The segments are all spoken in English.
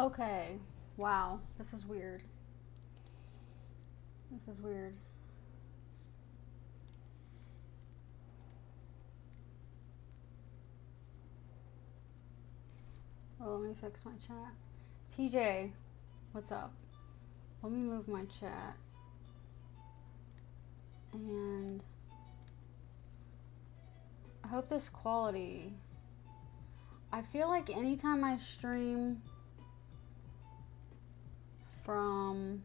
Okay. Wow. This is weird. This is weird. Oh, let me fix my chat. TJ, what's up? Let me move my chat. And I hope this quality. I feel like anytime I stream from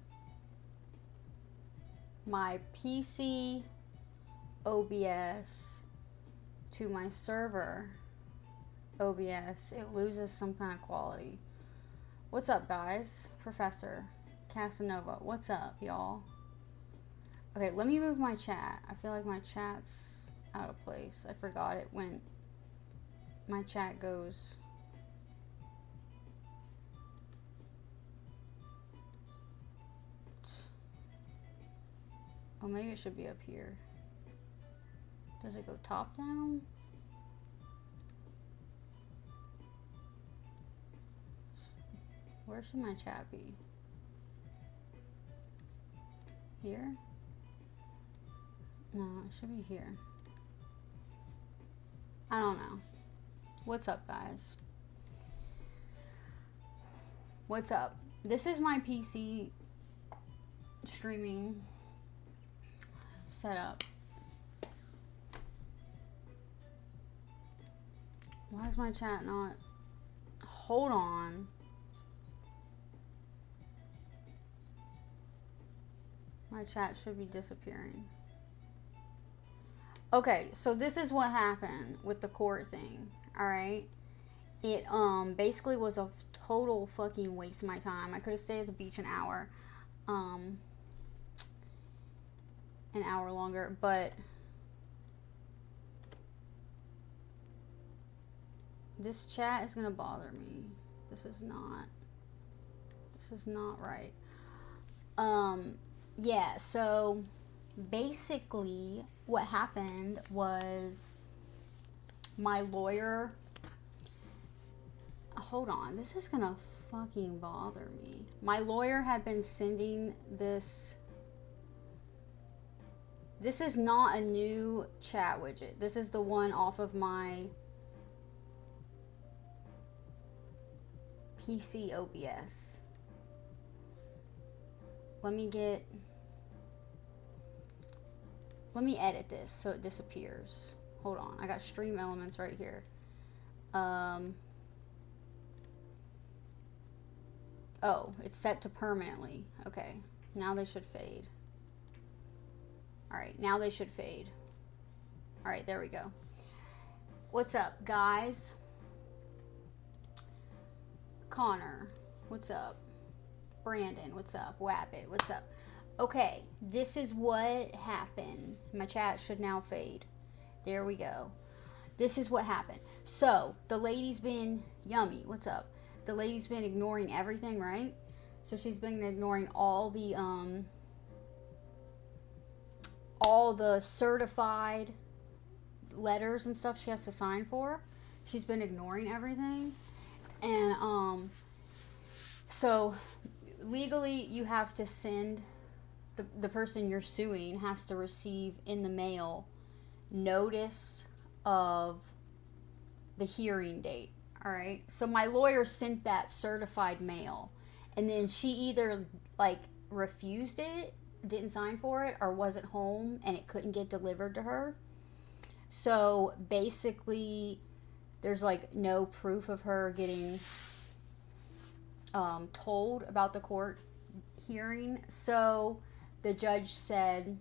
my PC OBS to my server OBS, it loses some kind of quality. What's up, guys? Professor Casanova, what's up, y'all? Okay, let me move my chat. I feel like my chat's out of place. I forgot it when my chat goes. Oh, maybe it should be up here. Does it go top down? Where should my chat be? Here? No, it should be here. I don't know. What's up, guys? What's up? This is my PC streaming setup. Why is my chat not? Hold on. My chat should be disappearing. Okay, so this is what happened with the court thing. All right, it basically was a total fucking waste of my time. I could have stayed at the beach an hour longer, but this chat is gonna bother me. This is not right. Yeah, so basically what happened was my lawyer, hold on, this is gonna fucking bother me. My lawyer had been sending this. This is not a new chat widget. This is the one off of my PC OBS. Let me edit this so it disappears. Hold on, I got stream elements right here. Oh, it's set to permanently. Okay, now they should fade. All right, now they should fade. All right, there we go. What's up, guys? Connor, what's up? Brandon, what's up? Wabbit, what's up? Okay, this is what happened. My chat should now fade. There we go. This is what happened. So, the lady's been, Yummy, what's up? The lady's been ignoring everything, right? So she's been ignoring all the certified letters and stuff she has to sign for. She's been ignoring everything. And, so legally you have to send the person you're suing has to receive in the mail notice of the hearing date. All right, so my lawyer sent that certified mail, and then she either like refused it, didn't sign for it, or wasn't home and it couldn't get delivered to her. So basically there's like no proof of her getting told about the court hearing. So the judge said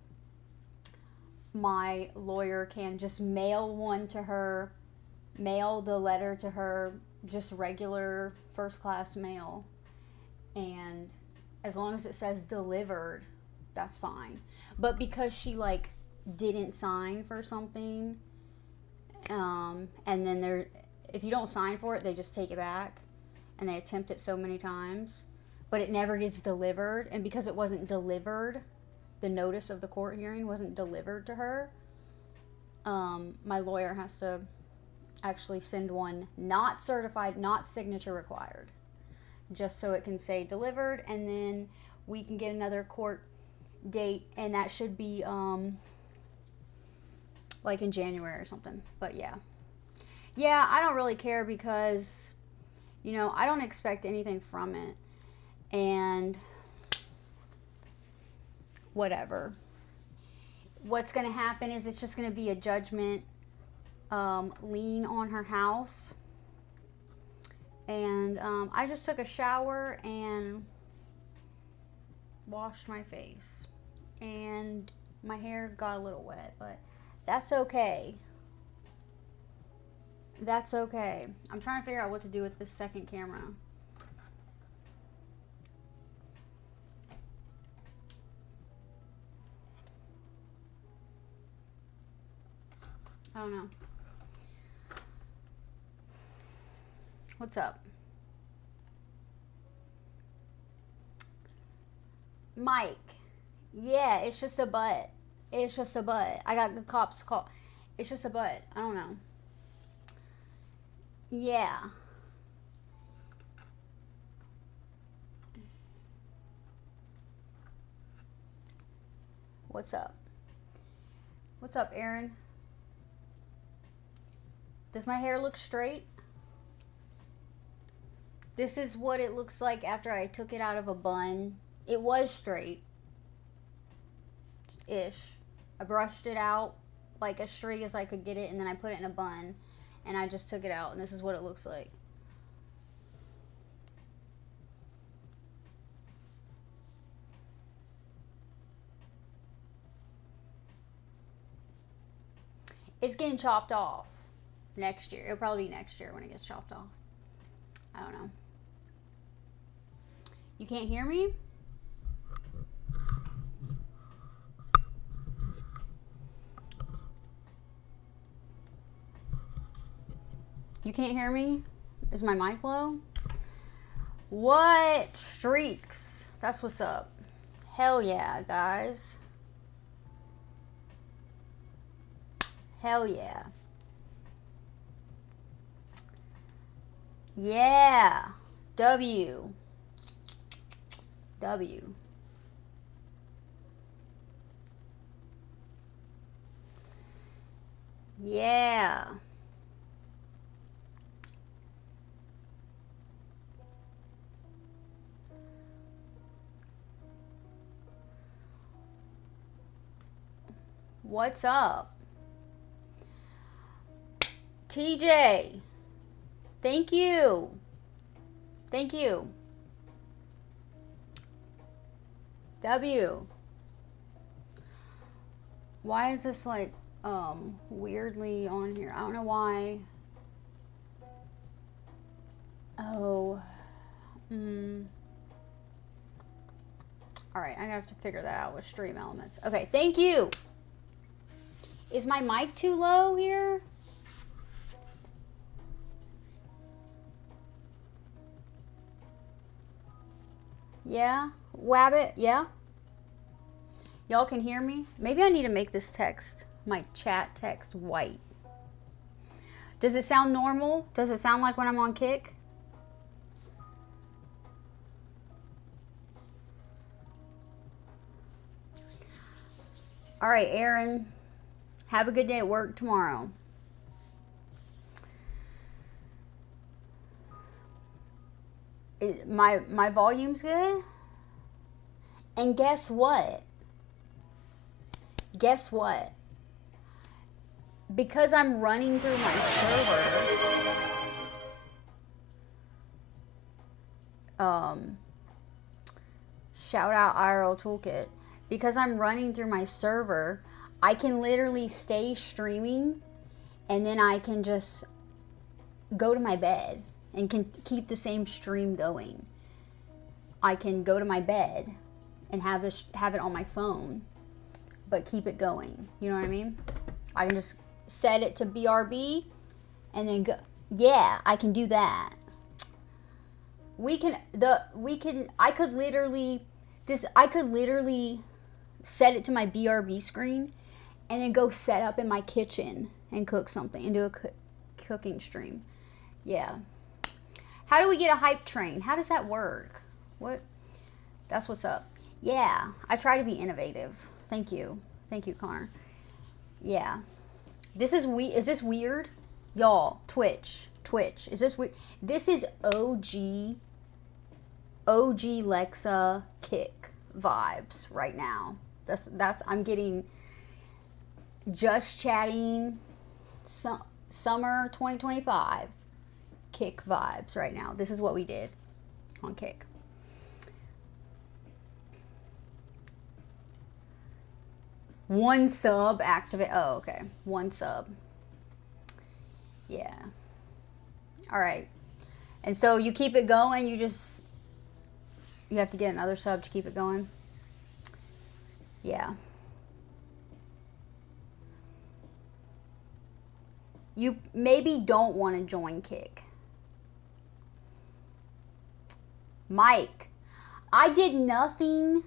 my lawyer can just mail one to her, mail the letter to her, just regular first class mail, and as long as it says delivered, that's fine. But because she like didn't sign for something, and then if you don't sign for it, they just take it back, and they attempt it so many times, but it never gets delivered. And because it wasn't delivered, the notice of the court hearing wasn't delivered to her, my lawyer has to actually send one not certified, not signature required. just so it can say delivered, and then we can get another court date, and that should be like in January or something. But yeah, I don't really care because, you know, I don't expect anything from it, and whatever. What's going to happen is it's just going to be a judgment lien on her house. And I just took a shower and washed my face, and my hair got a little wet, but that's okay. That's okay. I'm trying to figure out what to do with this second camera. I don't know. What's up? Mike. Yeah, it's just a butt. It's just a butt. I got the cops call. It's just a butt. I don't know. Yeah. What's up? What's up, Aaron? Does my hair look straight? This is what it looks like after I took it out of a bun. It was straight-ish. I brushed it out like as straight as I could get it, and then I put it in a bun, and I just took it out, and this is what it looks like. It's getting chopped off next year. It'll probably be next year when it gets chopped off. I don't know. You can't hear me? You can't hear me? Is my mic low? What? Streaks. That's what's up. Hell yeah, guys. Hell yeah. Yeah. W. W. Yeah. What's up? TJ. Thank you. Thank you. W. Why is this like weirdly on here? I don't know why. Oh. Alright, I have to figure that out with Stream Elements. Okay, thank you. Is my mic too low here? Yeah? Wabbit? Yeah? Y'all can hear me? Maybe I need to make this text, my chat text, white. Does it sound normal? Does it sound like when I'm on Kick? All right, Aaron. Have a good day at work tomorrow. My volume's good. And guess what? Guess what? Because I'm running through my server, shout out IRL Toolkit. Because I'm running through my server, I can literally stay streaming, and then I can just go to my bed and can keep the same stream going. I can go to my bed and have it on my phone, but keep it going. You know what I mean? I can just set it to BRB and then go. Yeah, I can do that. I could literally set it to my BRB screen and then go set up in my kitchen and cook something and do a cooking stream. Yeah. How do we get a hype train? How does that work? What? That's what's up. Yeah, I try to be innovative. Thank you. Thank you, Connor. Yeah. Is this weird? Y'all, Twitch. Is this weird? This is OG Lexa Kick vibes right now. I'm getting just chatting summer 2025 Kick vibes right now. This is what we did on Kick. One sub activate. Oh, okay. One sub. Yeah. All right. And so you keep it going. You have to get another sub to keep it going. Yeah. You maybe don't want to join Kick. Mike, I did nothing.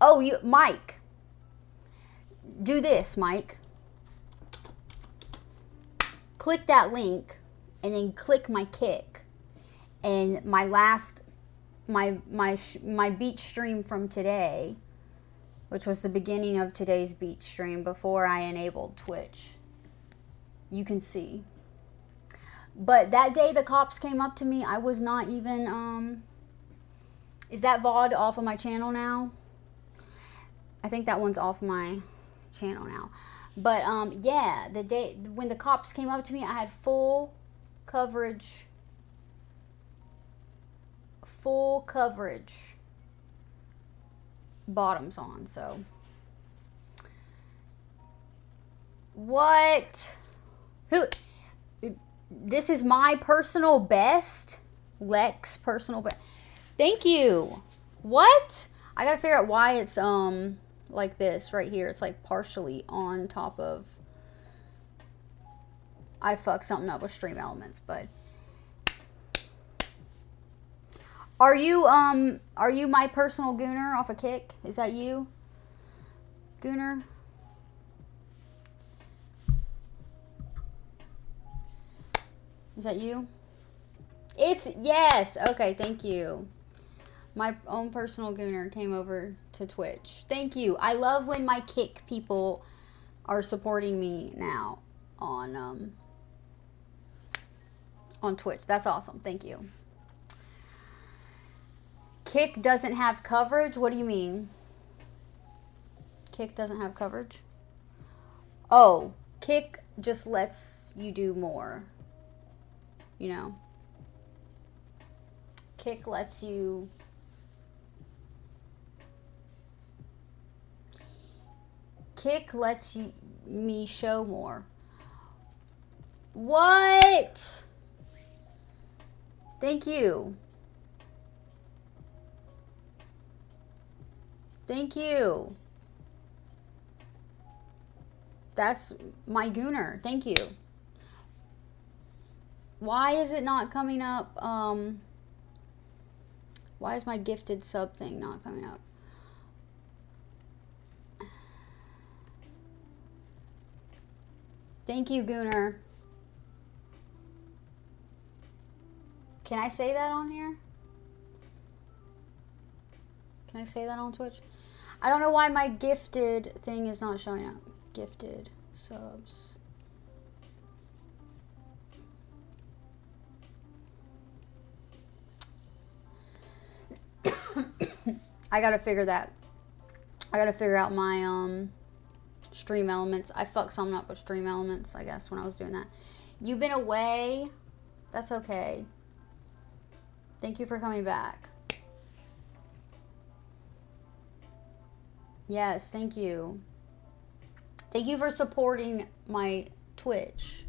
Oh, Mike. Do this, Mike. Click that link and then click my Kick. And my beach stream from today, which was the beginning of today's beach stream before I enabled Twitch, you can see. But that day the cops came up to me, I was not even, is that VOD off of my channel now? I think that one's off my channel now. But, yeah, the day when the cops came up to me, I had full coverage, bottoms on, so. What? Who? This is my personal best? Lex personal best. Thank you. What? I gotta figure out why it's, like this right here. It's like partially on top of. I fucked something up with Stream Elements, but. Are you my personal Gooner off a Kick? Is that you? Gooner? Is that you? Yes. Okay, thank you. My own personal Gooner came over to Twitch. Thank you. I love when my Kick people are supporting me now on Twitch. That's awesome. Thank you. Kick doesn't have coverage? What do you mean? Kick doesn't have coverage? Oh, Kick just lets you do more. You know? Kick lets you... Kick lets me show more. What? Thank you. Thank you. That's my Gooner. Thank you. Why is it not coming up? Why is my gifted sub thing not coming up? Thank you, Gooner. Can I say that on here? Can I say that on Twitch? I don't know why my gifted thing is not showing up. Gifted subs. I gotta figure that. I gotta figure out my Stream Elements. I fucked something up with Stream Elements, I guess, when I was doing that. You've been away. That's okay. Thank you for coming back. Yes, thank you. Thank you for supporting my Twitch.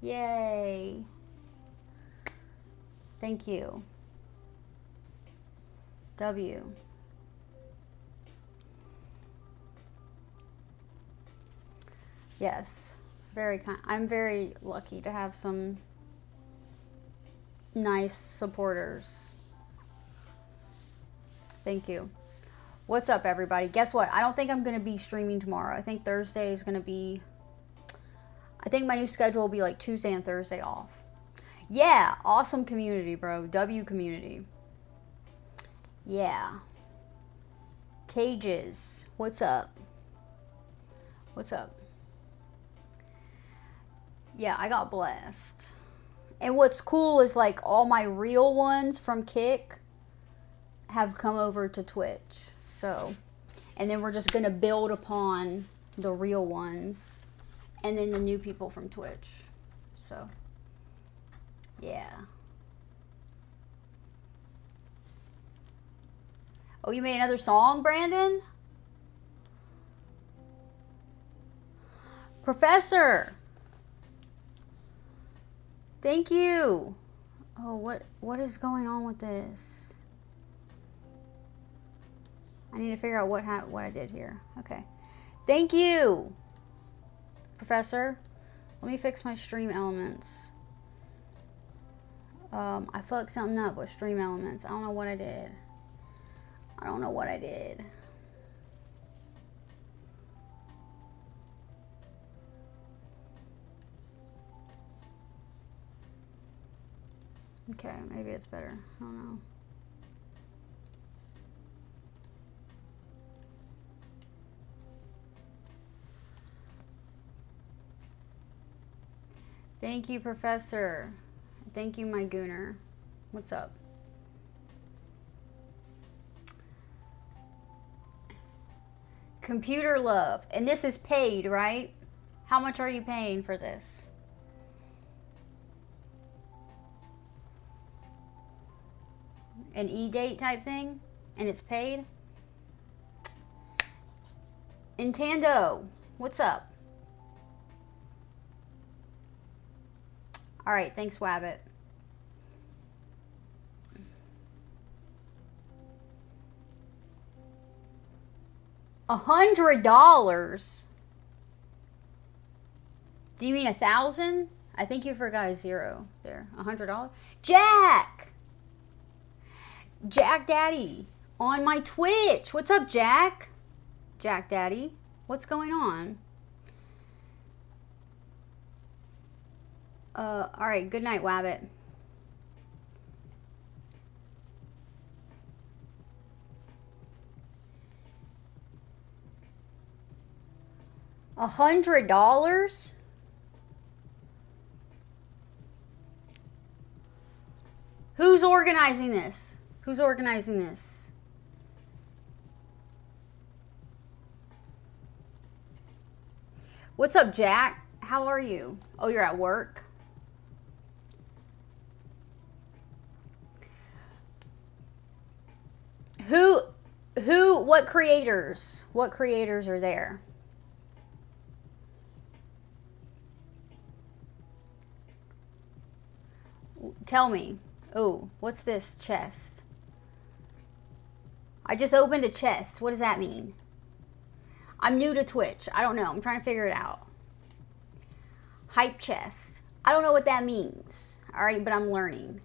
Yay. Thank you. W. Yes. Very kind. I'm very lucky to have some nice supporters. Thank you. What's up, everybody? Guess what? I don't think I'm going to be streaming tomorrow. I think Thursday is going to be... I think my new schedule will be like Tuesday and Thursday off. Yeah, awesome community, bro. W community. Yeah. Cages. What's up? What's up? Yeah, I got blessed. And what's cool is like all my real ones from Kick have come over to Twitch. So, and then we're just going to build upon the real ones and then the new people from Twitch. So, yeah. Oh, you made another song, Brandon? Professor! Thank you. Oh, what is going on with this? I need to figure out what I did here. Okay. Thank you, Professor. Let me fix my stream elements. I fucked something up with stream elements. I don't know what I did. I don't know what I did. Okay, maybe it's better. I don't know. Thank you, Professor. Thank you, my gooner. What's up? Computer Love. And this is paid, right? How much are you paying for this? An e-date type thing? And it's paid? Nintendo. What's up? Alright, thanks, Wabbit. $100? Do you mean 1,000? I think you forgot a zero there. $100? Jack! Jack Daddy on my Twitch. What's up, Jack? Jack Daddy. What's going on? Alright, good night, Wabbit. $100? Who's organizing this? Who's organizing this? What's up, Jack? How are you? Oh, you're at work? What creators? What creators are there? Tell me. Oh, what's this chest? I just opened a chest. What does that mean? I'm new to Twitch. I don't know. I'm trying to figure it out. Hype chest. I don't know what that means. All right, but I'm learning.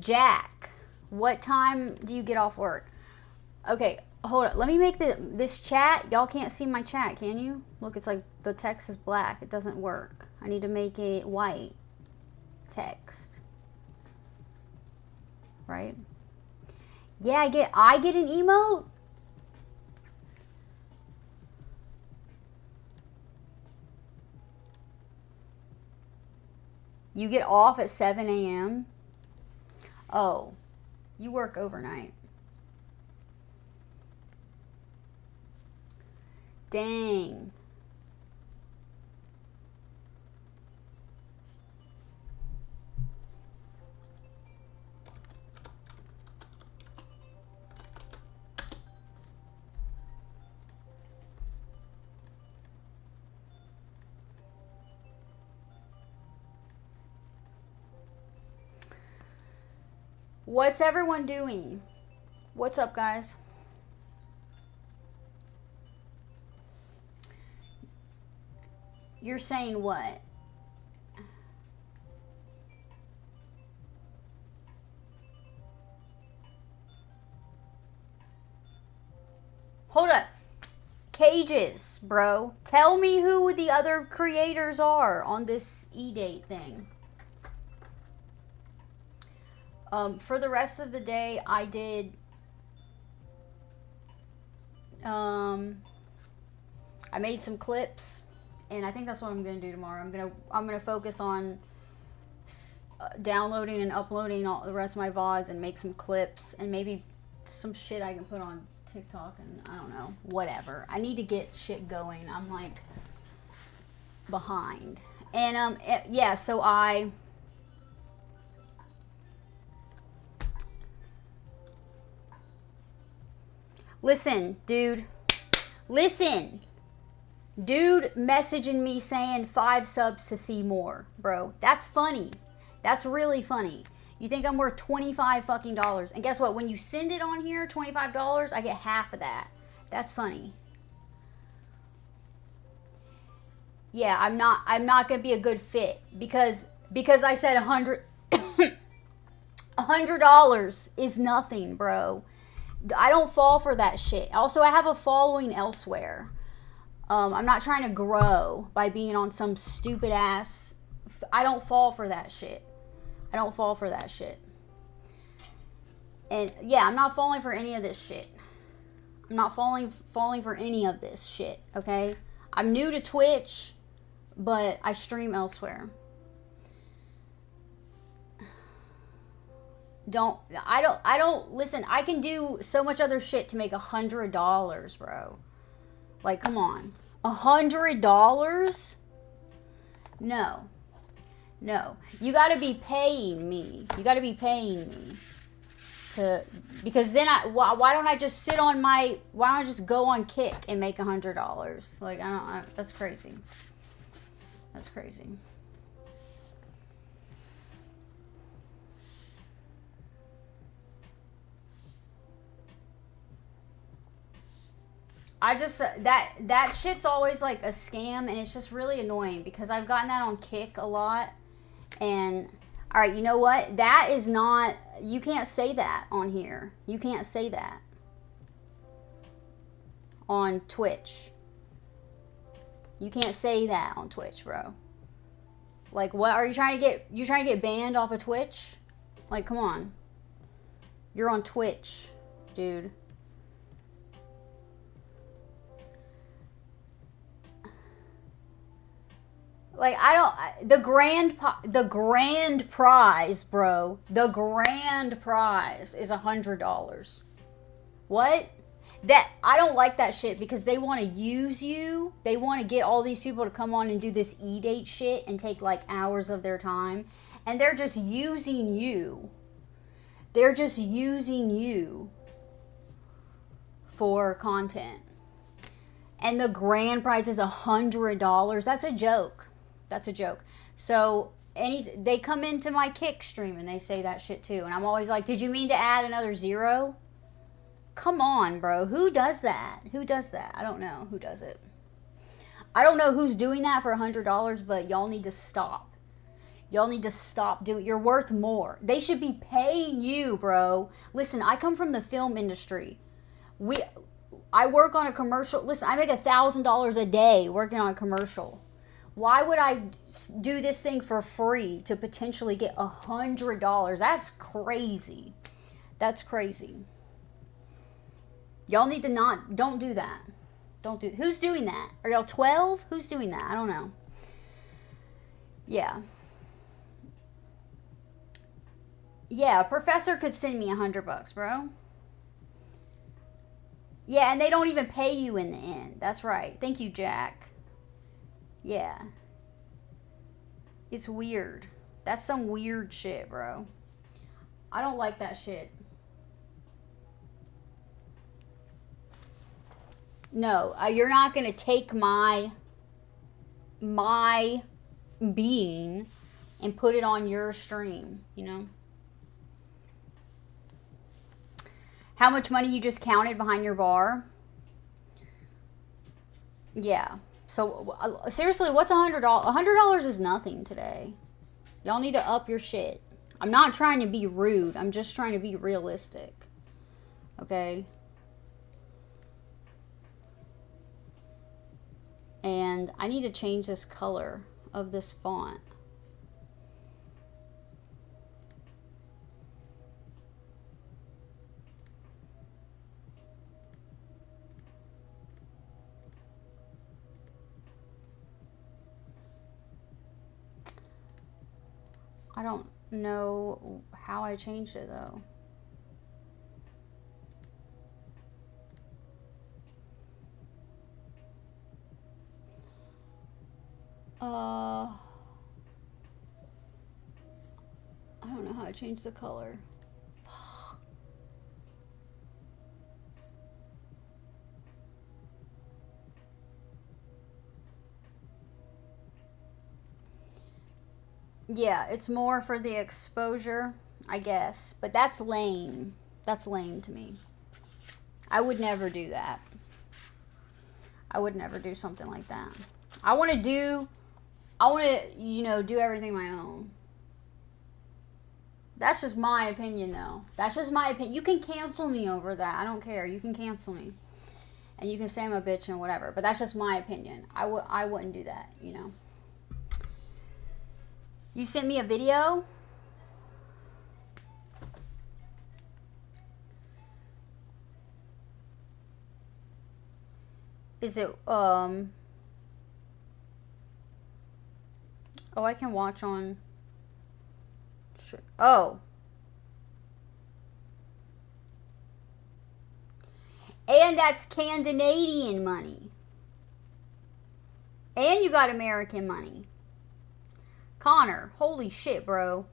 Jack, what time do you get off work? Okay, hold on. Let me make this chat. Y'all can't see my chat, can you? Look, it's like the text is black. It doesn't work. I need to make it white text. Right? Yeah, I get an emote? You get off at 7 a.m.? Oh, you work overnight. Dang. What's everyone doing? What's up, guys? You're saying what? hold up. Cages, bro. Tell me who the other creators are on this E-Date thing. For the rest of the day, I did, I made some clips, and I think that's what I'm gonna do tomorrow. I'm gonna focus on downloading and uploading all the rest of my VODs and make some clips and maybe some shit I can put on TikTok and I don't know, whatever. I need to get shit going. I'm like behind. And yeah, so listen, dude. Listen. Dude messaging me saying 5 subs to see more, bro. That's funny. That's really funny. You think I'm worth $25 fucking dollars. And guess what? When you send it on here, $25, I get half of that. That's funny. Yeah, I'm not going to be a good fit because I said $100 is nothing, bro. I don't fall for that shit. Also, I have a following elsewhere. I'm not trying to grow by being on some stupid ass. I don't fall for that shit. I don't fall for that shit. And yeah, I'm not falling for any of this shit. I'm not falling for any of this shit, okay? I'm new to Twitch, but I stream elsewhere. I don't listen, I can do so much other shit to make $100, bro. Like, come on. $100? No. No. You gotta be paying me. You gotta be paying me to, because then why don't I just sit on my, why don't I just go on Kick and make $100? Like, that's crazy. That's crazy. I just, that shit's always like a scam, and it's just really annoying because I've gotten that on Kick a lot. And all right, you know what? That is not, you can't say that on here. You can't say that on Twitch. You can't say that on Twitch, bro. Like, what are you trying to get? You trying to get banned off of Twitch? Like, come on. You're on Twitch, dude. Like, the grand prize, bro. The grand prize is $100. What? I don't like that shit because they want to use you. They want to get all these people to come on and do this E-Date shit and take like hours of their time. And they're just using you. They're just using you for content. And the grand prize is $100. That's a joke. That's a joke. So they come into my Kick stream and they say that shit too. And I'm always like, did you mean to add another 0? Come on, bro. Who does that? Who does that? I don't know who does it. I don't know who's doing that for $100, but y'all need to stop. Y'all need to stop doing. You're worth more. They should be paying you, bro. Listen, I come from the film industry. I work on a commercial. Listen, I make $1,000 a day working on a commercial. Why would I do this thing for free to potentially get $100? That's crazy. That's crazy. Y'all need to don't do that. Don't do, who's doing that? Are y'all 12? Who's doing that? I don't know. Yeah. Yeah, a professor could send me $100, bro. Yeah, and they don't even pay you in the end. That's right. Thank you, Jack. Yeah. It's weird. That's some weird shit, bro. I don't like that shit. No, you're not going to take my being and put it on your stream, you know? How much money you just counted behind your bar? Yeah. So, seriously, what's $100? $100 is nothing today. Y'all need to up your shit. I'm not trying to be rude. I'm just trying to be realistic. Okay? And I need to change this color of this font. I don't know how I changed it though. I don't know how to change the color. Yeah, it's more for the exposure, I guess. But that's lame. That's lame to me. I would never do that. I would never do something like that. I want to, you know, do everything my own. That's just my opinion, though. That's just my opinion. You can cancel me over that. I don't care. You can cancel me. And you can say I'm a bitch and whatever. But that's just my opinion. I wouldn't do that, you know. You sent me a video? Is it, oh, I can watch on, oh. And that's Canadian money. And you got American money. Connor, holy shit, bro.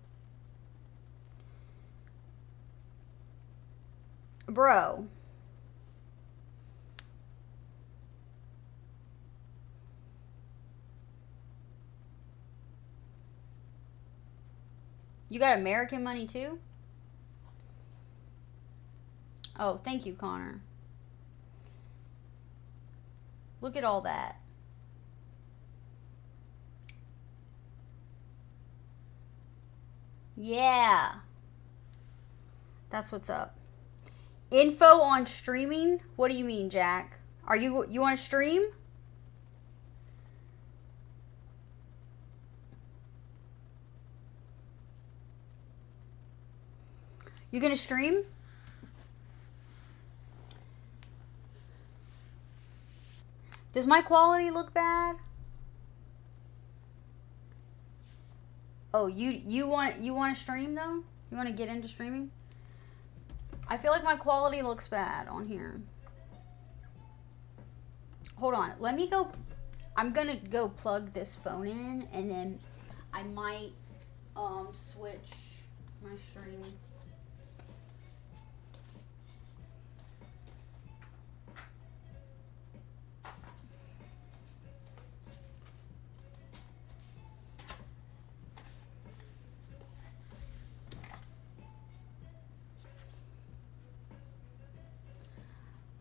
Bro. You got American money too? Oh, thank you, Connor. Look at all that. Yeah. That's what's up. Info on streaming? What do you mean, Jack? Are you want to stream? You gonna stream? Does my quality look bad? Oh, you want to stream though? You want to get into streaming? I feel like my quality looks bad on here. Hold on. Let me go. I'm going to go plug this phone in and then I might switch my stream.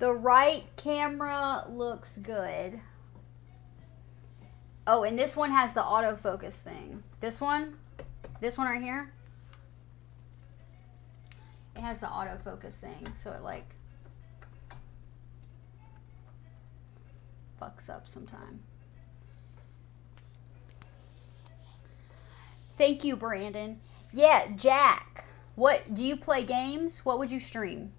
The right camera looks good. Oh, and this one has the autofocus thing. This one right here, it has the autofocus thing, so it like fucks up sometime. Thank you, Brandon. Yeah, Jack. What do you play games? What would you stream?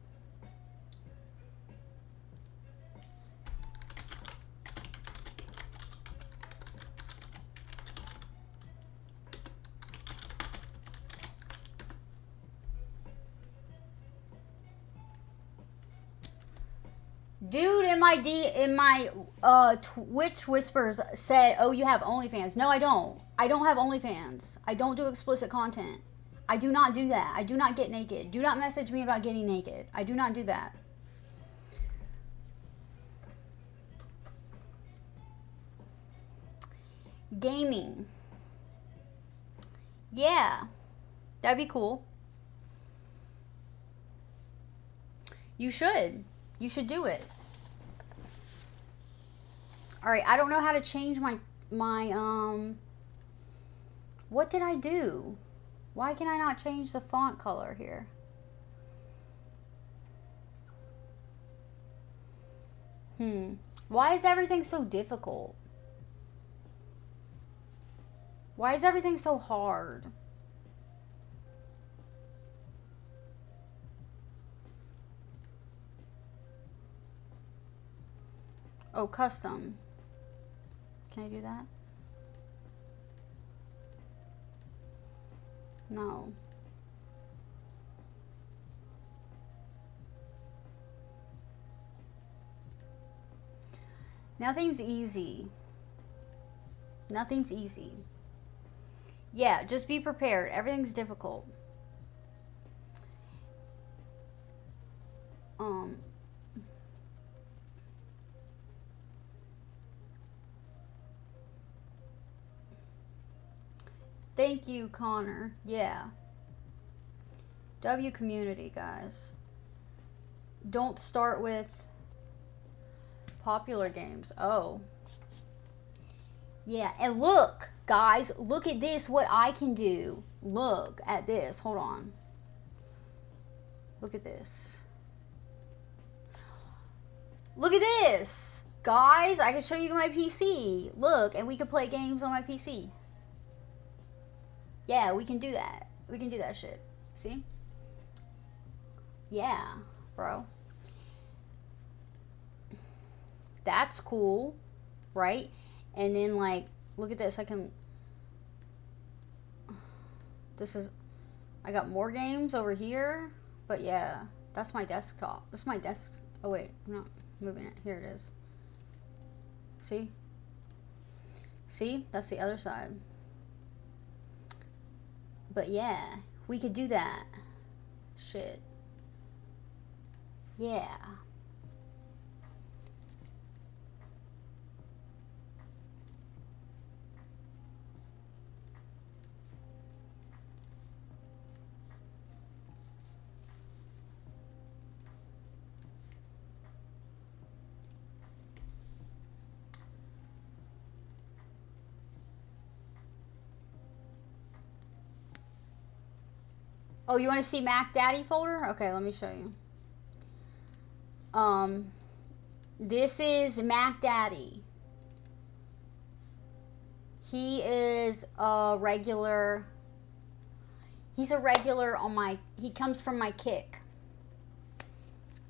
Dude in my Twitch whispers said, "Oh, you have OnlyFans." No, I don't. I don't have OnlyFans. I don't do explicit content. I do not do that. I do not get naked. Do not message me about getting naked. I do not do that. Gaming. Yeah. That'd be cool. You should. You should do it. Alright, I don't know how to change my what did I do? Why can I not change the font color here? Why is everything so difficult? Why is everything so hard? Oh, custom. Can I do that? No. Nothing's easy. Nothing's easy. Yeah, just be prepared. Everything's difficult. Thank you, Connor. Yeah. W community, guys. Don't start with popular games. Oh. Yeah, and look, guys, look at this, what I can do. Look at this. Hold on. Look at this. Look at this. Guys, I can show you my PC. Look, and we can play games on my PC. Yeah, we can do that. We can do that shit. See? Yeah, bro. That's cool, right? And then, like, look at this. I can... This is... I got more games over here. But, yeah. That's my desktop. This is my desk... Oh, wait. I'm not moving it. Here it is. See? See? That's the other side. But, yeah. We could do that. Shit. Yeah. Oh, you want to see Mac Daddy folder? Okay, let me show you. This is Mac Daddy. He is a regular. He's a regular on my. He comes from my Kick.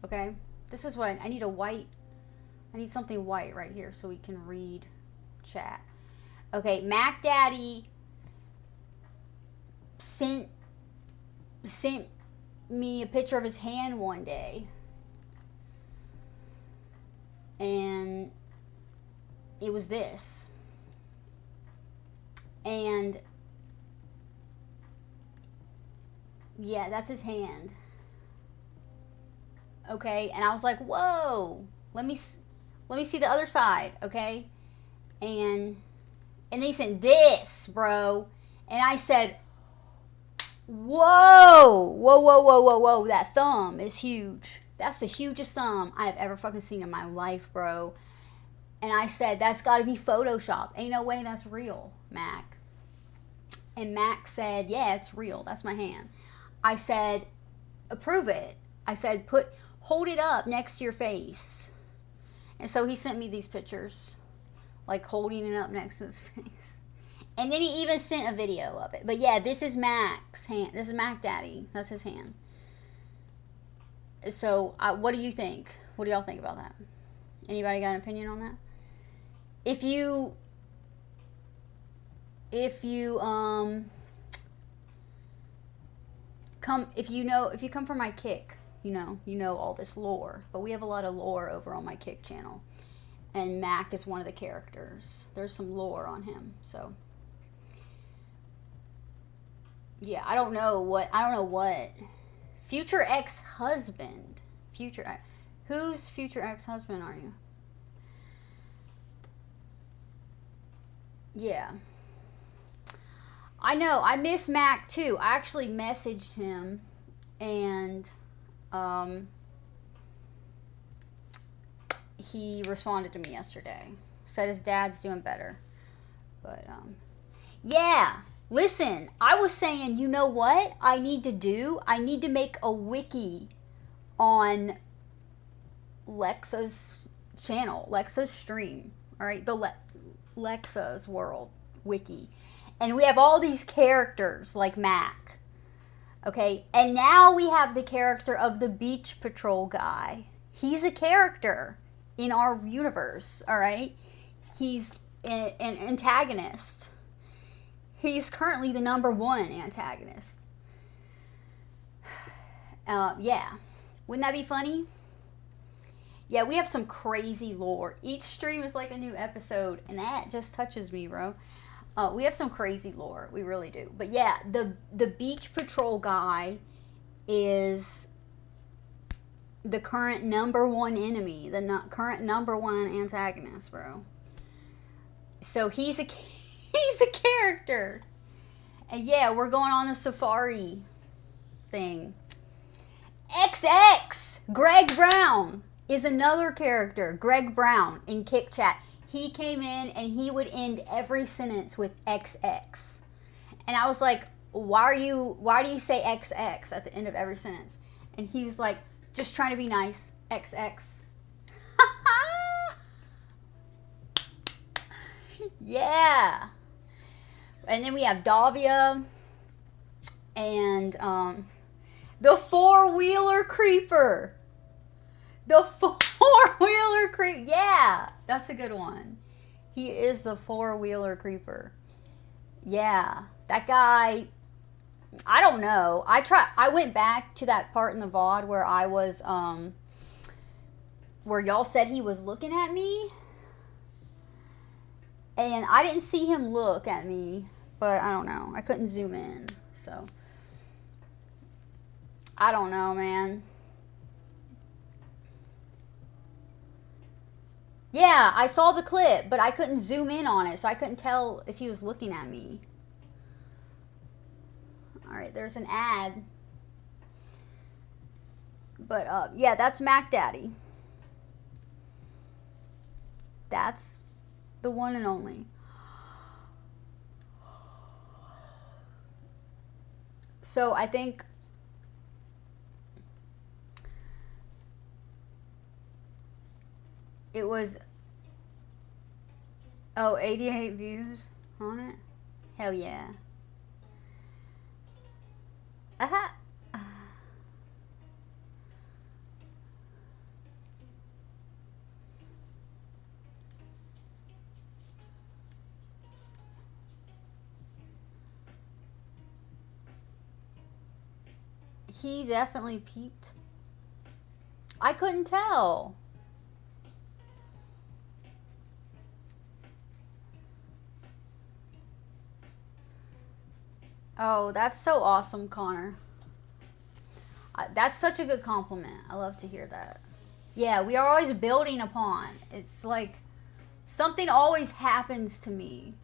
Okay, this is what I need. A white. I need something white right here so we can read chat. Okay, Mac Daddy sent me a picture of his hand one day, and it was this, and yeah, that's his hand. Okay, and I was like, whoa, let me see the other side. Okay, and they sent this, bro, and I said, whoa, whoa, whoa, whoa, whoa, whoa, that thumb is huge. That's the hugest thumb I've ever fucking seen in my life, bro. And I said, that's got to be Photoshop. Ain't no way that's real, Mac. And Mac said, yeah, it's real. That's my hand. I said, approve it. I said, hold it up next to your face. And so he sent me these pictures, like holding it up next to his face. And then he even sent a video of it. But yeah, this is Mac's hand. This is Mac Daddy. That's his hand. So, what do you think? What do y'all think about that? Anybody got an opinion on that? If you come from my Kick, you know all this lore. But we have a lot of lore over on my Kick channel. And Mac is one of the characters. There's some lore on him, so... Yeah, I don't know what. Future ex-husband. Whose future ex-husband are you? Yeah. I know. I miss Mac too. I actually messaged him, and he responded to me yesterday. Said his dad's doing better. But yeah. Listen, I was saying, you know what I need to do? I need to make a wiki on Lexa's channel, Lexa's stream, all right? The Lexa's World wiki. And we have all these characters like Mac. Okay, and now we have the character of the Beach Patrol guy. He's a character in our universe, all right? He's an antagonist. He's currently the #1 antagonist. Yeah. Wouldn't that be funny? Yeah, we have some crazy lore. Each stream is like a new episode, and that just touches me, bro. We have some crazy lore. We really do. But yeah, the Beach Patrol guy is the current #1 enemy, the current #1 antagonist, bro. So he's a character. And yeah, we're going on the safari thing. XX Greg Brown is another character. Greg Brown in Kick Chat. He came in and he would end every sentence with XX. And I was like, why do you say XX at the end of every sentence? And he was like, just trying to be nice. XX. Yeah. And then we have Davia and the four-wheeler creeper. The four-wheeler creeper. Yeah, that's a good one. He is the four-wheeler creeper. Yeah, that guy. I don't know. I went back to that part in the VOD where I was where y'all said he was looking at me. And I didn't see him look at me, but I don't know. I couldn't zoom in, so I don't know, man. Yeah, I saw the clip, but I couldn't zoom in on it, so I couldn't tell if he was looking at me. Alright, there's an ad. But, yeah, that's Mac Daddy. That's the one and only. So, I think it was 88 views on it. Hell yeah. He definitely peeped. I couldn't tell. Oh, that's so awesome, Connor. That's such a good compliment. I love to hear that. Yeah, we are always building upon. It's like something always happens to me.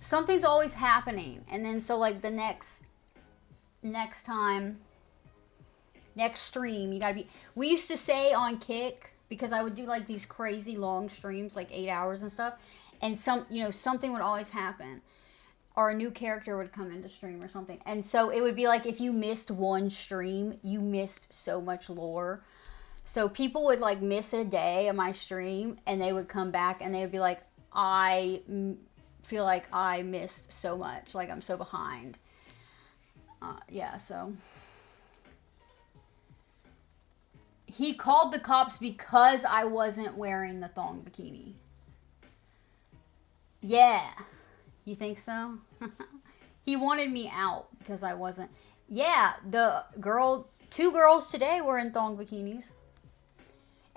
Something's always happening. And then so like the next time, next stream, you gotta be. We used to say on Kick, because I would do like these crazy long streams, like 8 hours and stuff. And something would always happen. Or a new character would come into stream or something. And so it would be like if you missed one stream, you missed so much lore. So people would like miss a day of my stream and they would come back and they would be like, I feel like I missed so much. Like I'm so behind. Yeah, so. He called the cops because I wasn't wearing the thong bikini. Yeah. You think so? He wanted me out because I wasn't. Yeah, two girls today were in thong bikinis.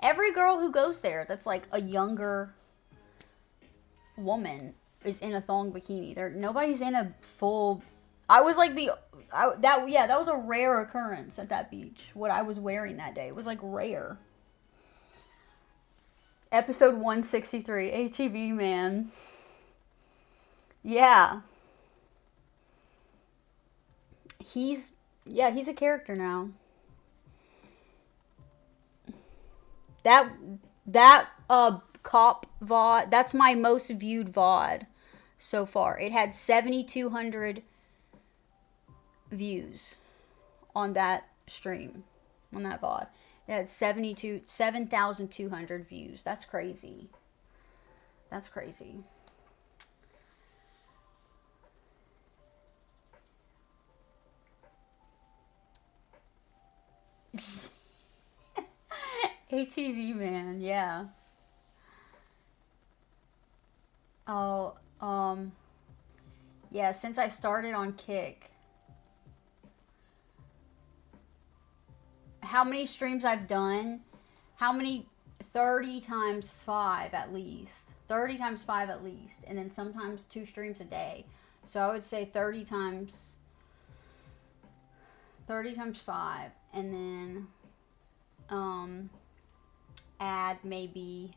Every girl who goes there that's like a younger woman is in a thong bikini. Nobody's in a full. I was like that was a rare occurrence at that beach. What I was wearing that day, it was like rare. Episode 163, ATV man. Yeah. He's a character now. That cop VOD, that's my most viewed VOD so far. It had 7,200 views on that stream, on that VOD. It had 7,200 views. That's crazy. That's crazy. ATV man, yeah. Oh, yeah, since I started on Kick, how many streams I've done, how many, 30 times 5 at least. 30 times 5 at least. And then sometimes 2 streams a day. So I would say 30 times 5. And then add maybe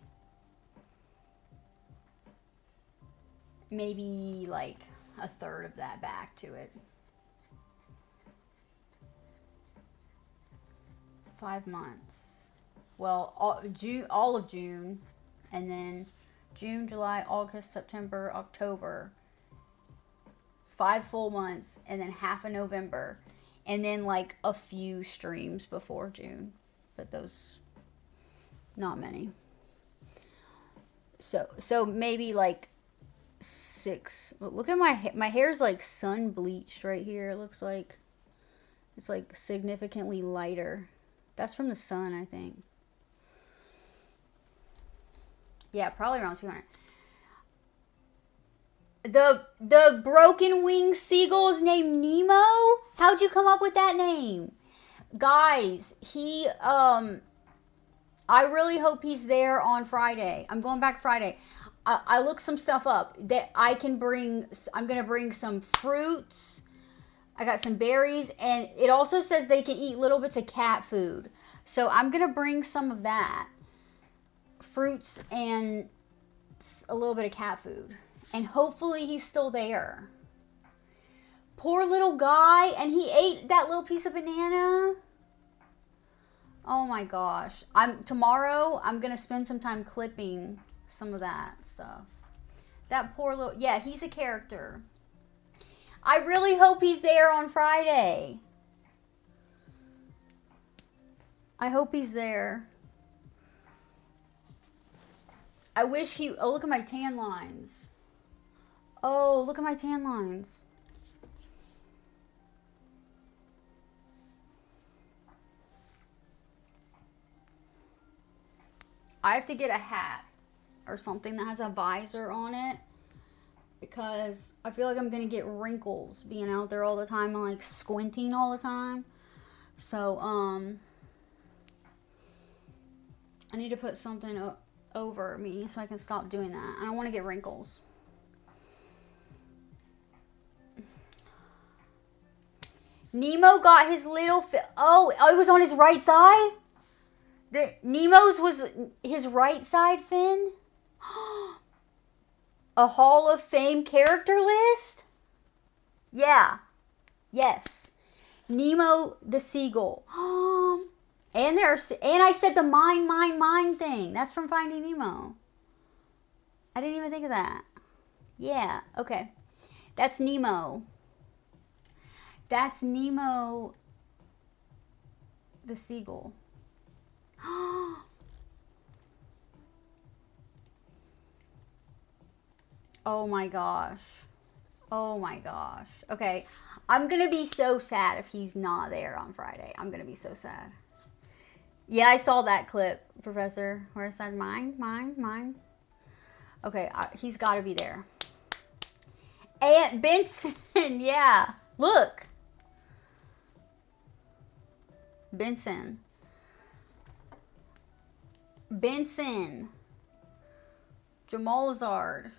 like a third of that back to it. 5 months. Well, all of June, and then June, July, August, September, October. 5 full months, and then half of November, and then like a few streams before June, but those, not many. So maybe like 6. Look at my hair's like sun bleached right here. It looks like it's like significantly lighter. That's from the sun, I think. Yeah, probably around 200. The broken wing seagull is named Nemo? How'd you come up with that name? Guys, he I really hope he's there on Friday. I'm going back Friday. I looked some stuff up that I can bring. I'm gonna bring some fruits. I got some berries, and it also says they can eat little bits of cat food. So I'm gonna bring some of that. Fruits and a little bit of cat food. And hopefully he's still there. Poor little guy, and he ate that little piece of banana. Oh my gosh. Tomorrow I'm gonna spend some time clipping some of that stuff. That poor little, yeah, he's a character. I really hope he's there on Friday. I hope he's there. I wish he, oh, look at my tan lines. Oh, look at my tan lines. I have to get a hat or something that has a visor on it, because I feel like I'm gonna get wrinkles being out there all the time and like squinting all the time. So I need to put something over me so I can stop doing that. I don't want to get wrinkles. Nemo got his little oh, it was on his right side? Nemo's was his right side fin? A Hall of Fame character list? Yeah. Yes. Nemo the seagull. And I said the mine thing. That's from Finding Nemo. I didn't even think of that. Yeah, okay. That's Nemo. That's Nemo the seagull. Oh my gosh. Oh my gosh. Okay. I'm going to be so sad if he's not there on Friday. I'm going to be so sad. Yeah, I saw that clip, Professor. Where it said mine. Okay, he's got to be there. Aunt Benson, yeah. Look. Benson. Jamal Lazard.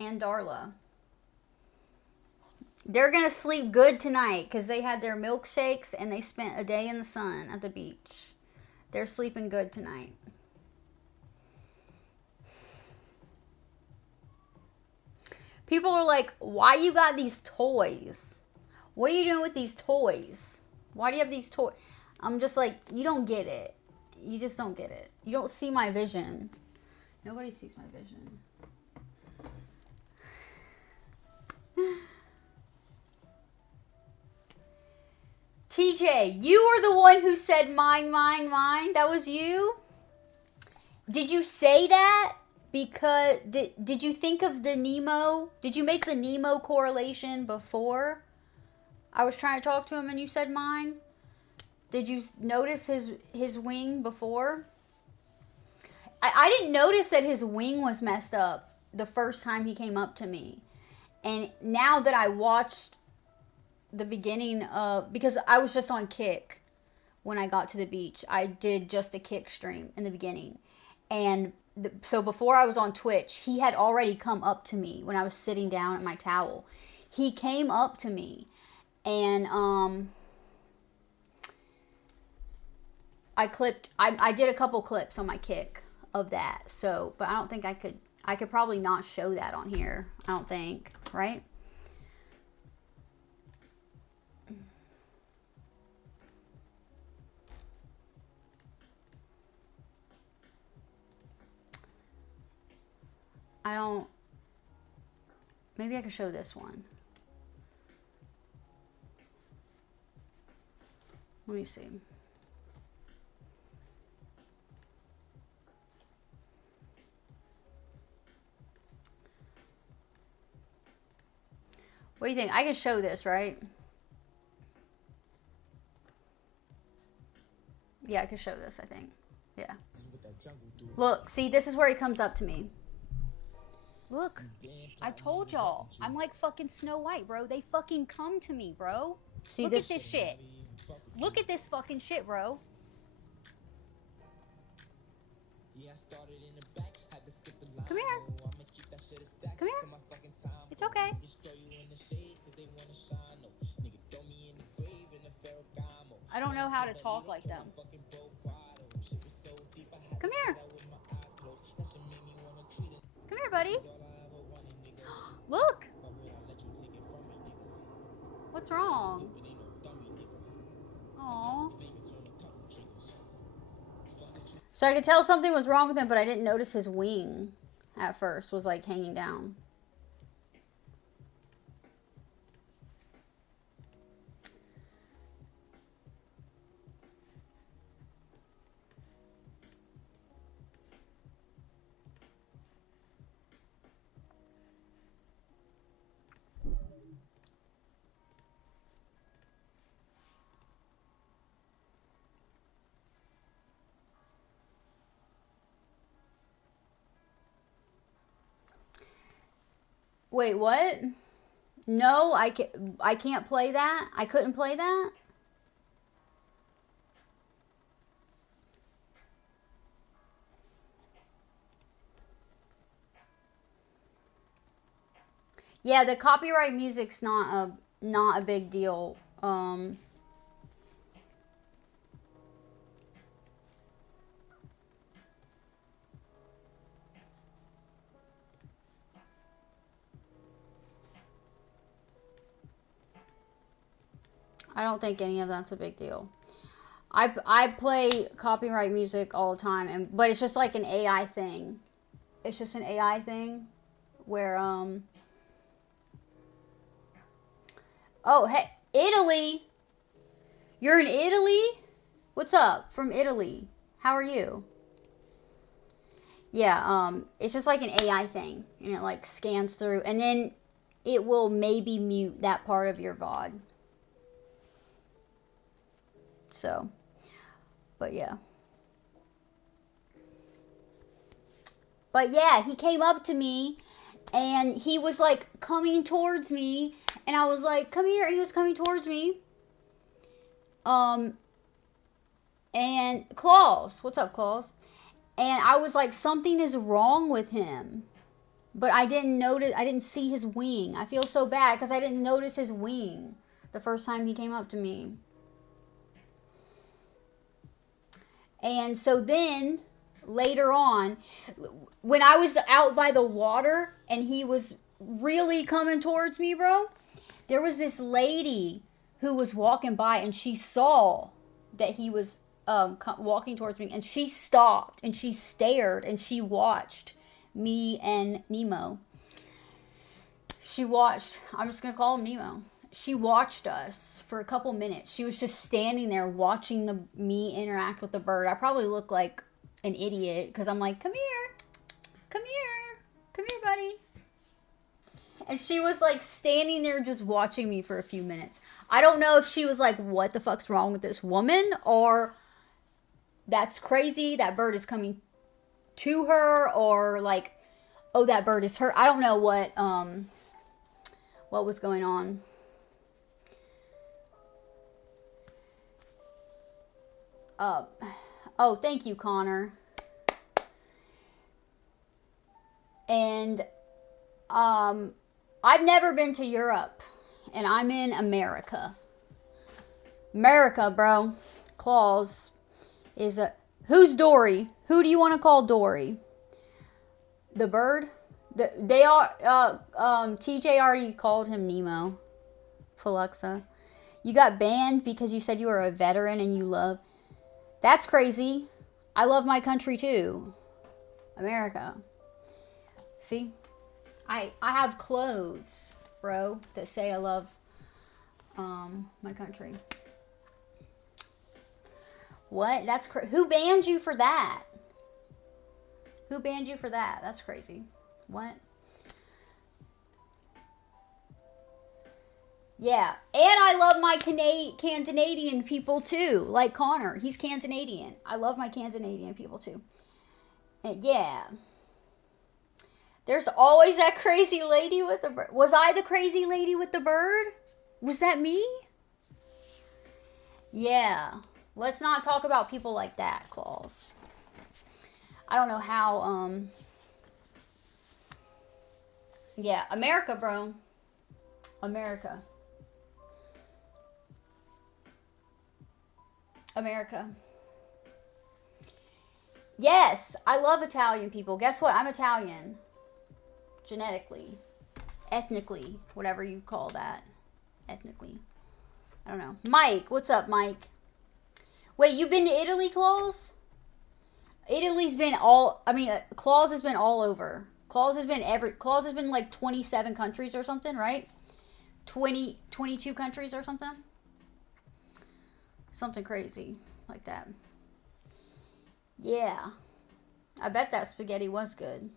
And Darla. They're going to sleep good tonight because they had their milkshakes and they spent a day in the sun at the beach. They're sleeping good tonight. People are like, why you got these toys? What are you doing with these toys? Why do you have these toys? I'm just like, you don't get it. You just don't get it. You don't see my vision. Nobody sees my vision. TJ, you were the one who said mine. That was you? Did you say that because did you think of the Nemo? Did you make the Nemo correlation before I was trying to talk to him and you said mine? Did you notice his wing before? I didn't notice that his wing was messed up the first time he came up to me. And now that I watched the beginning of, because I was just on Kick when I got to the beach. I did just a Kick stream in the beginning. And so before I was on Twitch, he had already come up to me when I was sitting down at my towel. He came up to me and I did a couple clips on my Kick of that. So, but I don't think I could probably not show that on here. I don't think, right? I don't, maybe I could show this one. Let me see. What do you think? I can show this, right? Yeah, I can show this, I think. Yeah. Look, see, this is where he comes up to me. Look, I told y'all. I'm like fucking Snow White, bro. They fucking come to me, bro. See, look at this shit. Look at this fucking shit, bro. Come here. Come here. It's okay. I don't know how to talk like them. Come here. Come here, buddy. Look. What's wrong? Aww. So I could tell something was wrong with him, but I didn't notice his wing at first was like hanging down. Wait, what? No, I can't play that. I couldn't play that. Yeah, the copyright music's not a big deal. I don't think any of that's a big deal. I play copyright music all the time, but it's just like an AI thing. It's just an AI thing where oh, hey, Italy. You're in Italy? What's up from Italy? How are you? Yeah, it's just like an AI thing, and it like scans through, and then it will maybe mute that part of your VOD. So, but yeah. But yeah, he came up to me and he was like coming towards me and I was like, come here. And he was coming towards me. And Claus, what's up, Claus? And I was like, something is wrong with him. But I didn't notice, I didn't see his wing. I feel so bad because I didn't notice his wing the first time he came up to me. And so then, later on, when I was out by the water and he was really coming towards me, bro, there was this lady who was walking by and she saw that he was walking towards me and she stopped and she stared and she watched me and Nemo. She watched, I'm just going to call him Nemo. She watched us for a couple minutes. She was just standing there watching me interact with the bird. I probably look like an idiot because I'm like, come here, come here, come here, buddy. And she was like standing there just watching me for a few minutes. I don't know if she was like, what the fuck's wrong with this woman? Or that's crazy, that bird is coming to her, or like, oh, that bird is hurt. I don't know what was going on. Oh, thank you, Connor. And I've never been to Europe, and I'm in America. America, bro. Claus is a... Who's Dory? Who do you want to call Dory? The bird? They are... TJ already called him Nemo. Fluxa. You got banned because you said you were a veteran and you love... That's crazy. I love my country too. America. See? I have clothes, bro, that say I love my country. What? That's who banned you for that? Who banned you for that? That's crazy. What? Yeah, and I love my Canadian people too, like Connor. He's Canadian. I love my Canadian people too. And yeah. There's always that crazy lady with the bird. Was I the crazy lady with the bird? Was that me? Yeah. Let's not talk about people like that, Claus. I don't know how, yeah, America, bro. America. America. Yes, I love Italian people. Guess what? I'm Italian. Genetically. Ethnically. Whatever you call that. Ethnically. I don't know. Mike. What's up, Mike? Wait, you've been to Italy, Claus? Italy's been all... I mean, Claus has been all over. Claus has been like 27 countries or something, right? 22 countries or something? Something crazy like that. Yeah. I bet that spaghetti was good.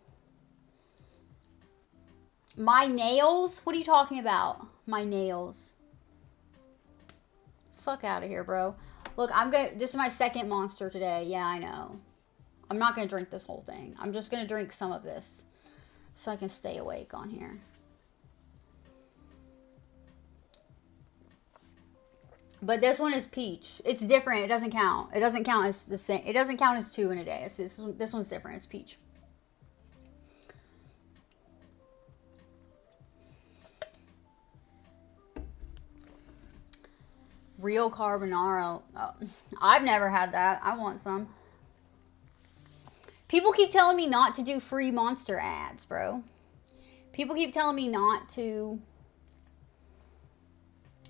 My nails? What are you talking about? My nails. Fuck out of here, bro. Look, this is my second Monster today. Yeah, I know. I'm not going to drink this whole thing. I'm just going to drink some of this so I can stay awake on here. But this one is peach. It's different. It doesn't count. It doesn't count as the same. It doesn't count as 2 in a day. This one's different. It's peach. Real carbonara. Oh, I've never had that. I want some. People keep telling me not to do free Monster ads, bro. People keep telling me not to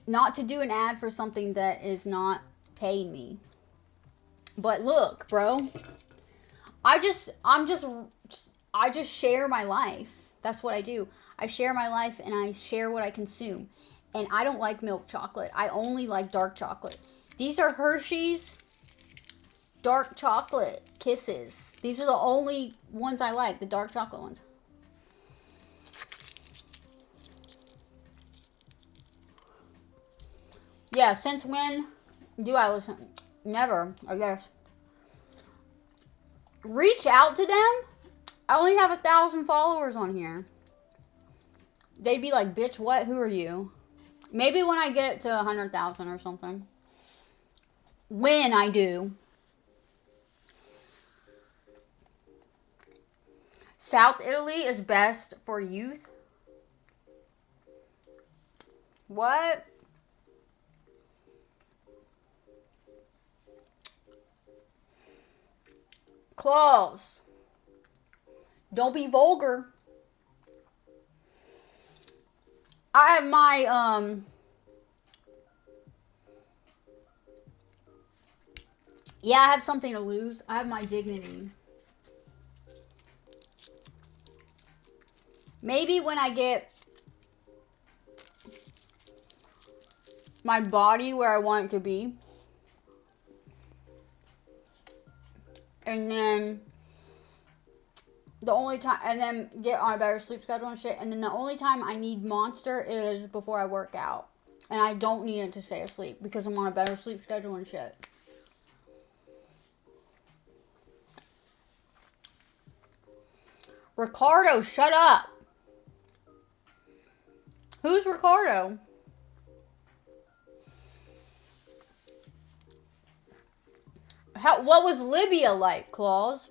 do an ad for something that is not paying me. But look, bro. I just share my life. That's what I do. I share my life and I share what I consume. And I don't like milk chocolate. I only like dark chocolate. These are Hershey's dark chocolate kisses. These are the only ones I like, the dark chocolate ones. Yeah, since when do I listen? Never, I guess. Reach out to them? I only have 1,000 followers on here. They'd be like, bitch, what? Who are you? Maybe when I get it to 100,000 or something. When I do. South Italy is best for youth. What? Claus. Don't be vulgar. I have my, yeah, I have something to lose. I have my dignity. Maybe when I get my body where I want it to be. And then get on a better sleep schedule and shit. And then the only time I need Monster is before I work out. And I don't need it to stay asleep because I'm on a better sleep schedule and shit. Ricardo, shut up. Who's Ricardo? What was Libya like, Claus?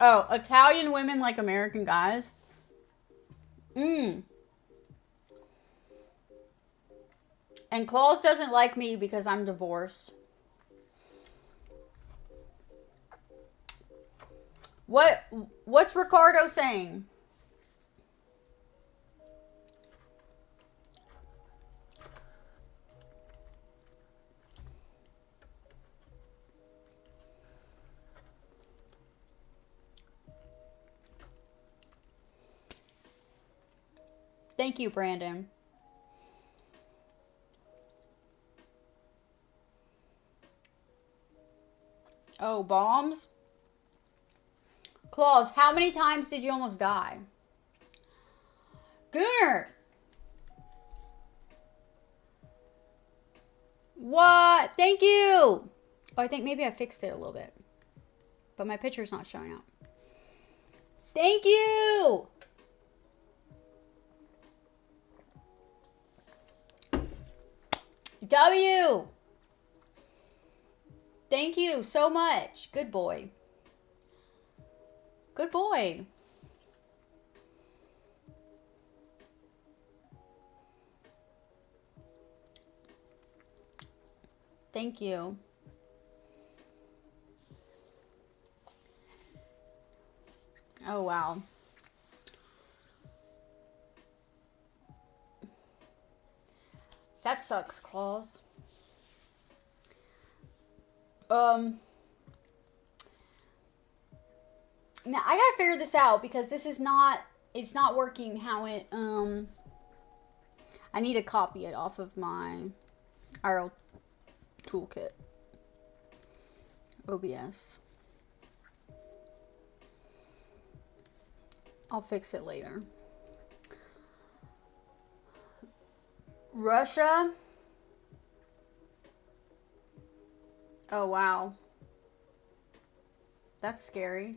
Oh, Italian women like American guys? And Claus doesn't like me because I'm divorced. What's Ricardo saying? Thank you, Brandon. Oh, bombs? Claus, how many times did you almost die? Gooner! What? Thank you! Oh, I think maybe I fixed it a little bit. But my picture's not showing up. Thank you! W! Thank you so much. Good boy. Good boy. Thank you. Oh, wow. That sucks, Claus. Now I gotta figure this out because this is not, it's not working how it, I need to copy it off of my RL toolkit. OBS. I'll fix it later. Russia? Oh, wow. That's scary.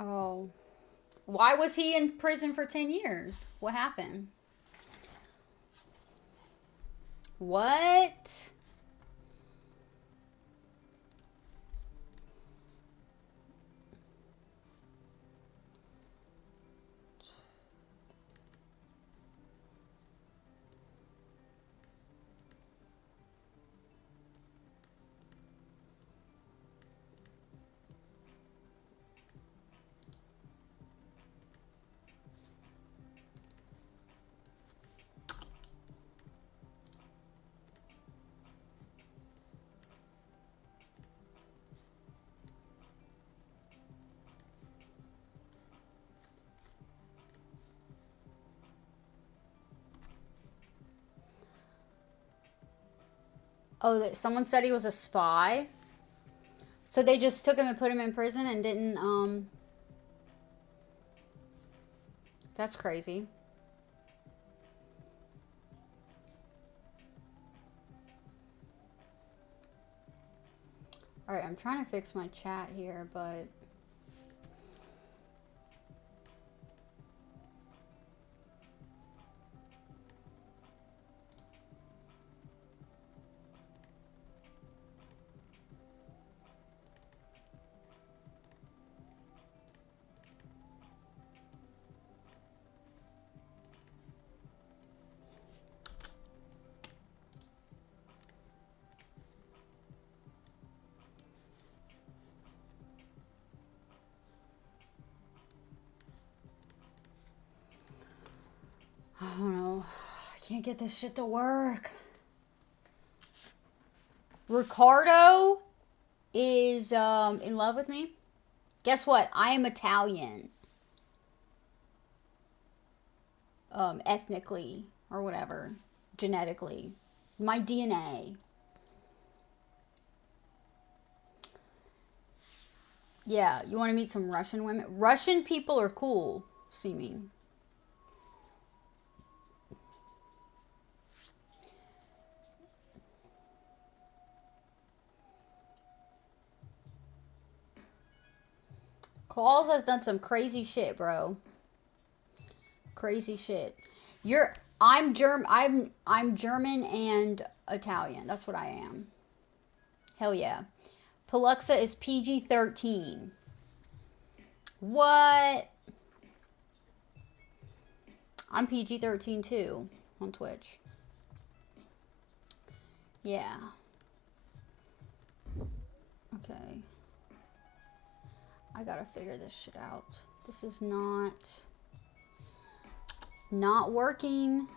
Oh. Why was he in prison for 10 years? What happened? What? Oh, that someone said he was a spy. So they just took him and put him in prison and didn't, That's crazy. Alright, I'm trying to fix my chat here, but... I don't know. I can't get this shit to work. Ricardo is in love with me. Guess what? I am Italian. Ethnically or whatever. Genetically. My DNA. Yeah, you want to meet some Russian women? Russian people are cool, seeming. Claus has done some crazy shit, bro. Crazy shit. I'm German and Italian. That's what I am. Hell yeah. Paluxa is PG-13. What? I'm PG-13 too on Twitch. Yeah. Okay. I gotta figure this shit out. This is not working.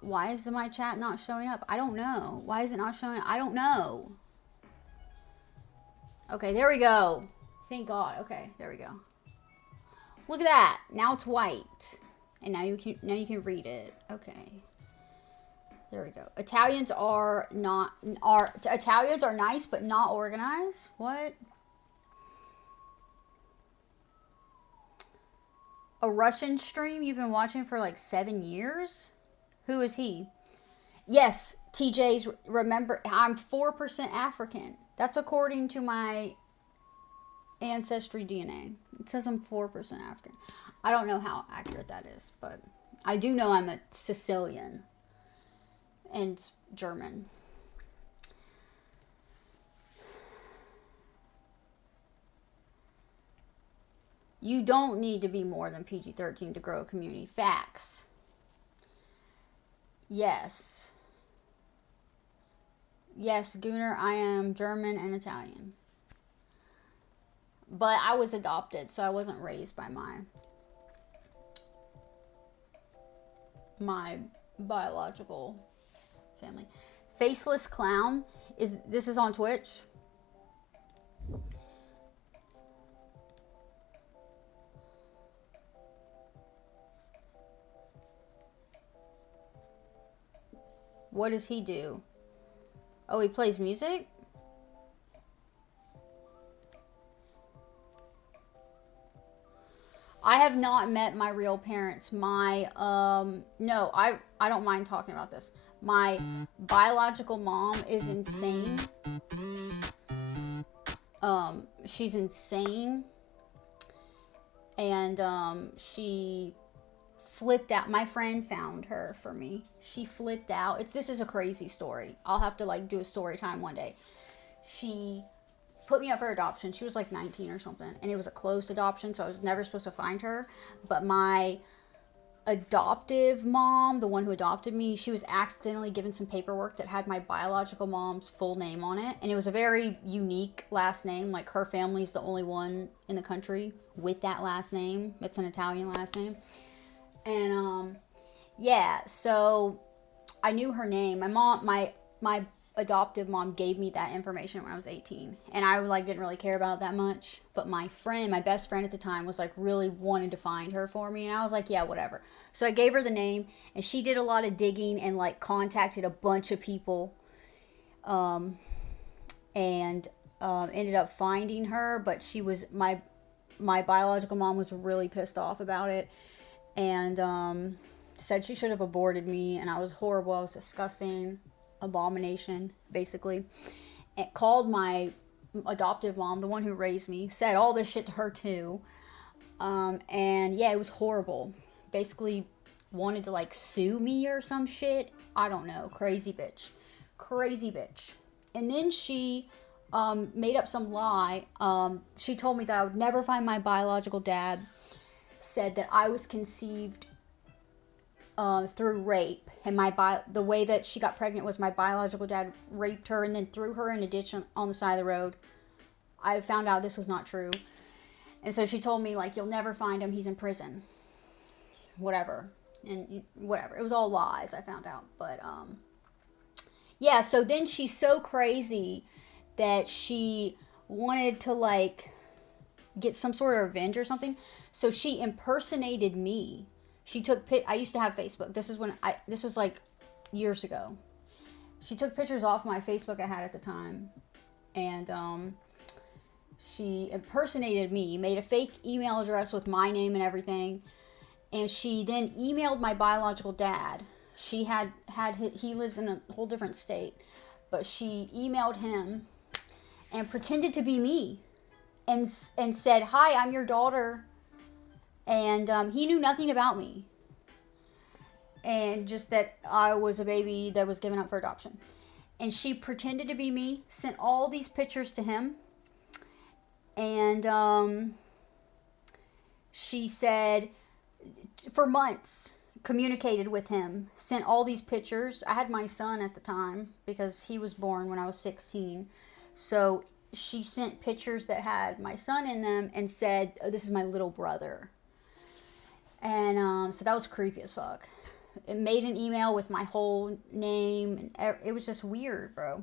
Why is my chat not showing up? I don't know. Why is it not showing up? I don't know. Okay, there we go. Thank God. Okay, there we go. Look at that. Now it's white. And now you can read it. Okay. There we go. Italians are nice but not organized. What? A Russian stream you've been watching for like 7 years? Who is he? Yes, TJ's, remember, I'm 4% African. That's according to my ancestry DNA. It says I'm 4% African. I don't know how accurate that is, but I do know I'm a Sicilian and German. You don't need to be more than PG-13 to grow a community. Facts. Yes. Yes, Gunnar, I am German and Italian. But I was adopted, so I wasn't raised by my biological family. Faceless Clown, this is on Twitch? What does he do? Oh, he plays music? I have not met my real parents. No, I don't mind talking about this. My biological mom is insane. She's insane. And, she flipped out. My friend found her for me. She flipped out. This is a crazy story. I'll have to like do a story time one day. She put me up for adoption. She was like 19 or something, and it was a closed adoption, so I was never supposed to find her. But my adoptive mom, the one who adopted me, she was accidentally given some paperwork that had my biological mom's full name on it, and it was a very unique last name. Like, her family's the only one in the country with that last name. It's an Italian last name. And yeah, so I knew her name. My adoptive mom gave me that information when I was 18, and I like didn't really care about it that much. But my best friend at the time, was like really wanted to find her for me, and I was like, yeah, whatever. So I gave her the name, and she did a lot of digging and like contacted a bunch of people, and ended up finding her. But she was my biological mom was really pissed off about it, and said she should have aborted me, and I was horrible. I was disgusting. Abomination, basically. It called my adoptive mom, the one who raised me, said all this shit to her too. And yeah, it was horrible. Basically wanted to like sue me or some shit. I don't know. Crazy bitch. Crazy bitch. And then she made up some lie. She told me that I would never find my biological dad. Said that I was conceived through rape, and the way that she got pregnant was my biological dad raped her and then threw her in a ditch on the side of the road. I found out this was not true, and so she told me like, you'll never find him, he's in prison, whatever. And whatever, it was all lies, I found out. But yeah, so then she's so crazy that she wanted to like get some sort of revenge or something, so she impersonated me. She took I used to have Facebook. This was like years ago. She took pictures off my Facebook I had at the time, and She impersonated me, made a fake email address with my name and everything, and she then emailed my biological dad. She he lives in a whole different state, but she emailed him and pretended to be me, and said, "Hi, I'm your daughter," and he knew nothing about me, and just that I was a baby that was given up for adoption. And she pretended to be me, sent all these pictures to him, and she said, for months, communicated with him, sent all these pictures. I had my son at the time because he was born when I was 16. So she sent pictures that had my son in them and said, "Oh, this is my little brother." And so that was creepy as fuck. It made an email with my whole name, and it was just weird, bro.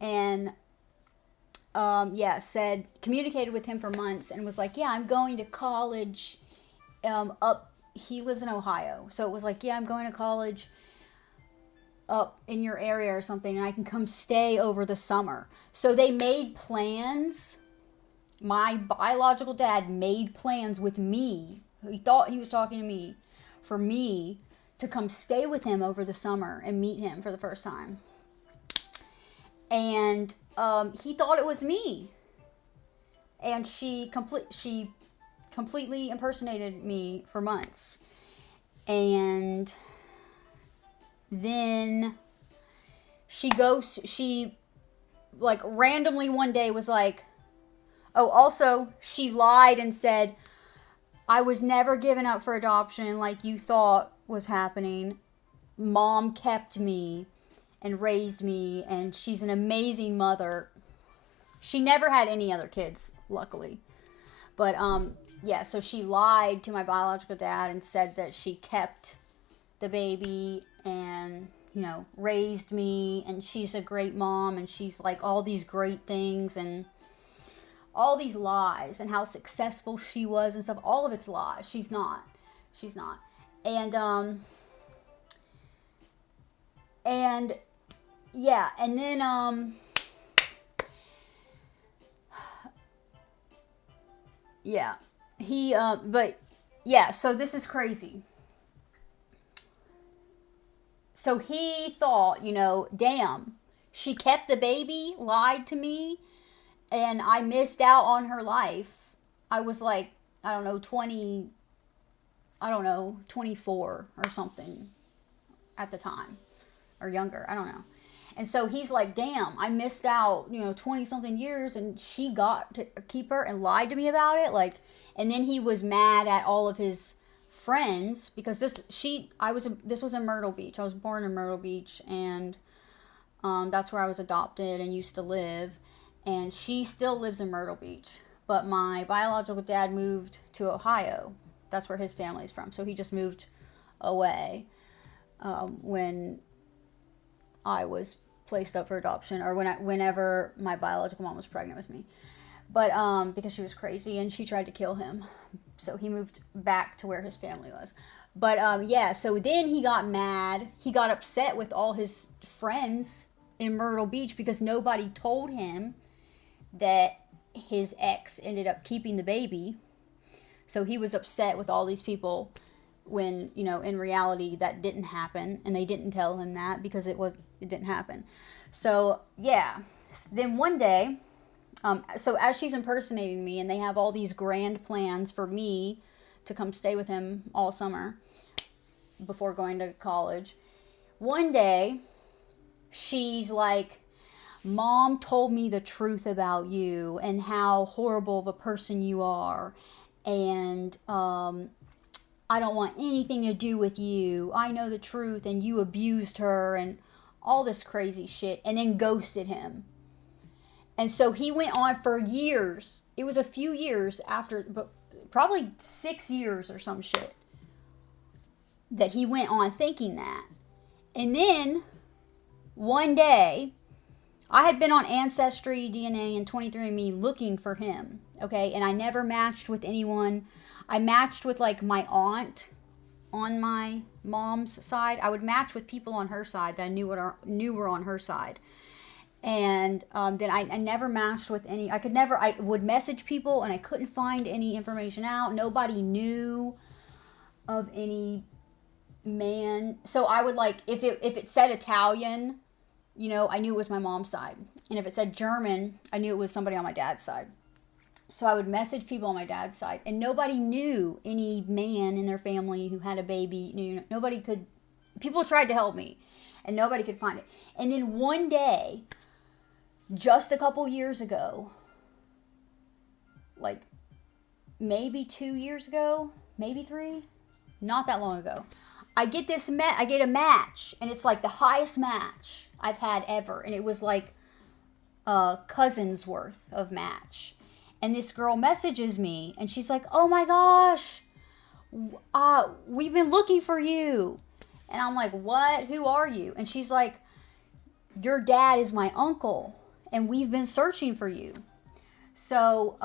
And yeah, said, communicated with him for months and was like, "Yeah, I'm going to college up." He lives in Ohio, so it was like, "Yeah, I'm going to college up in your area or something, and I can come stay over the summer." So they made plans. My biological dad made plans with me. He thought he was talking to me, for me to come stay with him over the summer and meet him for the first time. And he thought it was me. And she completely impersonated me for months. And then she like randomly one day was like, oh, also she lied and said, "I was never given up for adoption like you thought was happening. Mom kept me and raised me, and she's an amazing mother." She never had any other kids, luckily. But yeah, so she lied to my biological dad and said that she kept the baby and, raised me, and she's a great mom, and she's like all these great things, and all these lies, and how successful she was and stuff. All of it's lies. She's not. And yeah, and then yeah, but yeah, so this is crazy. So he thought, damn, she kept the baby, lied to me, and I missed out on her life. I was like, I don't know, 24 or something at the time, or younger, I don't know. And so he's like, damn, I missed out, 20 something years, and she got to keep her and lied to me about it. Like, and then he was mad at all of his friends because this was in Myrtle Beach. I was born in Myrtle Beach, and that's where I was adopted and used to live. And she still lives in Myrtle Beach, but my biological dad moved to Ohio. That's where his family's from. So he just moved away when I was placed up for adoption, or whenever my biological mom was pregnant with me. But because she was crazy and she tried to kill him, so he moved back to where his family was. But yeah, so then he got mad. He got upset with all his friends in Myrtle Beach because nobody told him that his ex ended up keeping the baby. So he was upset with all these people when, in reality that didn't happen, and they didn't tell him that because it didn't happen. So yeah, then one day, so as she's impersonating me, and they have all these grand plans for me to come stay with him all summer before going to college, one day she's like, "Mom told me the truth about you and how horrible of a person you are, and I don't want anything to do with you. I know the truth, and you abused her," and all this crazy shit, and then ghosted him. And so he went on for years. It was a few years after, but probably 6 years or some shit, that he went on thinking that. And then one day, I had been on Ancestry, DNA, and 23andMe looking for him, okay? And I never matched with anyone. I matched with, like, my aunt on my mom's side. I would match with people on her side that I knew were on her side. And then I never matched with any. I would message people and I couldn't find any information out. Nobody knew of any man. So I would like, if it said Italian, you know, I knew it was my mom's side. And if it said German, I knew it was somebody on my dad's side. So I would message people on my dad's side, and nobody knew any man in their family who had a baby. Nobody could. People tried to help me, and nobody could find it. And then one day, just a couple years ago, like maybe 2 years ago, maybe 3, not that long ago, I get a match, and it's like the highest match I've had ever, and it was like a cousin's worth of match. And this girl messages me, and she's like, "Oh my gosh, we've been looking for you." And I'm like, "What? Who are you?" And she's like, "Your dad is my uncle, and we've been searching for you." So,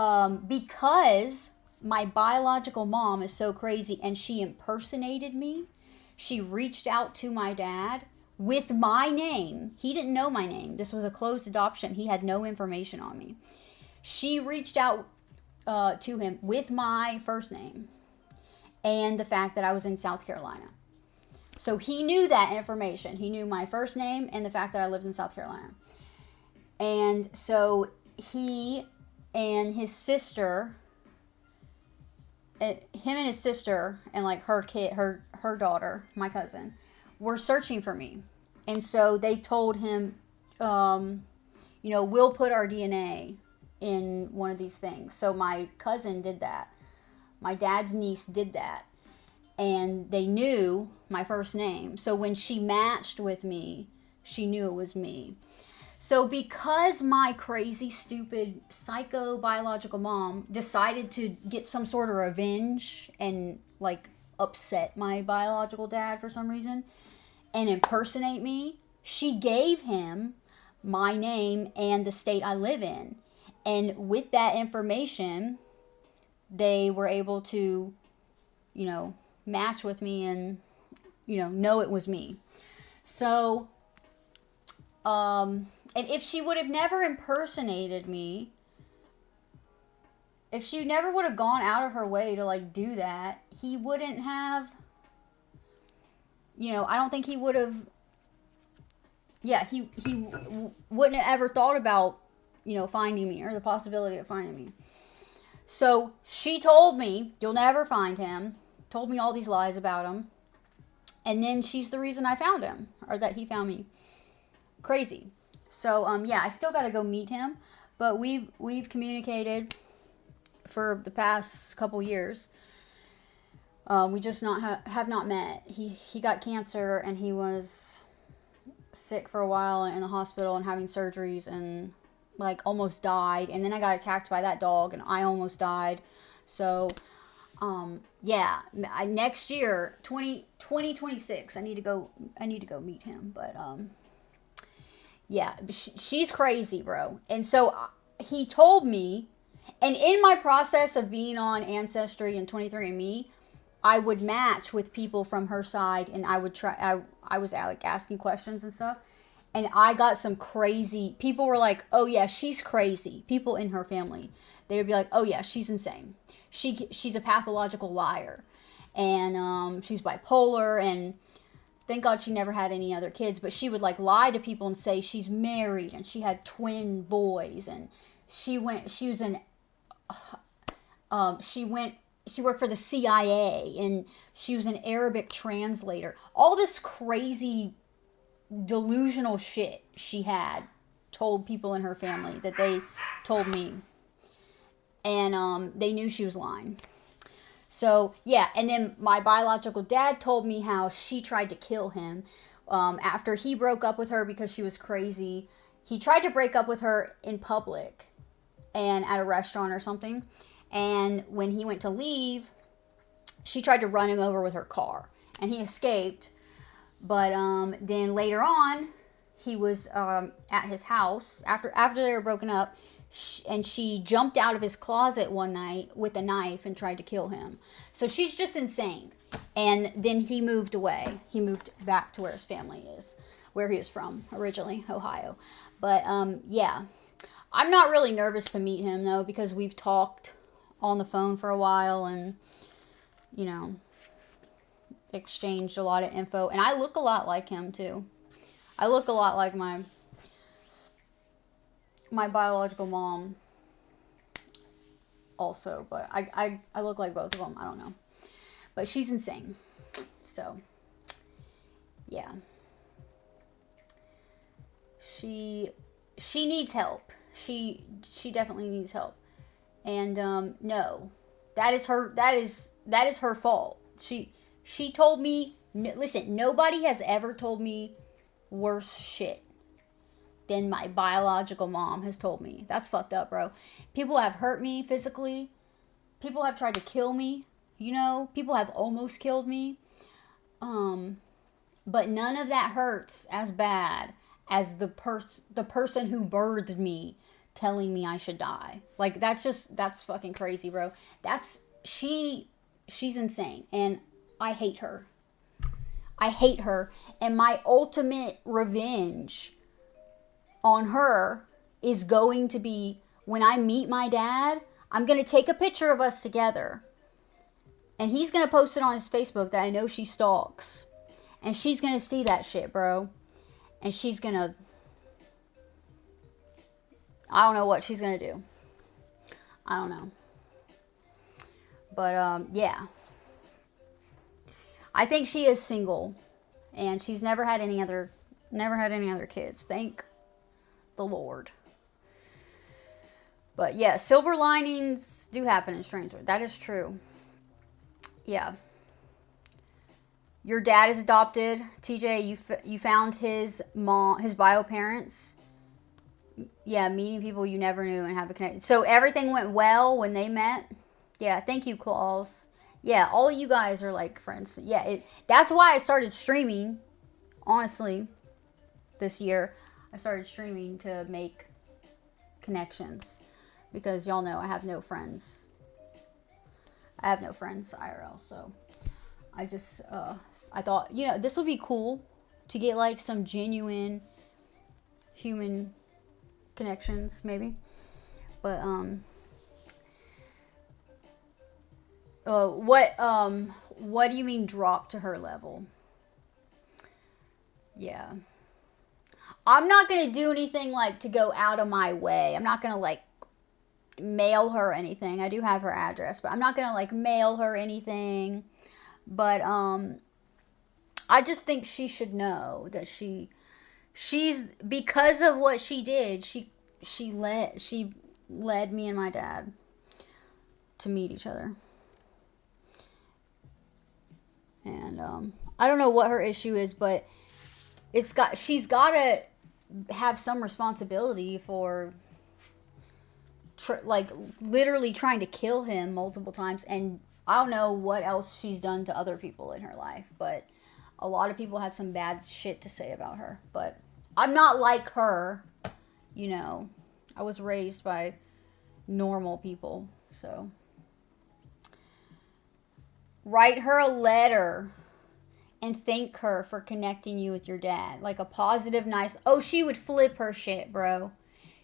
because my biological mom is so crazy, and she impersonated me, she reached out to my dad with my name. He didn't know my name. This was a closed adoption. He had no information on me. She reached out to him with my first name and the fact that I was in South Carolina. So he knew that information. He knew my first name and the fact that I lived in South Carolina. And so he and his sister, him and his sister and like her kid, her daughter, my cousin, were searching for me. And so they told him, we'll put our DNA in one of these things. So my cousin did that. My dad's niece did that. And they knew my first name. So when she matched with me, she knew it was me. So because my crazy, stupid, psycho biological mom decided to get some sort of revenge and like upset my biological dad for some reason and impersonate me, she gave him my name and the state I live in. And with that information, they were able to, match with me and, know it was me. So, and if she would have never impersonated me, if she never would have gone out of her way to, like, do that, he wouldn't have, I don't think he would have, he wouldn't have ever thought about, finding me or the possibility of finding me. So she told me, "You'll never find him," told me all these lies about him. And then she's the reason I found him, or that he found me. Crazy. So, I still got to go meet him, but we've communicated for the past couple years. We just have not met. He got cancer, and he was sick for a while in the hospital and having surgeries and like almost died. And then I got attacked by that dog and I almost died. So, next year, 2026, I need to go meet him. But, she's crazy, bro. And so he told me, and in my process of being on Ancestry and 23andMe, I would match with people from her side, and I would try, I was like asking questions and stuff. And I got some crazy, people were like, "Oh yeah, she's crazy." People in her family, they would be like, "Oh yeah, she's insane. She's a pathological liar. And she's bipolar, and thank God she never had any other kids, but she would like lie to people and say she's married and she had twin boys, and she worked for the CIA, and she was an Arabic translator. All this crazy delusional shit she had told people in her family that they told me. And they knew she was lying. So, and then my biological dad told me how she tried to kill him after he broke up with her because she was crazy. He tried to break up with her in public and at a restaurant or something. And when he went to leave, she tried to run him over with her car. And he escaped. But then later on, he was at his house after they were broken up. And she jumped out of his closet one night with a knife and tried to kill him. So she's just insane. And then he moved away. He moved back to where his family is, where he was from originally, Ohio. But yeah, I'm not really nervous to meet him though, because we've talked on the phone for a while, and you know, exchanged a lot of info, and I look a lot like him too. I look a lot like my biological mom also, but I look like both of them. I don't know, but she's insane. So yeah, she needs help. She definitely needs help. And no, that is her fault. She told me, listen, nobody has ever told me worse shit than my biological mom has told me. That's fucked up, bro. People have hurt me physically. People have tried to kill me. You know, people have almost killed me. Um, but none of that hurts as bad as the person who birthed me telling me I should die. Like that's fucking crazy, bro. That's she's insane, and I hate her. I hate her, and my ultimate revenge on her is going to be when I meet my dad. I'm going to take a picture of us together, and he's going to post it on his Facebook that I know she stalks. And she's going to see that shit, bro. And she's going to, I don't know what she's going to do. I don't know. But yeah. I think she is single, and she's never had any other kids. Thank the Lord. But yeah, silver linings do happen in Strange World. That is true. Yeah. Your dad is adopted, TJ. You found his mom, his bio parents. Yeah, meeting people you never knew and have a connection. So everything went well when they met. Yeah, thank you, Claus. Yeah, all of you guys are like friends. Yeah, that's why I started streaming. Honestly, this year I started streaming to make connections, because y'all know I have no friends. I have no friends IRL, so I just I thought, you know, this would be cool to get like some genuine human connections, maybe. But what do you mean drop to her level? Yeah. I'm not going to do anything like to go out of my way. I'm not going to like mail her anything. I do have her address, but I'm not going to like mail her anything. But I just think she should know that she's because of what she did, she led me and my dad to meet each other. And I don't know what her issue is, but she's got to have some responsibility for like literally trying to kill him multiple times. And I don't know what else she's done to other people in her life, but a lot of people had some bad shit to say about her. But I'm not like her, you know. I was raised by normal people, so write her a letter and thank her for connecting you with your dad. Like a positive, nice... Oh, she would flip her shit, bro.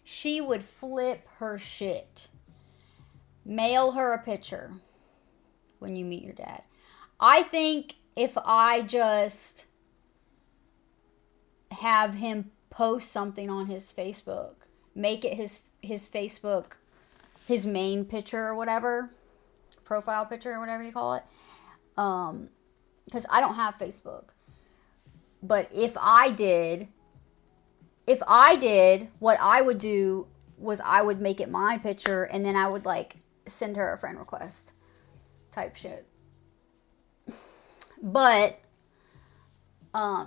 She would flip her shit. Mail her a picture when you meet your dad. I think if I just have him post something on his Facebook, make it his Facebook, his main picture or whatever, profile picture or whatever you call it, because I don't have Facebook. But if I did, what I would do was I would make it my picture, and then I would like send her a friend request type shit. But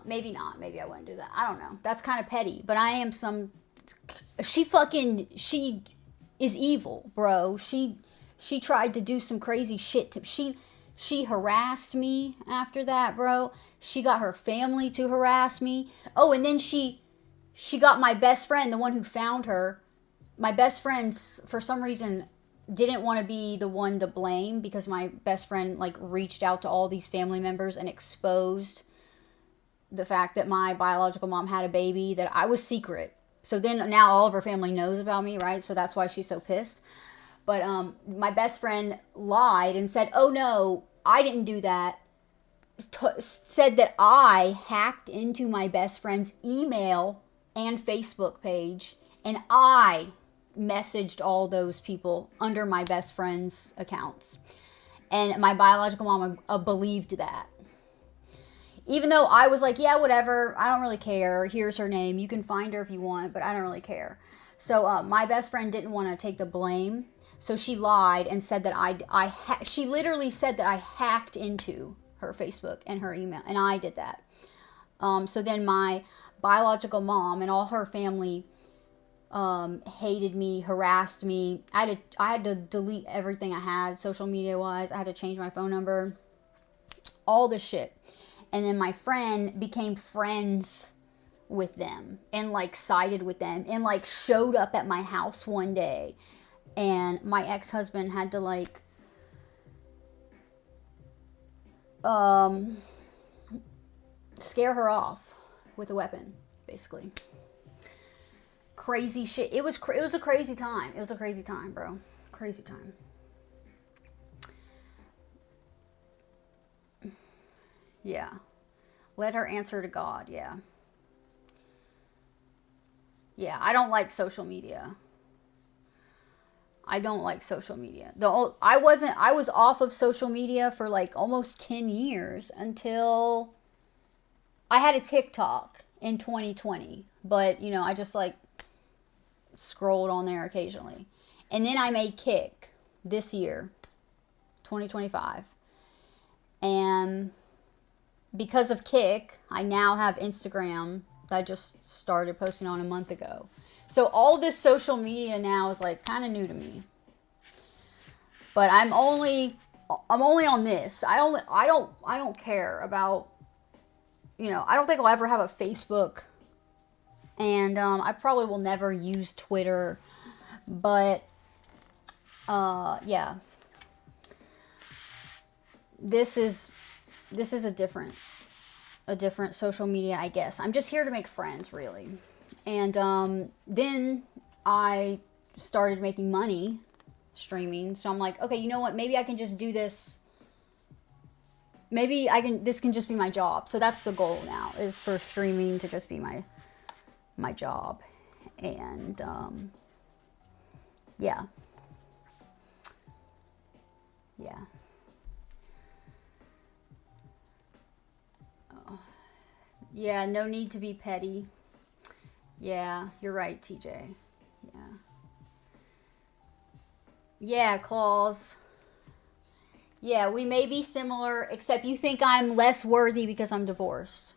maybe not. Maybe I wouldn't do that. I don't know. That's kind of petty. But I am some... She is evil, bro. She tried to do some crazy shit to... She harassed me after that, bro. She got her family to harass me. Oh, and then she got my best friend, the one who found her. My best friend, for some reason, didn't want to be the one to blame, because my best friend like reached out to all these family members and exposed the fact that my biological mom had a baby that I was secret. So then now all of her family knows about me, right? So that's why she's so pissed. But my best friend lied and said, "Oh no, I didn't do that." Said that I hacked into my best friend's email and Facebook page, and I messaged all those people under my best friend's accounts. And my biological mom believed that. Even though I was like, yeah, whatever, I don't really care. Here's her name. You can find her if you want, but I don't really care. So my best friend didn't want to take the blame. So she lied and said that she literally said that I hacked into her Facebook and her email, and I did that. So then my biological mom and all her family hated me, harassed me. I had to delete everything I had, social media wise. I had to change my phone number, all this shit. And then my friend became friends with them and like sided with them and like showed up at my house one day. And my ex-husband had to like scare her off with a weapon, basically. Crazy shit. It was a crazy time. It was a crazy time, bro. Crazy time. Yeah. Let her answer to God. Yeah. Yeah, I don't like social media. I don't like social media. I was off of social media for like almost 10 years until I had a TikTok in 2020. But, you know, I just like scrolled on there occasionally. And then I made Kick this year, 2025. And because of Kick, I now have Instagram that I just started posting on a month ago. So all this social media now is like kind of new to me. But I'm only on this. I don't care about, you know, I don't think I'll ever have a Facebook. And I probably will never use Twitter. But yeah. This is a different social media, I guess. I'm just here to make friends, really. And then I started making money streaming. So I'm like, okay, you know what? Maybe I can just do this. Maybe this can just be my job. So that's the goal now, is for streaming to just be my job. And yeah. Yeah. Yeah, no need to be petty. Yeah, you're right, TJ. Yeah. Yeah, Claus. Yeah, we may be similar, except you think I'm less worthy because I'm divorced.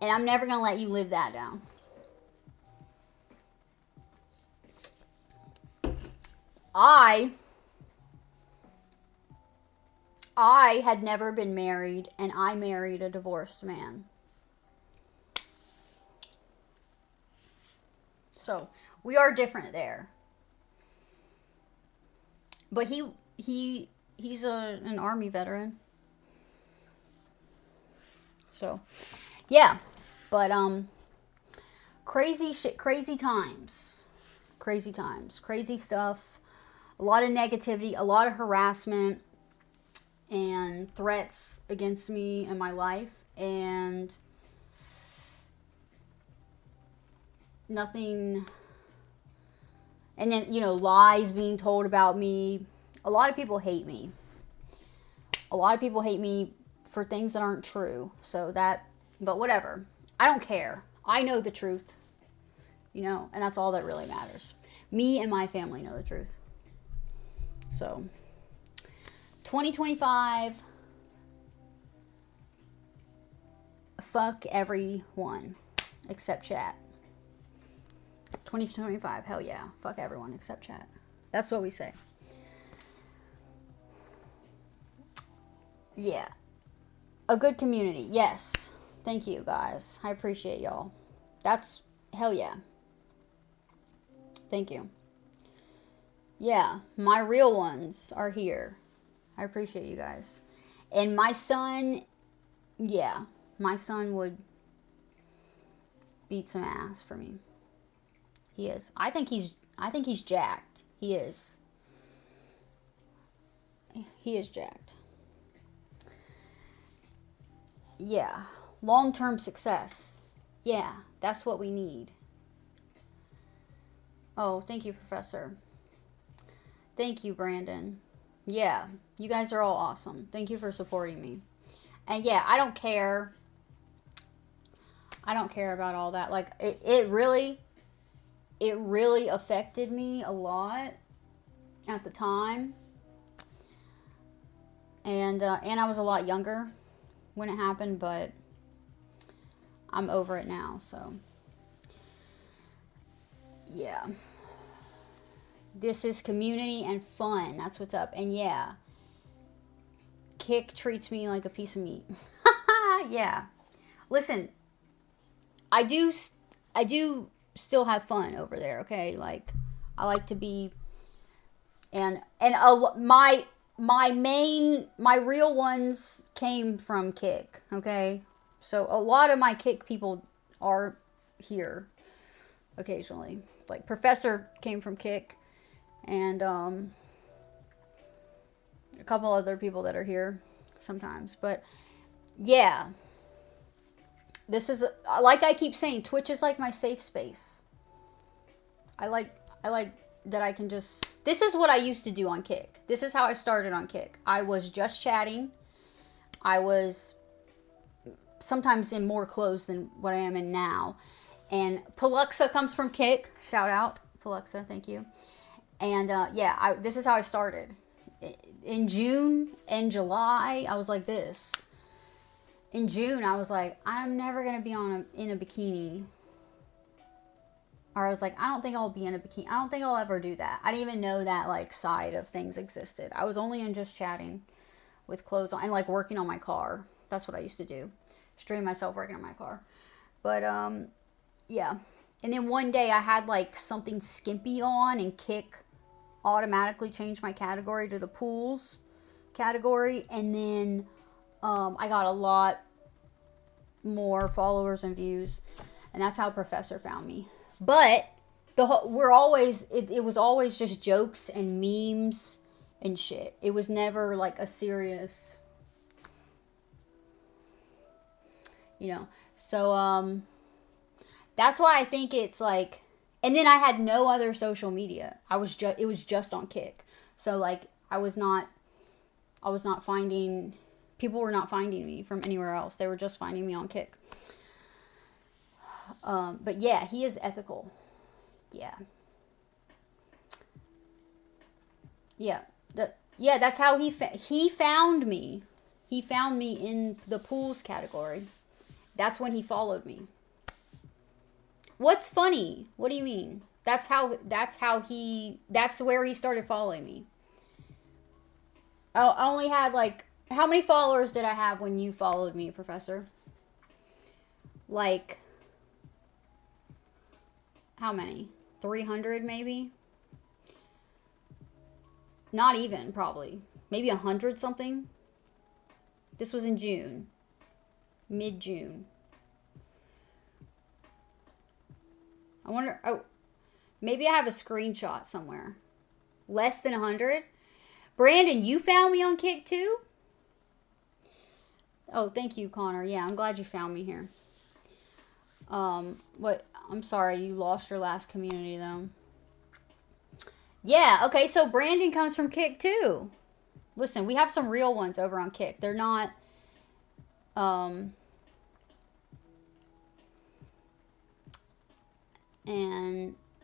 And I'm never going to let you live that down. I had never been married, and I married a divorced man. So, we are different there. But he's an army veteran. So, yeah. But crazy shit, crazy times. Crazy times, crazy stuff. A lot of negativity, a lot of harassment and threats against me and my life, and nothing. And then, you know, lies being told about me. A lot of people hate me. A lot of people hate me for things that aren't true. So that, but whatever. I don't care. I know the truth, you know, and that's all that really matters. Me and my family know the truth. So 2025, fuck everyone except chat. 2025, hell yeah, fuck everyone except chat. That's what we say. Yeah. A good community, yes. Thank you, guys. I appreciate y'all. That's, hell yeah. Thank you. Yeah, my real ones are here. I appreciate you guys. And my son, yeah, my son would beat some ass for me. He is. I think he's jacked. He is. He is jacked. Yeah. Long-term success. Yeah, that's what we need. Oh, thank you, Professor. Thank you, Brandon. Yeah, you guys are all awesome. Thank you for supporting me. And yeah, I don't care. I don't care about all that. Like, it really affected me a lot at the time. And I was a lot younger when it happened, but I'm over it now, so. Yeah. This is community and fun. That's what's up. And yeah, Kick treats me like a piece of meat. Yeah. Listen, I do still have fun over there, okay? Like, I like to be, and my real ones came from Kick, okay? So a lot of my Kick people are here occasionally. Like, Professor came from Kick, and a couple other people that are here sometimes. But yeah, this is, like I keep saying, Twitch is like my safe space. I like that I can just, this is what I used to do on Kick. This is how I started on Kick. I was just chatting. I was sometimes in more clothes than what I am in now. And Paluxa comes from Kick. Shout out, Paluxa, thank you. And yeah, this is how I started. In June and July, I was like this. In June, I was like, I'm never going to be in a bikini. Or I was like, I don't think I'll be in a bikini. I don't think I'll ever do that. I didn't even know that, like, side of things existed. I was only in just chatting with clothes on and, like, working on my car. That's what I used to do. Stream myself working on my car. But, yeah. And then one day I had, like, something skimpy on, and Kick automatically changed my category to the pools category. And then I got a lot more followers and views. And that's how Professor found me. But it was always just jokes and memes and shit. It was never like a serious, you know. So that's why I think it's like, and then I had no other social media. It was just on Kick. So like I was not finding, people were not finding me from anywhere else. They were just finding me on Kick. But yeah, he is ethical. Yeah. Yeah. Yeah, that's how he found me. He found me in the pools category. That's when he followed me. What's funny? What do you mean? That's where he started following me. I only had like, how many followers did I have when you followed me, Professor? Like, how many? 300 maybe? Not even, probably. Maybe 100 something? This was in June. Mid-June. I wonder, oh, maybe I have a screenshot somewhere. Less than 100? Brandon, you found me on Kick too? Oh, thank you, Connor. Yeah, I'm glad you found me here. What? I'm sorry, you lost your last community, though. Yeah, okay, so Brandon comes from Kick, too. Listen, we have some real ones over on Kick. They're not, and,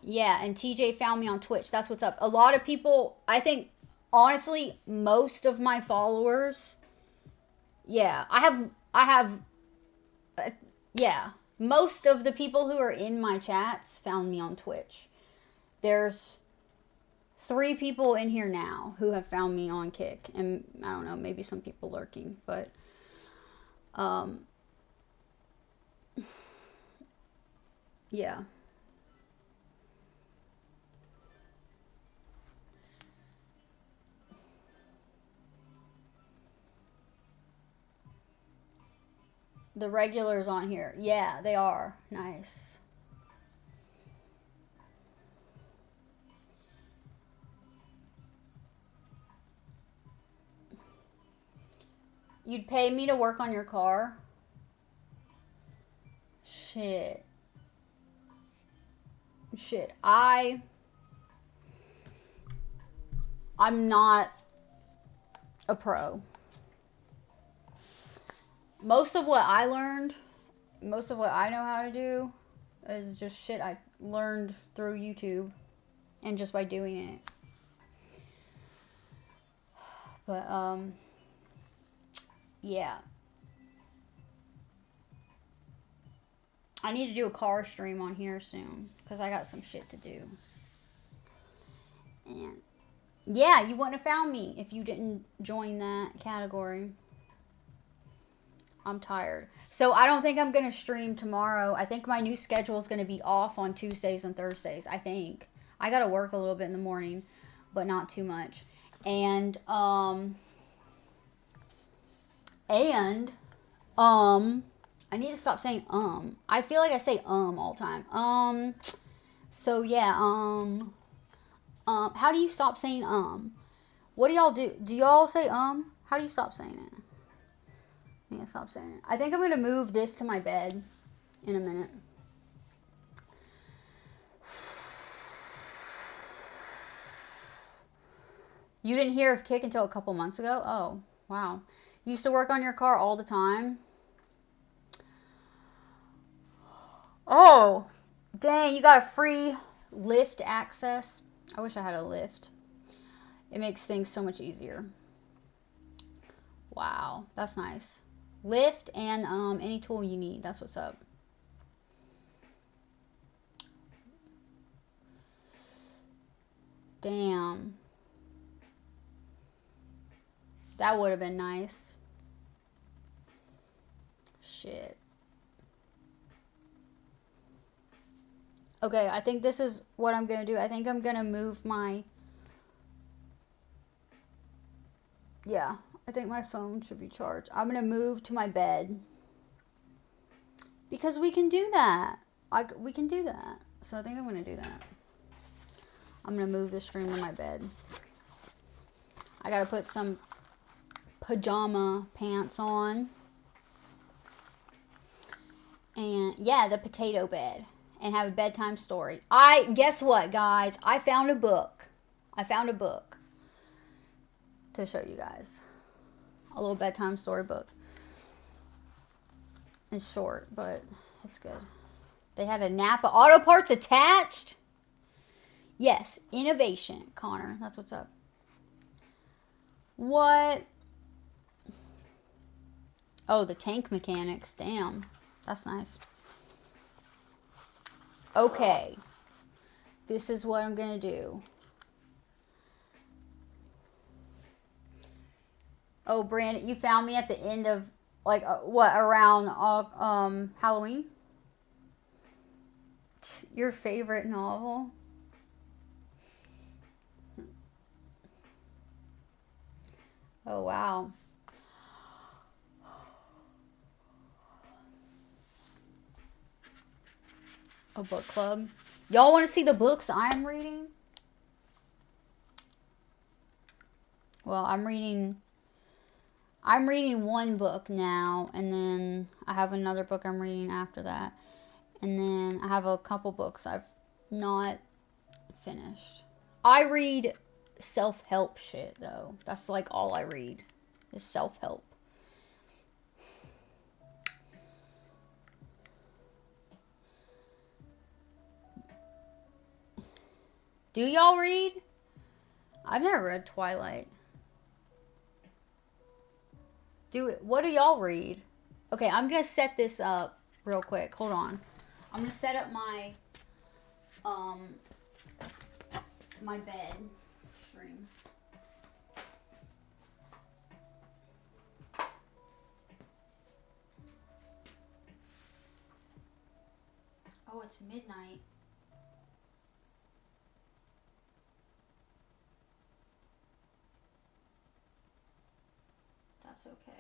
yeah, and TJ found me on Twitch. That's what's up. A lot of people, I think, honestly, most of my followers, yeah, I have, yeah, most of the people who are in my chats found me on Twitch. There's 3 people in here now who have found me on Kick, and I don't know, maybe some people lurking, but yeah. The regulars on here. Yeah, they are. Nice. You'd pay me to work on your car? Shit. Shit. I'm not a pro. Most of what I learned, most of what I know how to do is just shit I learned through YouTube and just by doing it. But yeah. I need to do a car stream on here soon because I got some shit to do. And yeah, you wouldn't have found me if you didn't join that category. I'm tired. So I don't think I'm going to stream tomorrow. I think my new schedule is going to be off on Tuesdays and Thursdays, I think. I got to work a little bit in the morning, but not too much. And I need to stop saying I feel like I say all the time. So yeah, how do you stop saying What do y'all do? Do y'all say How do you stop saying it? I need to stop saying it. I think I'm gonna move this to my bed in a minute. You didn't hear of Kick until a couple months ago? Oh, wow. You used to work on your car all the time? Oh, dang, you got a free Lyft access. I wish I had a Lyft. It makes things so much easier. Wow, that's nice. Lyft and any tool you need. That's what's up. Damn. That would have been nice. Shit. Okay, I think this is what I'm going to do. I think I'm going to move my... Yeah, I think my phone should be charged. I'm going to move to my bed. Because we can do that. We can do that. So I think I'm going to do that. I'm going to move the stream to my bed. I got to put some pajama pants on. And yeah, the potato bed. And have a bedtime story. Guess what, guys? I found a book. I found a book to show you guys. A little bedtime story book. It's short, but it's good. They had a Napa Auto Parts attached. Yes, innovation, Connor. That's what's up. What? Oh, the tank mechanics. Damn. That's nice. Okay. This is what I'm going to do. Oh, Brandon, you found me at the end of, like, what, around Halloween? Your favorite novel? Oh, wow. A book club. Y'all want to see the books I'm reading? Well, I'm reading one book now, and then I have another book I'm reading after that. And then I have a couple books I've not finished. I read self-help shit, though. That's like all I read is self-help. Do y'all read? I've never read Twilight. What do y'all read? Okay, I'm gonna set this up real quick. Hold on. I'm gonna set up my my bed stream. Oh, it's midnight. That's okay.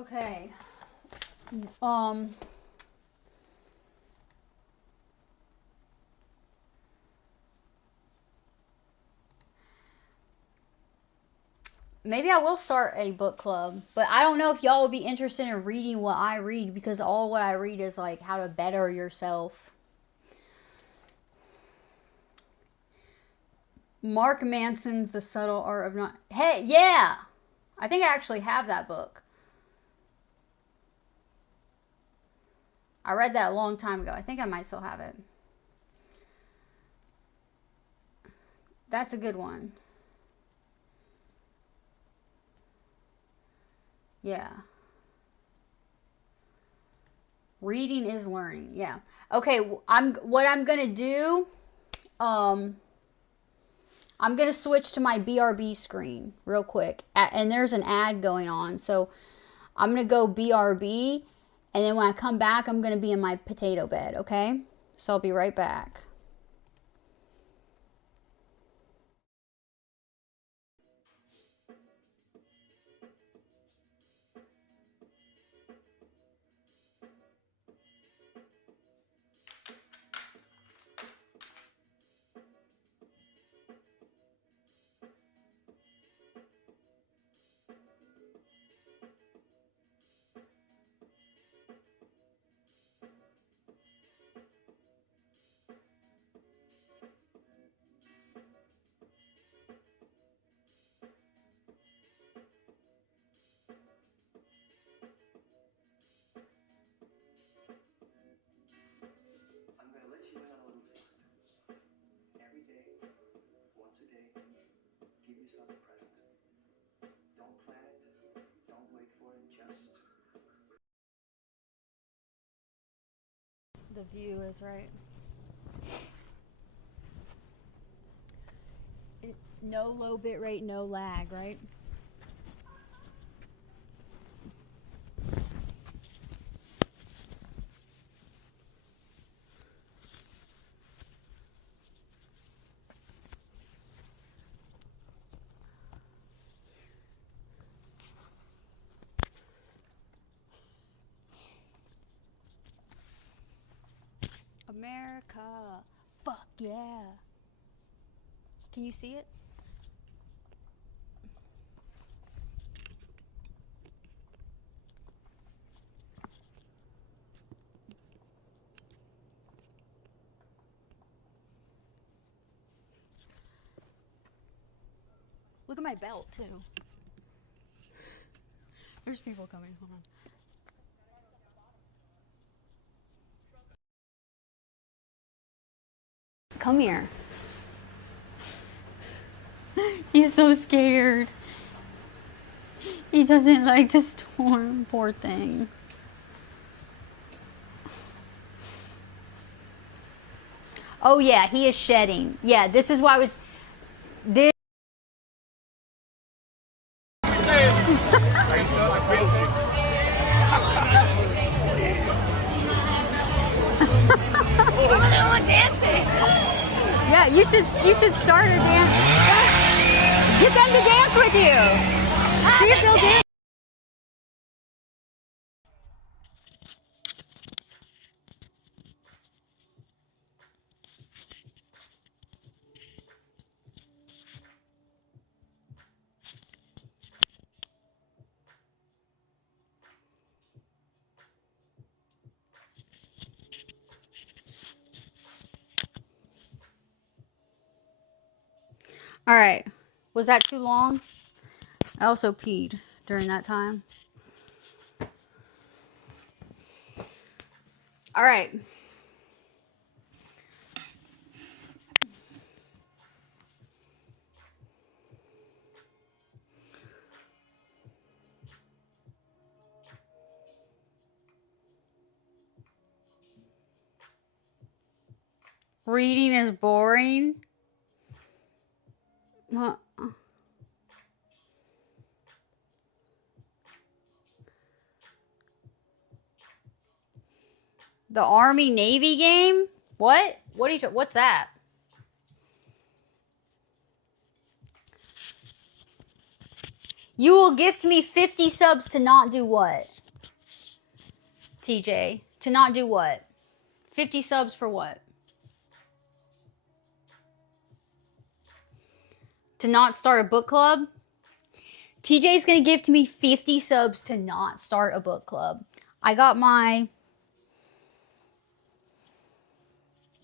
Okay. Maybe I will start a book club, but I don't know if y'all would be interested in reading what I read, because all what I read is like how to better yourself. Mark Manson's The Subtle Art of Not. Hey, yeah! I think I actually have that book. I read that a long time ago. I think I might still have it. That's a good one. Yeah. Reading is learning. Yeah. Okay, what I'm going to do, I'm going to switch to my BRB screen real quick. And there's an ad going on. So I'm going to go BRB. And then when I come back, I'm going to be in my potato bed, okay? So I'll be right back. The view is right. No low bit rate, no lag, right? America. Fuck yeah. Can you see it? Look at my belt, too. There's people coming. Hold on. Come here. He's so scared. He doesn't like the storm, poor thing. Oh yeah, he is shedding. Yeah, this is why I was... This... dancing. Yeah, you should start a dance. Get them to dance with you. See if they'll dance. All right. Was that too long? I also peed during that time. All right. Reading is boring. What? The Army Navy game? What? What are you? What's that? You will gift me 50 subs to not do what? TJ? To not do what? 50 subs for what? To not start a book club? TJ's gonna give to me 50 subs to not start a book club. I got my...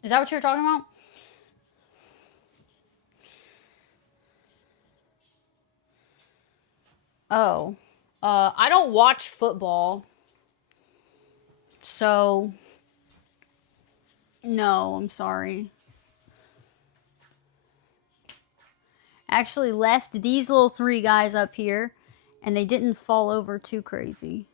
Is that what you're talking about? Oh. I don't watch football. So... No, I'm sorry. Actually left these little 3 guys up here, and they didn't fall over too crazy.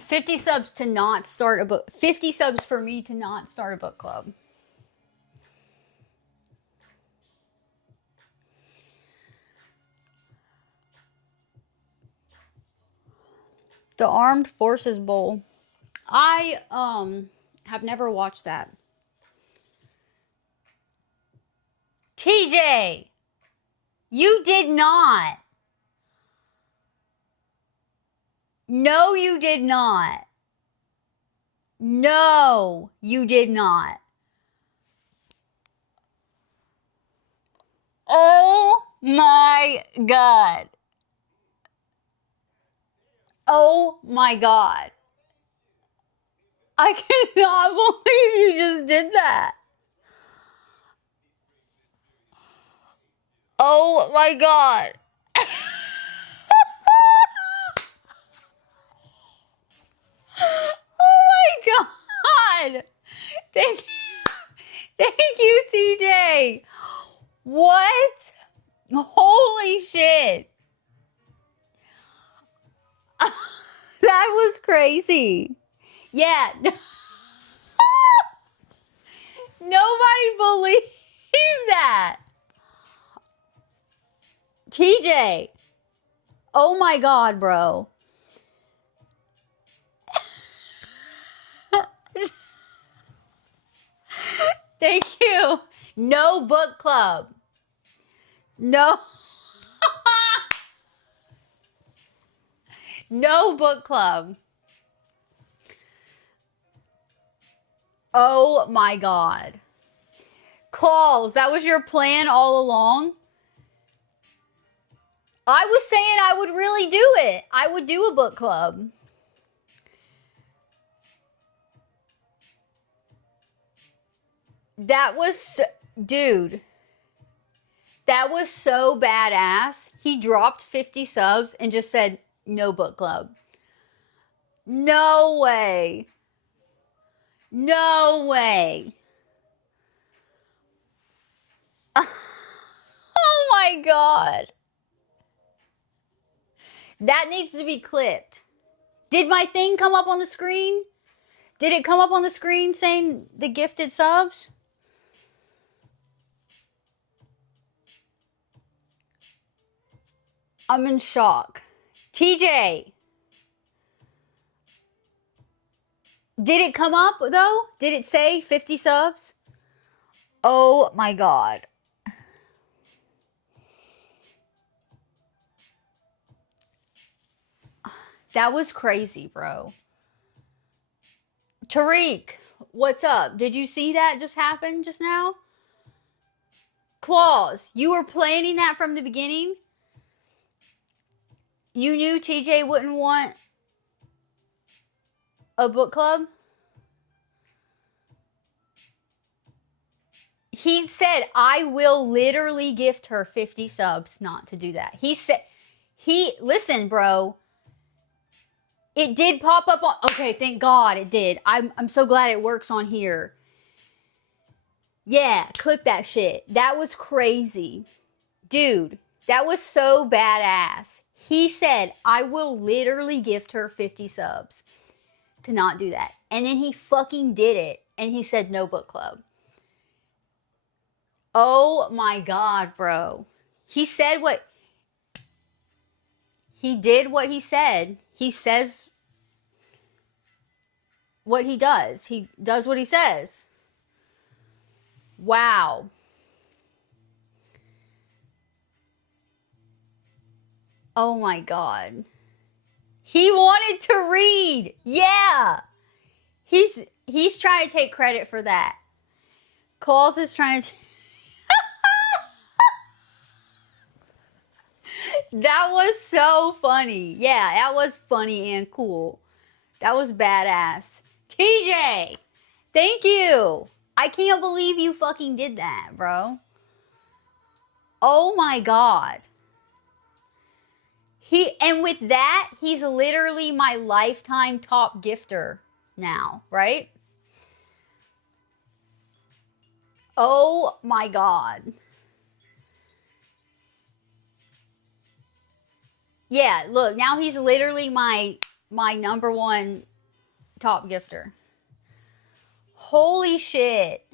$50 subs to not start a book. 50 subs for me to not start a book club. The Armed Forces Bowl. I have never watched that. TJ, you did not. No, you did not. No, you did not. Oh my God. Oh my God. I cannot believe you just did that. Oh my God. Oh my God. Thank you, TJ. What? Holy shit. That was crazy. Yeah. Nobody believed that. TJ. Oh my God, bro. Thank you. No book club. No. No book club. Oh my God. Claws, that was your plan all along? I was saying I would really do it. I would do a book club. That was, dude, that was so badass. He dropped 50 subs and just said, no book club. No way. No way. Oh my God. That needs to be clipped. Did my thing come up on the screen? Did it come up on the screen saying the gifted subs? I'm in shock. TJ. Did it come up though? Did it say 50 subs? Oh my God. That was crazy, bro. Tariq, what's up? Did you see that just happen just now? Claws, you were planning that from the beginning? You knew TJ wouldn't want a book club? He said, I will literally gift her 50 subs not to do that. He said, listen, bro. It did pop up on, okay, thank God it did. I'm so glad it works on here. Yeah, clip that shit. That was crazy. Dude, that was so badass. He said, I will literally gift her 50 subs to not do that. And then he fucking did it. And he said, no book club. Oh my God, bro. He said what... He did what he said. He says what he does. He does what he says. Wow. Oh my God. He wanted to read. Yeah. He's trying to take credit for that. Claus is trying to That was so funny. Yeah, that was funny and cool. That was badass. TJ, thank you. I can't believe you fucking did that, bro. Oh my God. And with that, he's literally my lifetime top gifter now, right? Oh my God. Yeah, look, now he's literally my number one top gifter. Holy shit.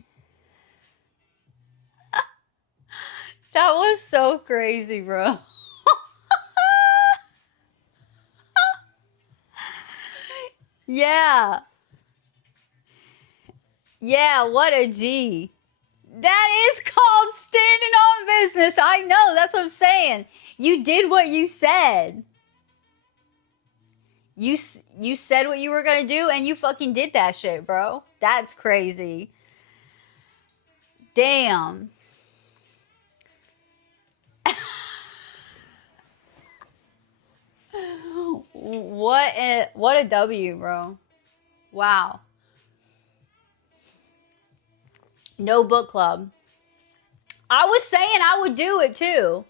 That was so crazy, bro. Yeah. Yeah, what a G. That is called standing on business. I know, that's what I'm saying. You did what you said. You said what you were gonna do, and you fucking did that shit, bro. That's crazy. Damn. What a W, bro. Wow. No book club. I was saying I would do it too.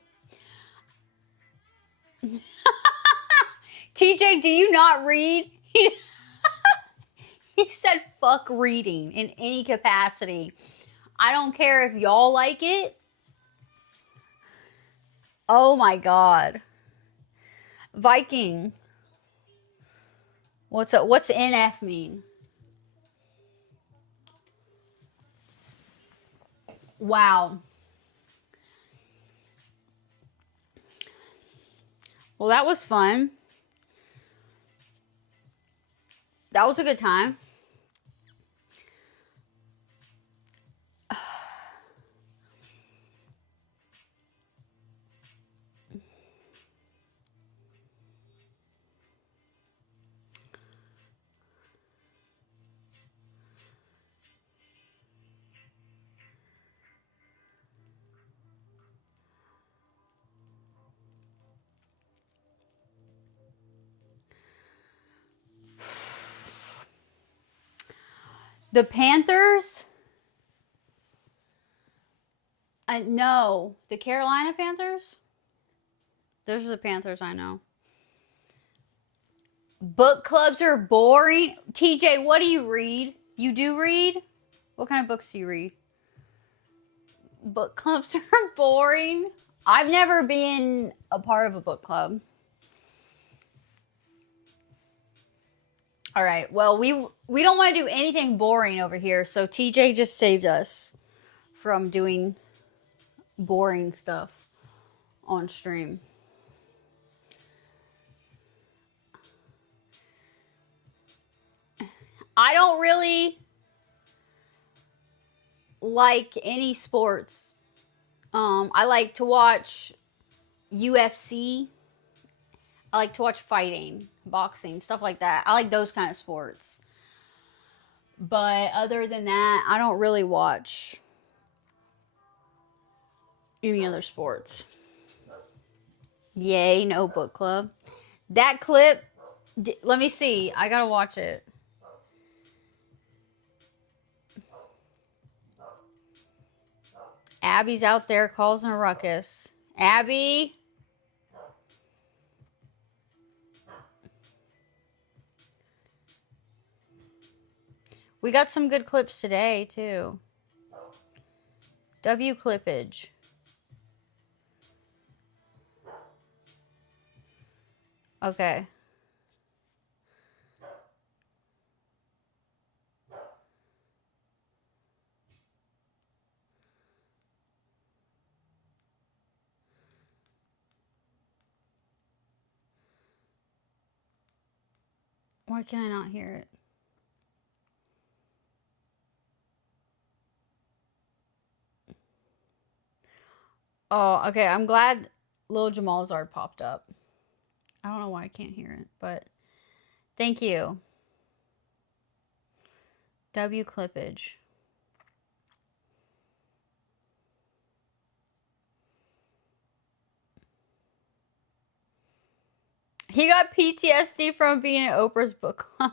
TJ, do you not read? He said fuck reading in any capacity. I don't care if y'all like it. Oh my God. Viking. What's NF mean? Wow. Well, that was fun. That was a good time. The Panthers? No. The Carolina Panthers? Those are the Panthers I know. Book clubs are boring. TJ, what do you read? You do read? What kind of books do you read? Book clubs are boring. I've never been a part of a book club. All right. Well, we don't want to do anything boring over here, so TJ just saved us from doing boring stuff on stream. I don't really like any sports. I like to watch UFC. I like to watch fighting, boxing, stuff like that. I like those kind of sports. But other than that, I don't really watch any other sports. Yay, no book club. That clip, let me see. I gotta watch it. Abby's out there causing a ruckus. Abby. We got some good clips today, too. W clippage. Okay. Why can I not hear it? Oh, okay. I'm glad Lil Jamalzard popped up. I don't know why I can't hear it, but thank you. W Clippage. He got PTSD from being at Oprah's book club.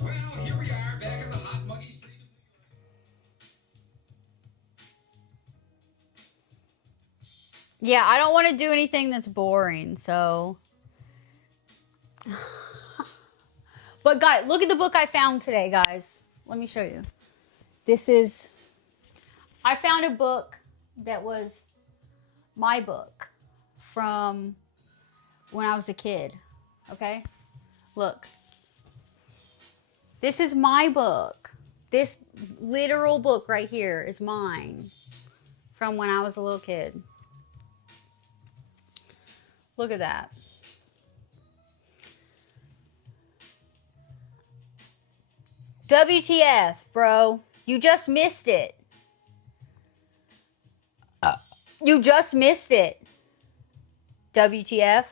Well, here we are back in the hot, muggy street. Yeah, I don't want to do anything that's boring, so. But guys, look at the book I found today, guys. Let me show you. This is. I found a book that was my book from when I was a kid. Okay? Look. This is my book. This literal book right here is mine from when I was a little kid. Look at that. WTF, bro. You just missed it. You just missed it. WTF.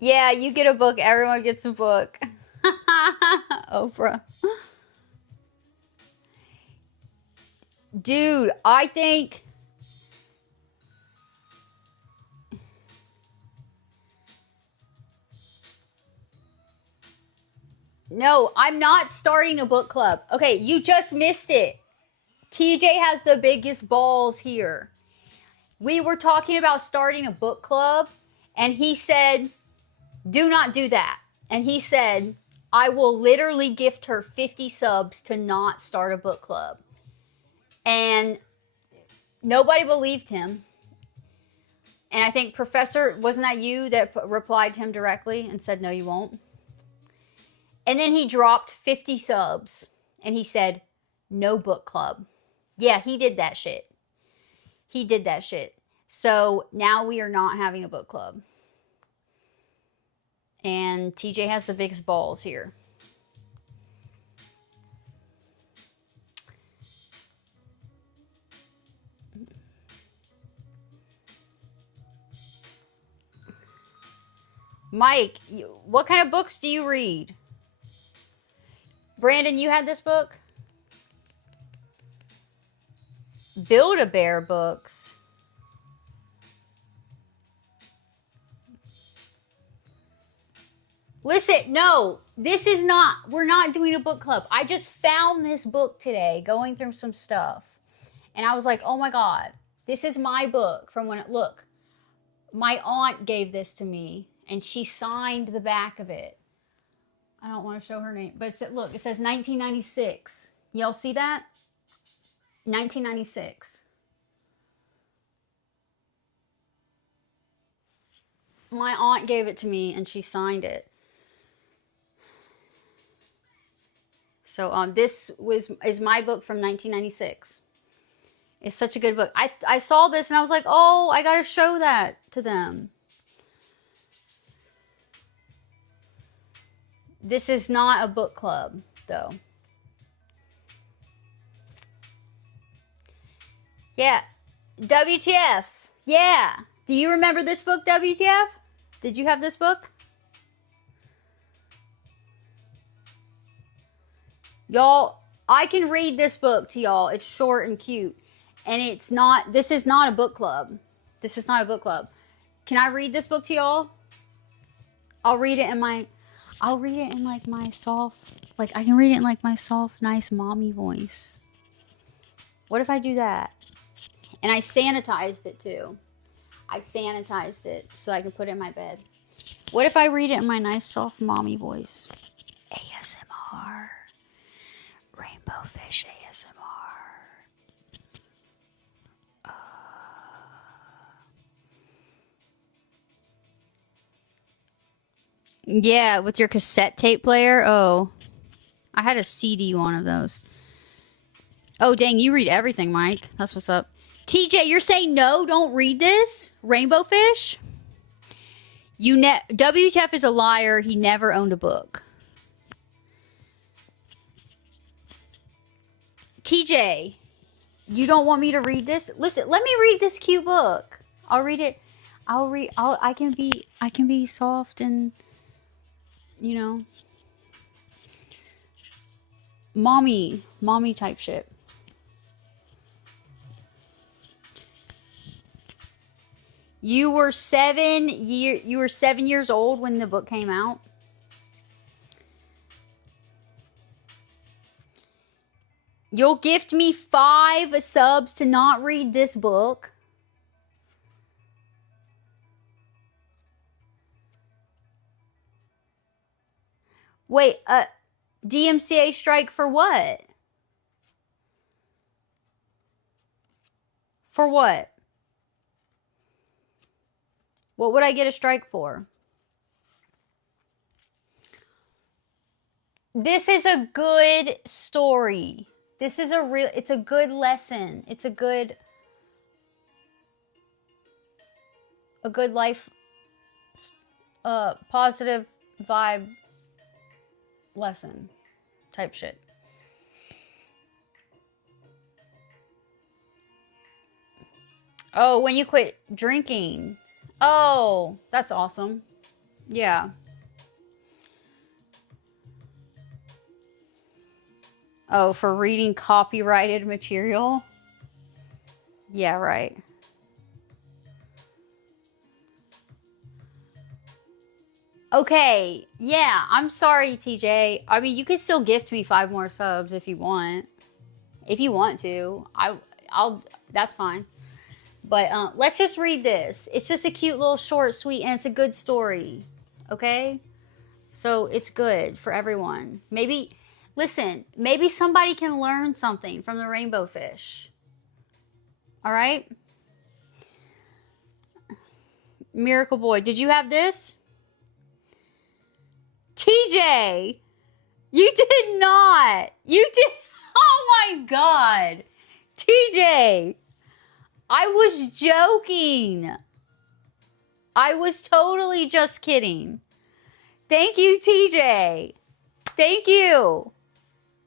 Yeah, you get a book. Everyone gets a book. Oprah. Dude, I think... No, I'm not starting a book club. Okay, you just missed it. TJ has the biggest balls here. We were talking about starting a book club, and he said, do not do that. And he said, I will literally gift her 50 subs to not start a book club. And nobody believed him. And I think Professor, wasn't that you that replied to him directly and said, no, you won't? And then he dropped 50 subs and he said, no book club. Yeah, he did that shit. He did that shit. So now we are not having a book club. And TJ has the biggest balls here. Mike, what kind of books do you read? Brandon, you had this book? Build-A-Bear books. Listen, no, this is not, we're not doing a book club. I just found this book today, going through some stuff. And I was like, oh my God, this is my book from when, look, my aunt gave this to me and she signed the back of it. I don't want to show her name, but look, it says 1996. Y'all see that? 1996. My aunt gave it to me and she signed it. So this is my book from 1996. It's such a good book. I saw this and I was like, oh, I gotta show that to them. This is not a book club, though. Yeah. WTF. Yeah. Do you remember this book, WTF? Did you have this book? Y'all, I can read this book to y'all. It's short and cute. And it's not, this is not a book club. This is not a book club. Can I read this book to y'all? I'll read it in like my soft, like I can read it in like my soft, nice mommy voice. What if I do that? And I sanitized it too. I sanitized it so I can put it in my bed. What if I read it in my nice soft mommy voice? ASMR. Rainbow Fish ASMR. Yeah, with your cassette tape player. Oh, I had a CD one of those. Oh, dang, you read everything, Mike. That's what's up. TJ, you're saying no, don't read this? Rainbow Fish? WTF is a liar. He never owned a book. TJ, you don't want me to read this? Listen, let me read this cute book. I'll read it. I can be soft and, you know, mommy type shit. You were 7 years old when the book came out. You'll gift me 5 subs to not read this book. Wait, DMCA strike for what? For what? What would I get a strike for? This is a good story. This is it's a good lesson. It's a good life, positive vibe lesson type shit. Oh, when you quit drinking. Oh, that's awesome. Yeah. Oh, for reading copyrighted material? Yeah, right. Okay, yeah, I'm sorry, TJ. I mean, you can still gift me 5 more subs if you want. If you want to. I'll that's fine. But let's just read this. It's just a cute little short, sweet, and it's a good story. Okay? So it's good for everyone. Maybe, listen, maybe somebody can learn something from the rainbow fish. Alright? Miracle Boy, did you have this? TJ! You did not! You did. Oh my god! TJ! I was joking. I was totally just kidding. Thank you, TJ. Thank you.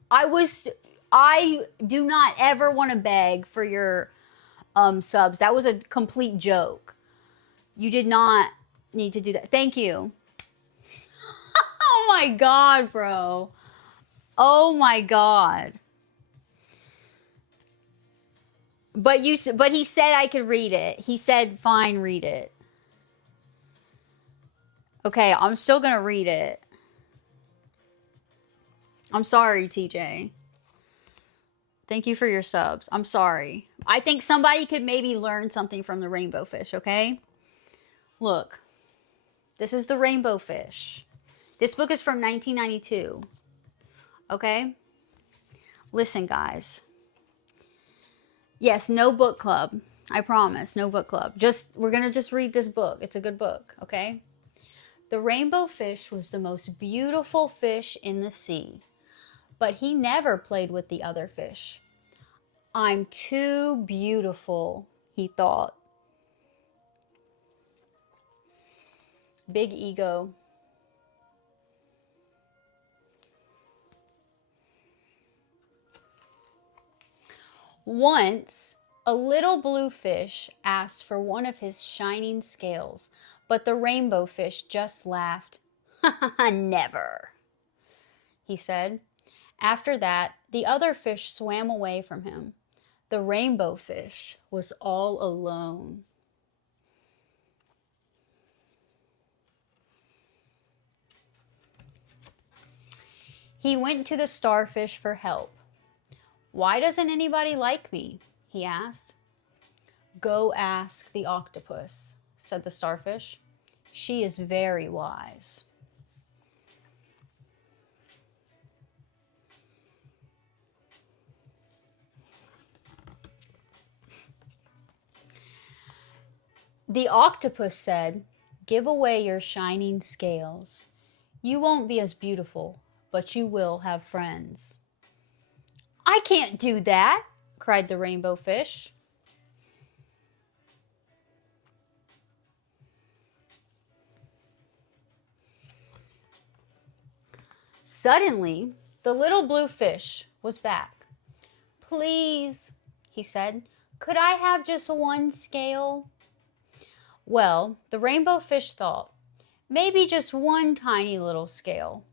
I do not ever want to beg for your subs. That was a complete joke. You did not need to do that. Thank you. Oh my god, bro. Oh my god. But he said I could read it. He said, fine, read it. Okay, I'm still gonna read it. I'm sorry, TJ. Thank you for your subs. I'm sorry. I think somebody could maybe learn something from the rainbow fish, okay? Look. This is the rainbow fish. This book is from 1992. Okay? Listen, guys. Yes, no book club. I promise, no book club. We're going to just read this book. It's a good book, okay? The rainbow fish was the most beautiful fish in the sea, but he never played with the other fish. I'm too beautiful, he thought. Big ego. Once, a little blue fish asked for one of his shining scales, but the rainbow fish just laughed. Never, he said. After that, the other fish swam away from him. The rainbow fish was all alone. He went to the starfish for help. Why doesn't anybody like me? He asked. Go ask the octopus, said the starfish. She is very wise. The octopus said, give away your shining scales. You won't be as beautiful, but you will have friends. I can't do that, cried the rainbow fish. Suddenly, the little blue fish was back. Please, he said, could I have just one scale? Well, the rainbow fish thought, maybe just one tiny little scale.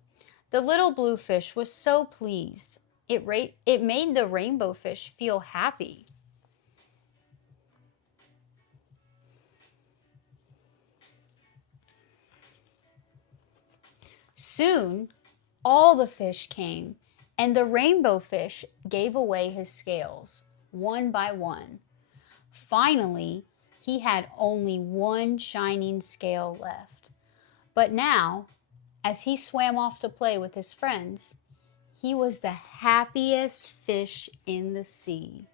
The little blue fish was so pleased. It made the rainbow fish feel happy. Soon, all the fish came, and the rainbow fish gave away his scales, one by one. Finally, he had only one shining scale left. But now, as he swam off to play with his friends, he was the happiest fish in the sea.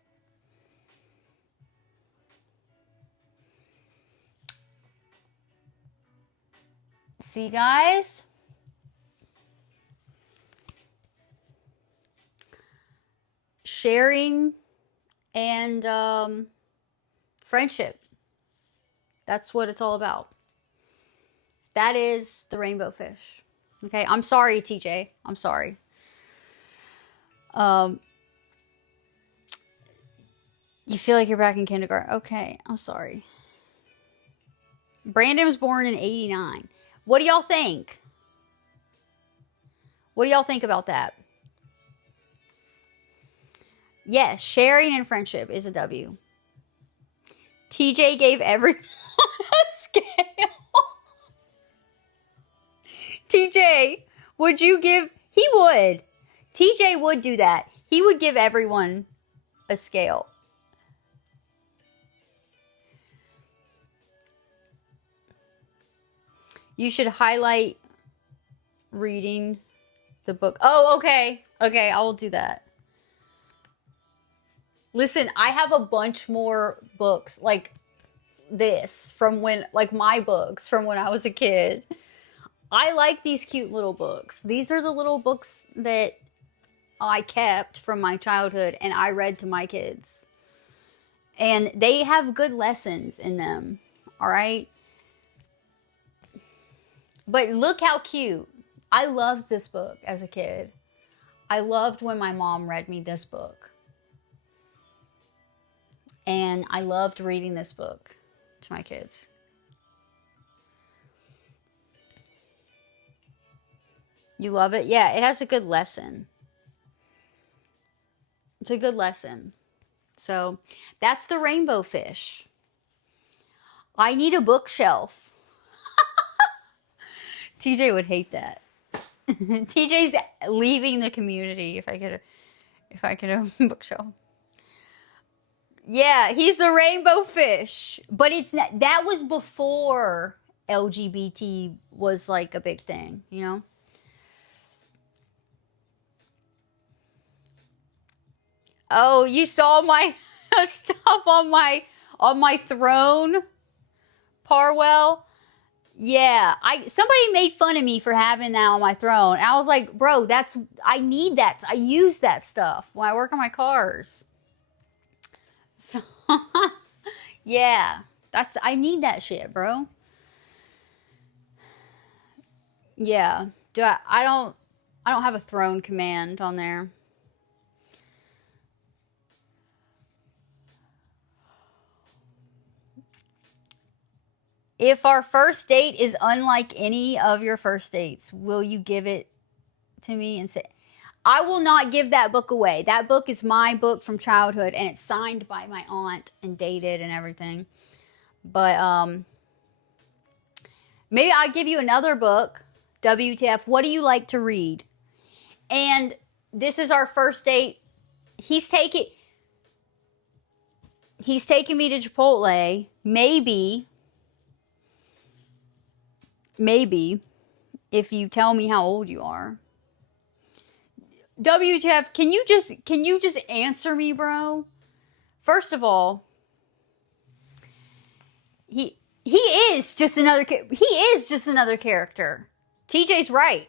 See, guys? Sharing and friendship. That's what it's all about. That is the rainbow fish. Okay, I'm sorry, TJ. I'm sorry. You feel like you're back in kindergarten. Okay, I'm sorry. Brandon was born in 89. What do y'all think? What do y'all think about that? Yes, sharing and friendship is a W. TJ gave everyone a scale. TJ, would you give... He would. TJ would do that. He would give everyone a scale. You should highlight reading the book. Oh, okay. Okay, I will do that. Listen, I have a bunch more books like this from when, like my books from when I was a kid. I like these cute little books. These are the little books that I kept from my childhood and I read to my kids. And they have good lessons in them. All right? But look how cute. I loved this book as a kid. I loved when my mom read me this book. And I loved reading this book to my kids. You love it? Yeah, it has a good lesson. It's a good lesson. So, that's the rainbow fish. I need a bookshelf. TJ would hate that. TJ's leaving the community if I could have a bookshelf. Yeah, he's the rainbow fish. But it's not, that was before LGBT was like a big thing, you know? Oh, you saw my stuff on my throne, Parwell? Yeah, somebody made fun of me for having that on my throne. And I was like, bro, I need that. I use that stuff when I work on my cars. So, yeah, I need that shit, bro. Yeah, I don't have a throne command on there. If our first date is unlike any of your first dates, will you give it to me and say, I will not give that book away. That book is my book from childhood, and it's signed by my aunt and dated and everything. But maybe I'll give you another book, WTF. What do you like to read? And this is our first date. He's taking me to Chipotle. Maybe, if you tell me how old you are. WTF, can you just answer me, bro? First of all, he is just another character. TJ's right.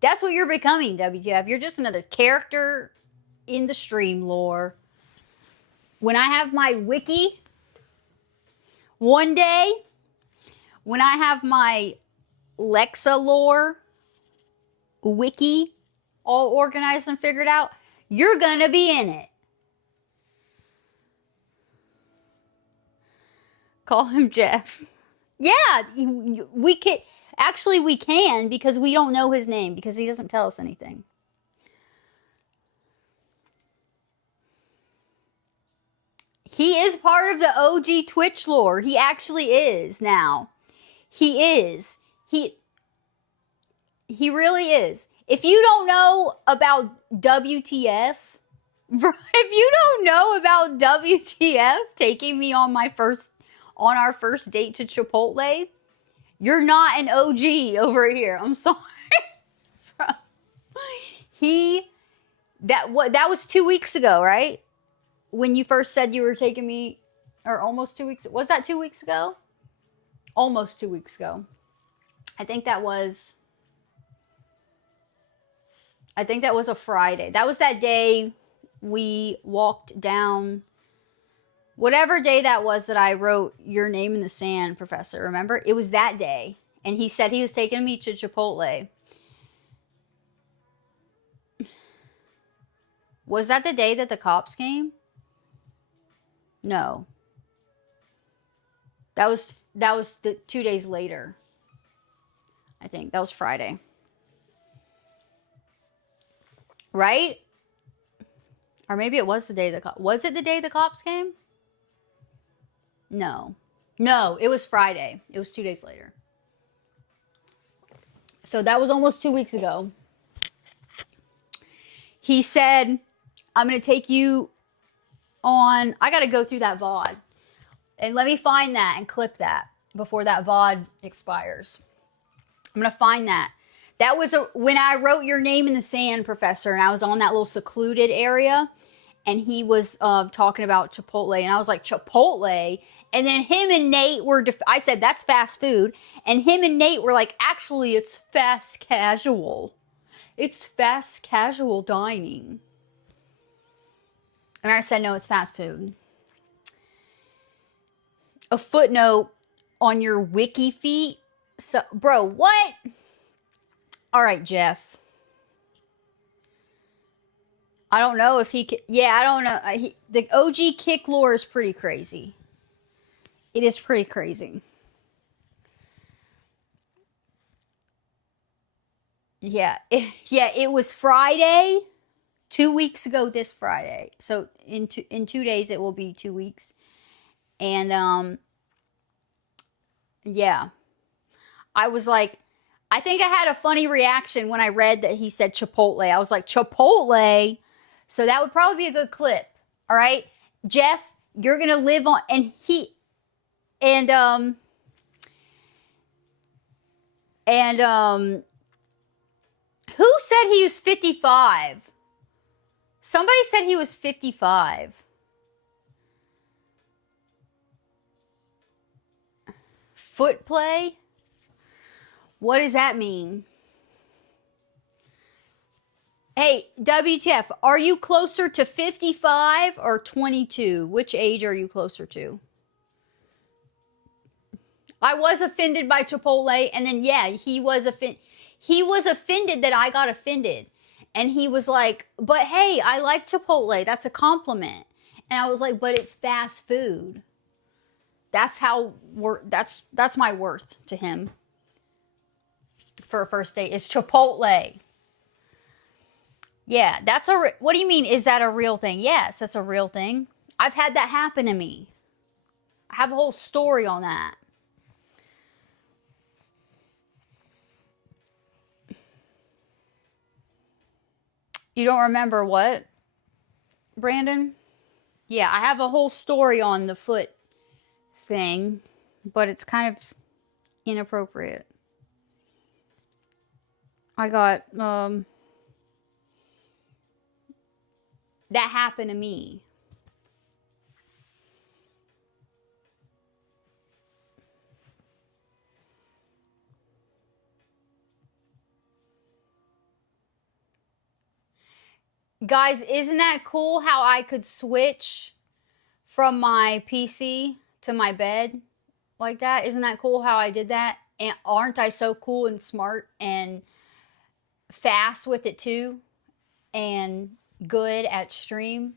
That's what you're becoming, WTF. You're just another character in the stream lore. When I have my wiki one day, when I have my Lexa lore wiki all organized and figured out, you're gonna be in it. Call him Jeff. Yeah, we can. Actually, we can because we don't know his name because he doesn't tell us anything. He is part of the OG Twitch lore. He actually is now. He is. He really is. If you don't know about WTF, if you don't know about WTF taking me on our first date to Chipotle, you're not an OG over here. I'm sorry. That was 2 weeks ago, right? When you first said you were taking me, or almost 2 weeks. Was that 2 weeks ago? Almost 2 weeks ago. I think that was a Friday. That was that day we walked down, whatever day that was that I wrote your name in the sand, Professor. Remember? It was that day. And he said he was taking me to Chipotle. Was that the day that the cops came? No. That was the 2 days later. I think that was Friday. Right? Or maybe it was the day was it the day the cops came? No, it was Friday. It was 2 days later. So that was almost 2 weeks ago. He said, I'm going to take you on. I got to go through that VOD. And let me find that and clip that before that VOD expires. I'm going to find that. That was when I wrote your name in the sand, Professor, and I was on that little secluded area. And he was talking about Chipotle. And I was like, Chipotle? And then him and Nate were, I said, that's fast food. And him and Nate were like, actually, it's fast casual. It's fast casual dining. And I said, no, it's fast food. A footnote on your wiki feet. So, bro, what? All right, Jeff. I don't know if he can. Yeah, I don't know. The OG kick lore is pretty crazy. It is pretty crazy. Yeah. It was Friday, 2 weeks ago this Friday. So in 2 days it will be 2 weeks. And yeah. I was like, I think I had a funny reaction when I read that he said Chipotle. I was like, Chipotle? So that would probably be a good clip. All right? Jeff, you're going to live on, who said he was 55? Somebody said he was 55. Foot play? What does that mean? Hey, WTF, are you closer to 55 or 22? Which age are you closer to? I was offended by Chipotle, and then, yeah, he was offended that I got offended. And he was like, but hey, I like Chipotle. That's a compliment. And I was like, but it's fast food. That's my worth to him for a first date. It's Chipotle. Yeah, what do you mean, is that a real thing? Yes, that's a real thing. I've had that happen to me. I have a whole story on that. You don't remember what, Brandon? Yeah, I have a whole story on the foot thing, but it's kind of inappropriate. I got, that happened to me. Guys, isn't that cool how I could switch from my PC to my bed like that? Isn't that cool how I did that? And aren't I so cool and smart and fast with it too? And good at streaming?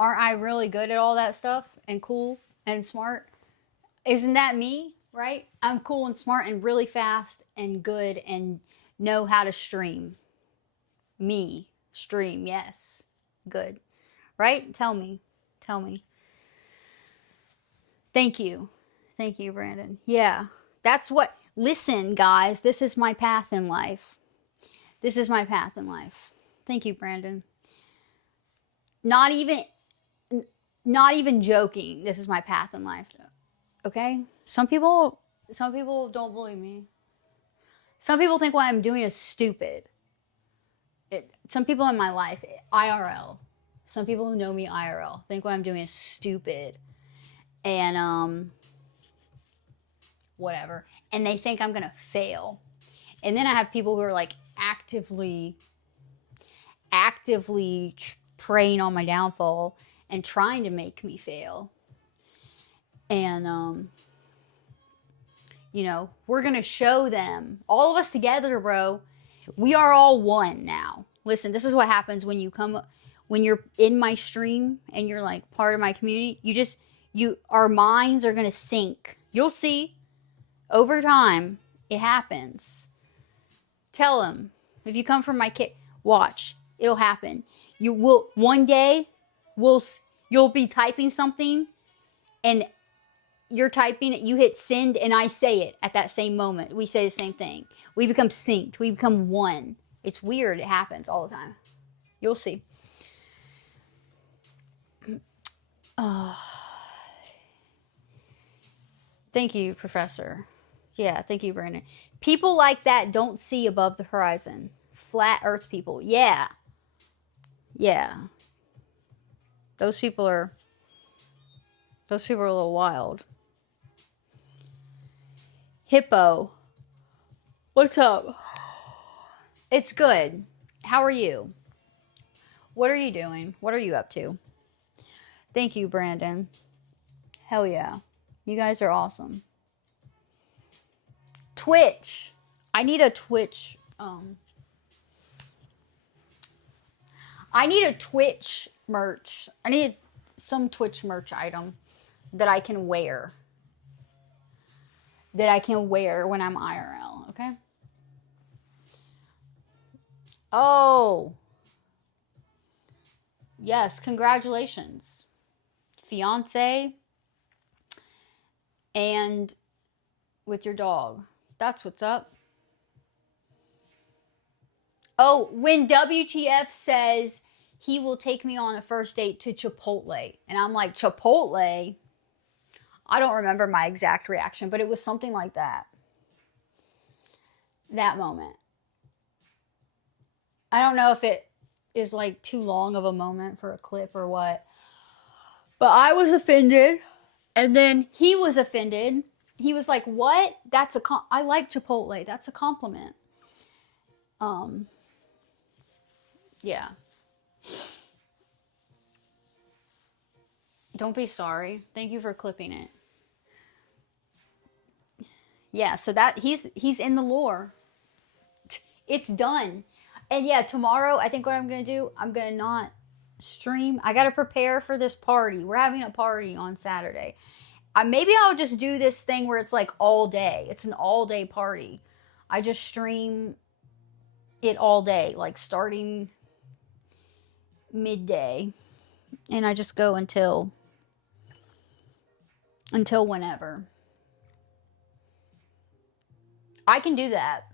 Aren't I really good at all that stuff and cool and smart. Isn't that me, right? I'm cool and smart and really fast and good and know how to stream. Me. Stream, yes. Good. Right? Tell me. Tell me. Thank you. Thank you, Brandon. Yeah. That's what. Listen, guys, this is my path in life. This is my path in life. Thank you, Brandon. Not even joking. This is my path in life. Okay? Some people don't believe me. Some people think what I'm doing is stupid. Some people in my life, IRL, some people who know me IRL, think what I'm doing is stupid. And, whatever. And they think I'm going to fail. And then I have people who are like actively preying on my downfall and trying to make me fail. And, you know, we're going to show them, all of us together, bro. We are all one now. Listen, this is what happens when you're in my stream and you're like part of my community. Our minds are going to sync. You'll see over time it happens. Tell them, if you come from my kit, watch, it'll happen. You will, one day, you'll be typing something and you're typing it, you hit send, and I say it at that same moment. We say the same thing. We become synced. We become one. It's weird. It happens all the time. You'll see. Oh. Thank you, Professor. Yeah, thank you, Brandon. People like that don't see above the horizon. Flat Earth people. Yeah. Yeah. Those people are a little wild. Hippo. What's up? It's good. How are you? What are you doing? What are you up to? Thank you, Brandon. Hell yeah. You guys are awesome. Twitch. I need a Twitch. I need a Twitch merch. I need some Twitch merch item that I can wear. That I can wear when I'm IRL, okay? Oh. Yes, congratulations. Fiance and with your dog. That's what's up. Oh, when WTF says he will take me on a first date to Chipotle. And I'm like, Chipotle? I don't remember my exact reaction, but it was something like that. That moment. I don't know if it is like too long of a moment for a clip or what. But I was offended. And then he was offended. He was like, what? I like Chipotle. That's a compliment. Yeah. Don't be sorry. Thank you for clipping it. Yeah, so that he's in the lore. It's done. And yeah, tomorrow I think what I'm going to do, I'm going to not stream. I got to prepare for this party. We're having a party on Saturday. Maybe I'll just do this thing where it's like all day. It's an all day party. I just stream it all day, like starting midday. And I just go until whenever. I can do that.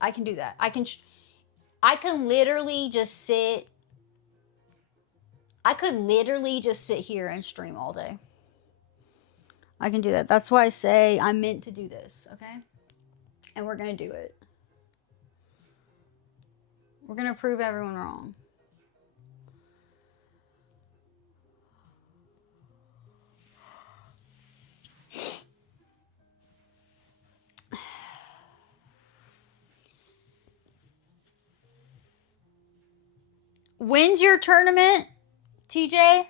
I can do that. I can literally just sit. I could literally just sit here and stream all day. I can do that. That's why I say I'm meant to do this, okay? And we're going to do it. We're going to prove everyone wrong. When's your tournament, TJ?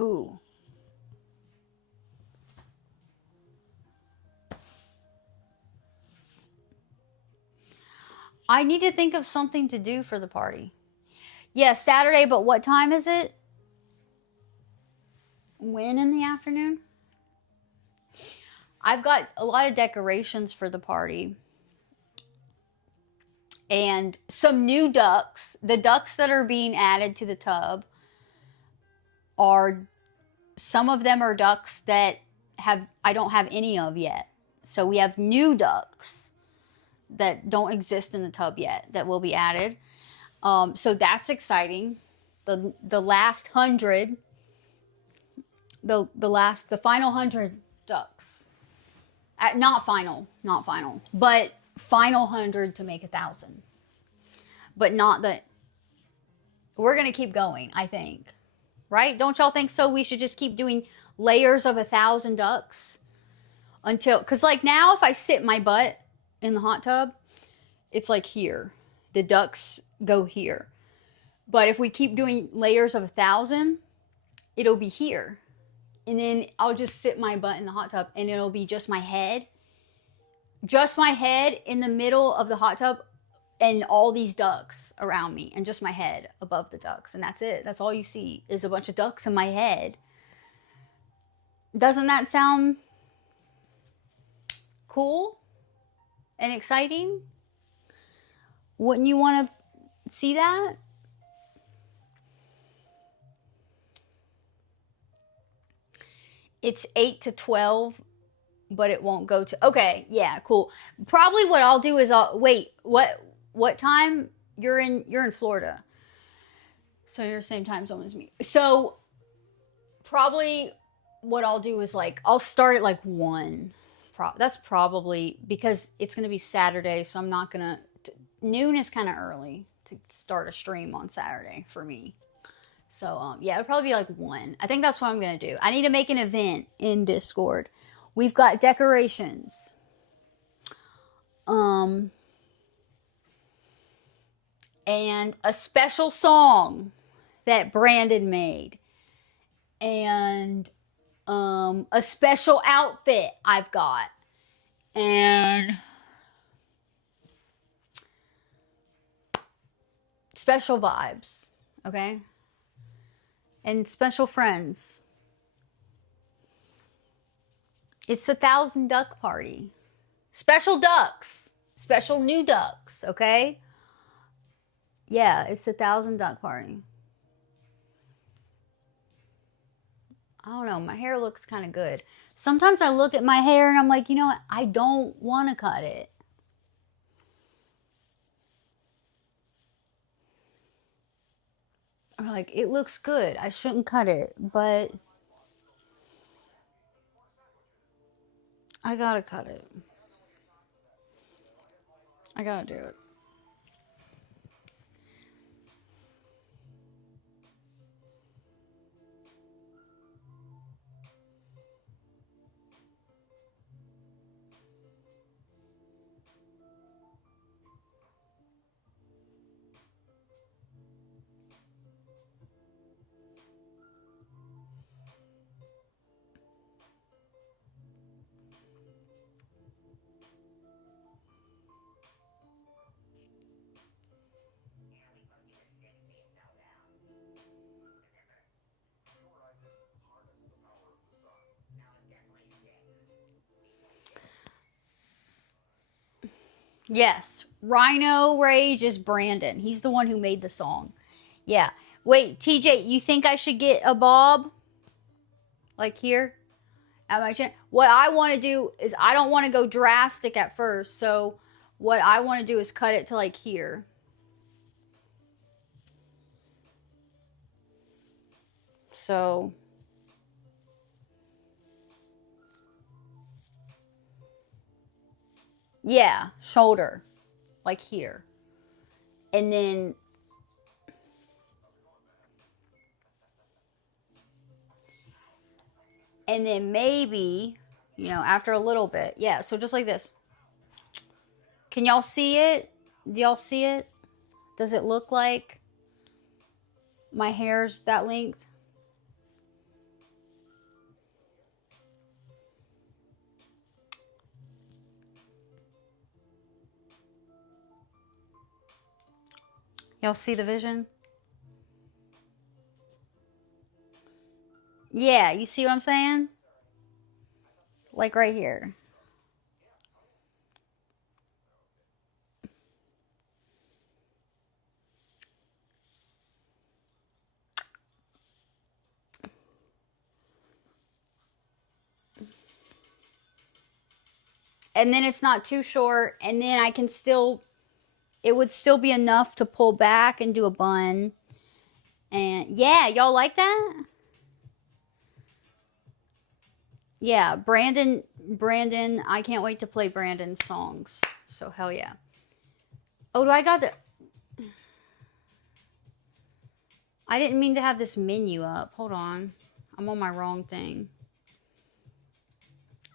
Ooh. I need to think of something to do for the party. Yeah, Saturday, but what time is it? When in the afternoon? I've got a lot of decorations for the party. And some new ducks. The ducks that are being added to the tub are, some of them are ducks that I don't have any of yet. So we have new ducks that don't exist in the tub yet that will be added. So that's exciting. The last 100, the final 100 ducks. Not final, but final 100 to make 1,000. But not that. We're gonna keep going, I think. Right? Don't y'all think so? We should just keep doing layers of 1,000 ducks until, because like now, if I sit my butt in the hot tub, it's like here. The ducks go here. But if we keep doing layers of 1,000, it'll be here. And then I'll just sit my butt in the hot tub and it'll be just my head. Just my head in the middle of the hot tub and all these ducks around me and just my head above the ducks. And that's it. That's all you see is a bunch of ducks in my head. Doesn't that sound cool and exciting? Wouldn't you want to see that? It's 8 to 12, but it won't go to... Okay, yeah, cool. Probably what I'll do is wait, what time? You're in Florida. So you're the same time zone as me. So probably what I'll do is like I'll start at like 1. That's probably because it's going to be Saturday, so I'm not going to... Noon is kind of early to start a stream on Saturday for me. So, yeah, it'll probably be like 1. I think that's what I'm going to do. I need to make an event in Discord. We've got decorations. And a special song that Brandon made. And a special outfit I've got. And special vibes, okay? And special friends. It's the 1,000 duck party. Special ducks. Special new ducks, okay? Yeah, it's the 1,000 duck party. I don't know. My hair looks kind of good. Sometimes I look at my hair and I'm like, you know what? I don't want to cut it. Or like, it looks good. I shouldn't cut it, but I gotta cut it. I gotta do it. Yes, Rhino Rage is Brandon. He's the one who made the song. Yeah. Wait, TJ, you think I should get a bob? Like here? At my chin? What I want to do is I don't want to go drastic at first. So what I want to do is cut it to like here. So... yeah, shoulder. Like here. And then... and then maybe, you know, after a little bit. Yeah, so just like this. Can y'all see it? Do y'all see it? Does it look like my hair's that length? Y'all see the vision? Yeah, you see what I'm saying? Like right here. And then it's not too short, and then I can still, it would still be enough to pull back and do a bun. And yeah, y'all like that? Yeah, Brandon, I can't wait to play Brandon's songs. So hell yeah. Oh, do I got the, I didn't mean to have this menu up. Hold on. I'm on my wrong thing.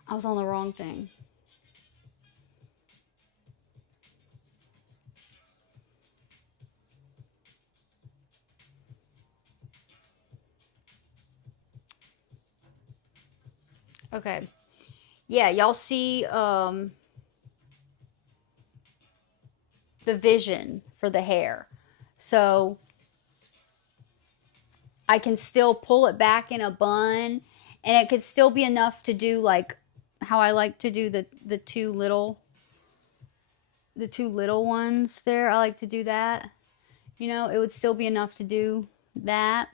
I was on the wrong thing. Okay. Yeah, y'all see the vision for the hair. So I can still pull it back in a bun, and it could still be enough to do like how I like to do the two little ones there. I like to do that. You know, it would still be enough to do that.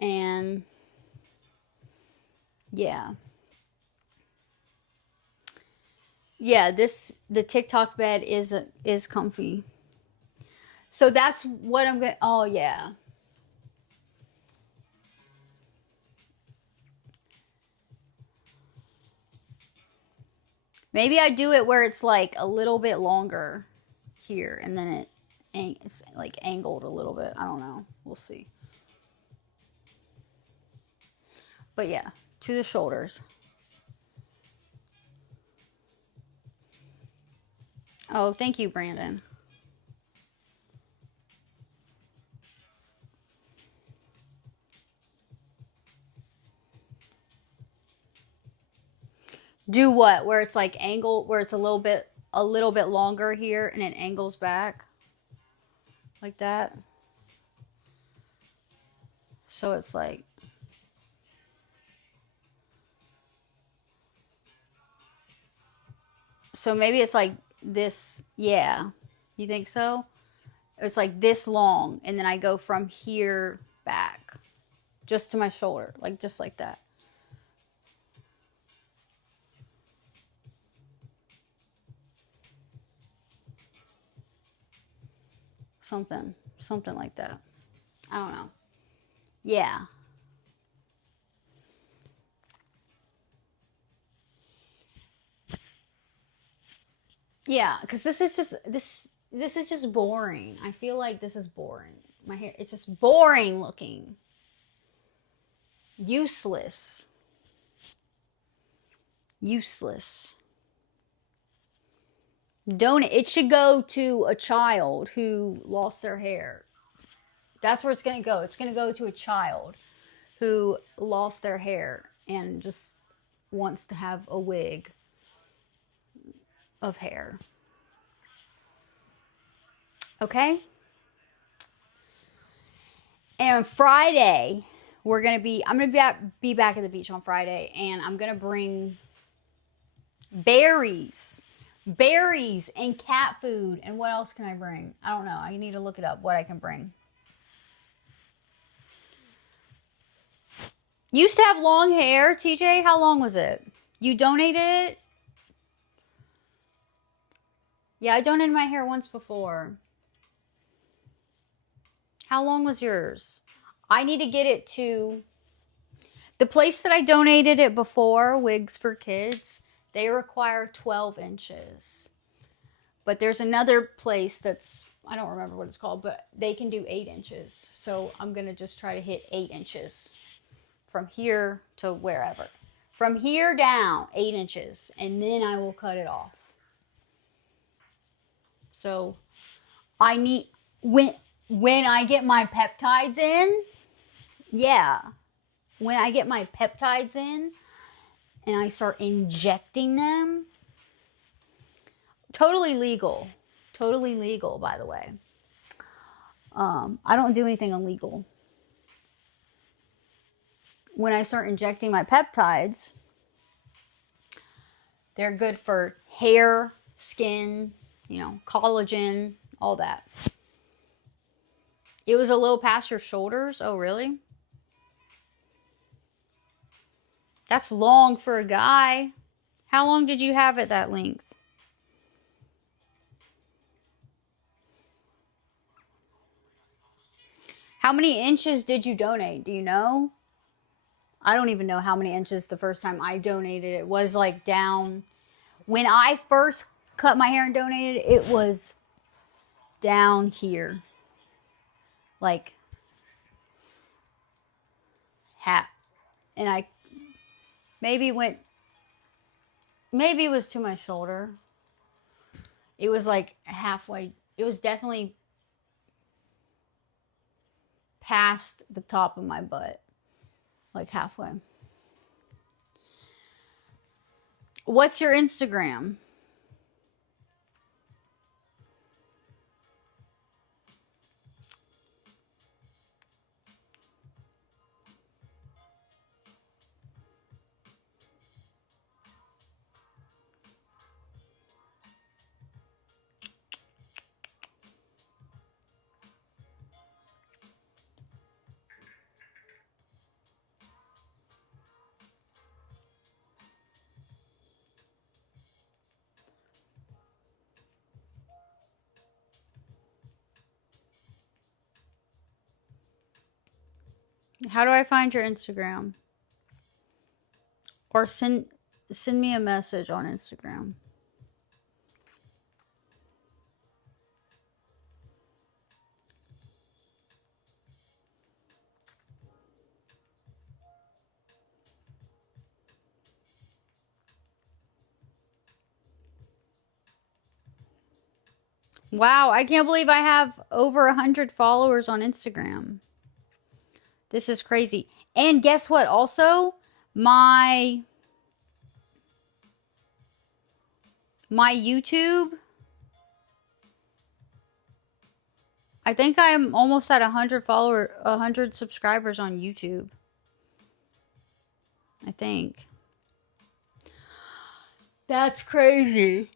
And yeah. Yeah, the TikTok bed is comfy. So that's what I'm going to, oh yeah. Maybe I do it where it's like a little bit longer here, and then it's like angled a little bit. I don't know. We'll see. But yeah, to the shoulders. Oh, thank you, Brandon. Do what? Where it's like angled, where it's a little bit longer here, and it angles back like that. So it's like, so maybe it's like this. Yeah, you think so? It's like this long, and then I go from here back just to my shoulder, like just like that. Something like that. I don't know. Yeah. Yeah, because this is just boring. I feel like this is boring. My hair, it's just boring looking. Useless. Useless. Don't, it should go to a child who lost their hair. That's where it's going to go. It's going to go to a child who lost their hair and just wants to have a wig of hair. Okay? And Friday, I'm going to be back at the beach on Friday, and I'm going to bring berries and cat food. And what else can I bring? I don't know. I need to look it up what I can bring. You used to have long hair, TJ. How long was it? You donated it? Yeah, I donated my hair once before. How long was yours? I need to get it to the place that I donated it before, Wigs for Kids. They require 12 inches. But there's another place that's, I don't remember what it's called, but they can do 8 inches. So I'm going to just try to hit 8 inches from here to wherever. From here down, 8 inches. And then I will cut it off. So I need, when I get my peptides in, yeah. When I get my peptides in and I start injecting them, totally legal, by the way. I don't do anything illegal. When I start injecting my peptides, they're good for hair, skin, collagen, all that. It was a little past your shoulders. Oh, really? That's long for a guy. How long did you have it that length? How many inches did you donate? Do you know? I don't even know how many inches the first time I donated. It was like down. When I first cut my hair and donated, it was down here. Like half. And I maybe it was to my shoulder. It was like halfway. It was definitely past the top of my butt. Like halfway. What's your Instagram? How do I find your Instagram? Or send me a message on Instagram. Wow, I can't believe I have over 100 followers on Instagram. This is crazy. And guess what? Also, my YouTube, I think I'm almost at 100 subscribers on YouTube. I think. That's crazy.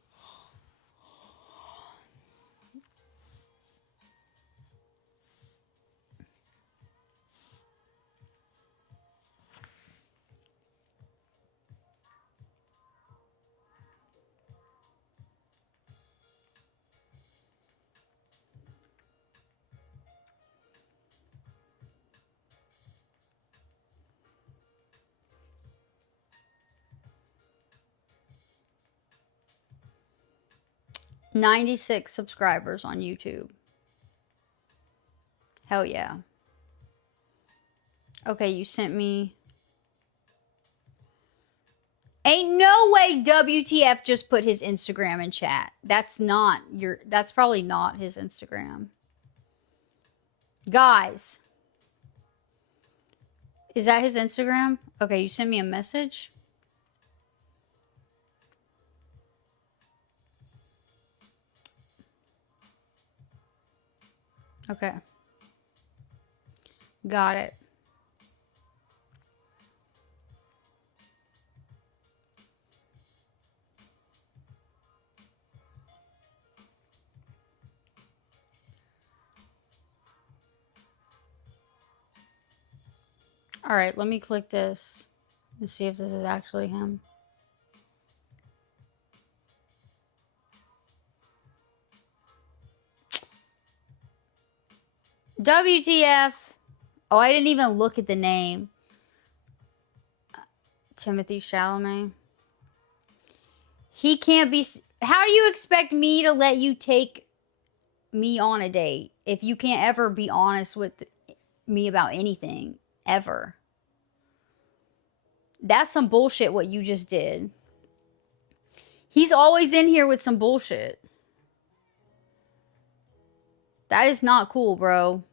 $96 subscribers on YouTube. Hell yeah. Okay, you sent me. Ain't no way WTF just put his Instagram in chat. That's probably not his Instagram. Guys. Is that his Instagram? Okay, you sent me a message. Okay. Got it. All right, let me click this and see if this is actually him. WTF. Oh, I didn't even look at the name. Timothy Chalamet. He can't be... How do you expect me to let you take me on a date if you can't ever be honest with me about anything? Ever. That's some bullshit what you just did. He's always in here with some bullshit. That is not cool, bro.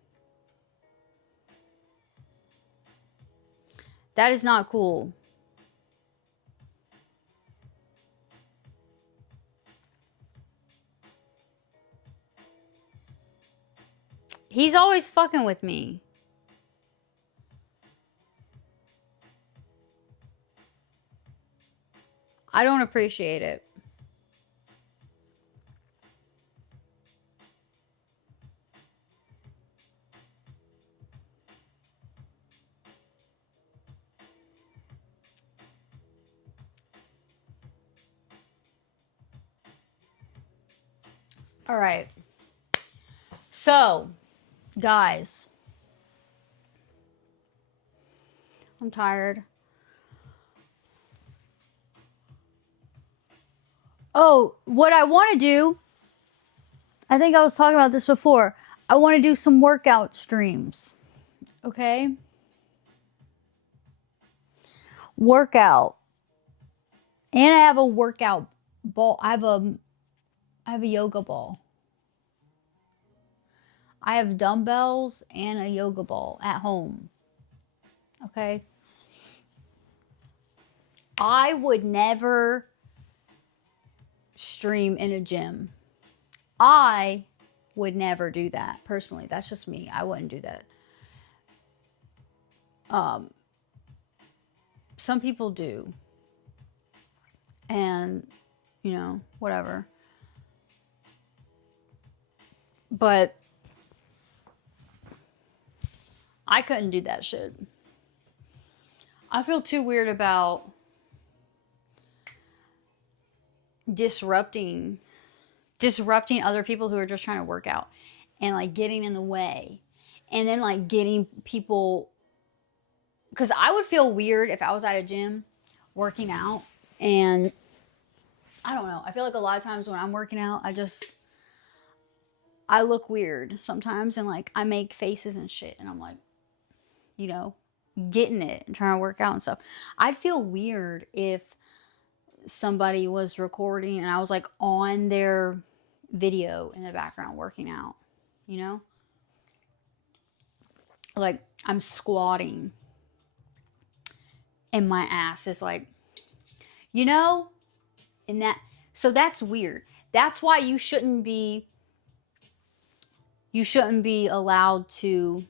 That is not cool. He's always fucking with me. I don't appreciate it. All right. So, guys, I'm tired. Oh, what I want to do, I think I was talking about this before. I want to do some workout streams. Okay? Workout. And I have a workout ball. I have a yoga ball. I have dumbbells and a yoga ball at home. Okay? I would never stream in a gym. I would never do that personally. That's just me. I wouldn't do that. Some people do. And, you know, whatever. But I couldn't do that shit. I feel too weird about disrupting other people who are just trying to work out and like getting in the way, and then like getting people, because I would feel weird if I was at a gym working out, and I don't know, I feel like a lot of times when I'm working out, I look weird sometimes, and like I make faces and shit, and I'm like, you know, getting it and trying to work out and stuff. I'd feel weird if somebody was recording and I was like on their video in the background working out, you know? Like I'm squatting and my ass is like, you know? And that, so that's weird. That's why you shouldn't be allowed to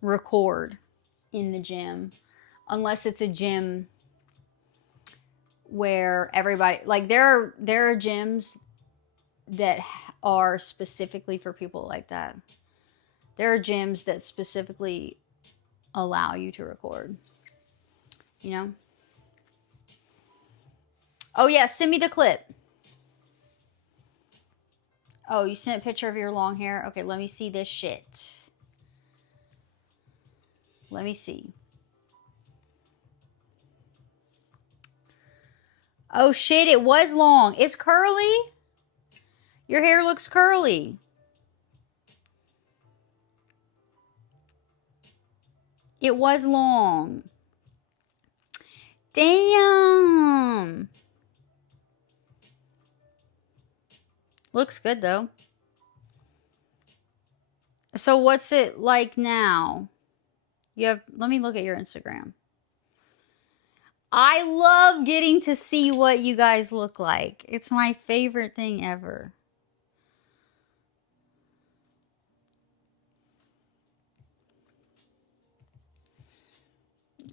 record in the gym unless it's a gym where everybody, like there are gyms that are specifically for people like that. There are gyms that specifically allow you to record, you know? Oh yeah, send me the clip. Oh, you sent a picture of your long hair? Okay, let me see this shit. Let me see. Oh shit, it was long. It's curly? Your hair looks curly. It was long. Damn. Looks good though. So what's it like now? Let me look at your Instagram. I love getting to see what you guys look like. It's my favorite thing ever.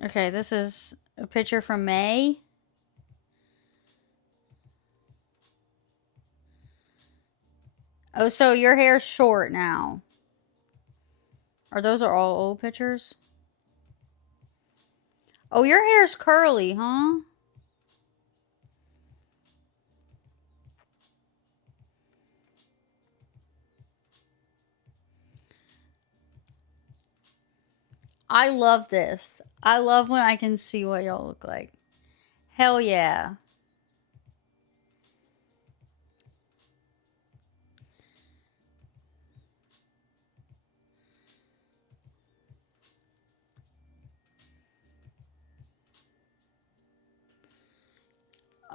Okay, this is a picture from May. Oh, so your hair's short now. Or those are all old pictures? Oh, your hair's curly, huh? I love this. I love when I can see what y'all look like. Hell yeah.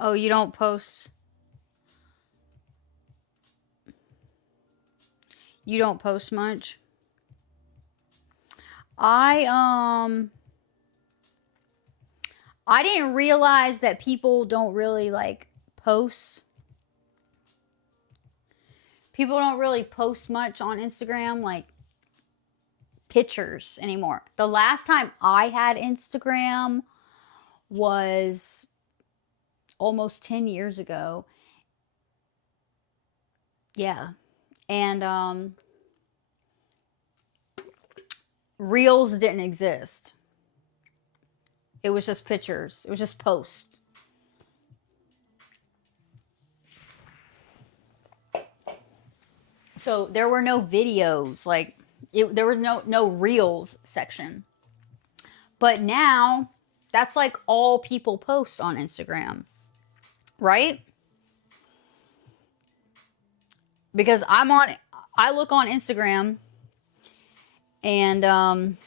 Oh, you don't post... You don't post much? I didn't realize that people don't really like post. people don't really post much on Instagram, like pictures anymore. The last time I had Instagram was almost 10 years ago. Yeah. And Reels didn't exist. It was just pictures. It was just posts. So there were no videos, like there was no Reels section. But now that's like all people post on Instagram, right? Because I look on Instagram and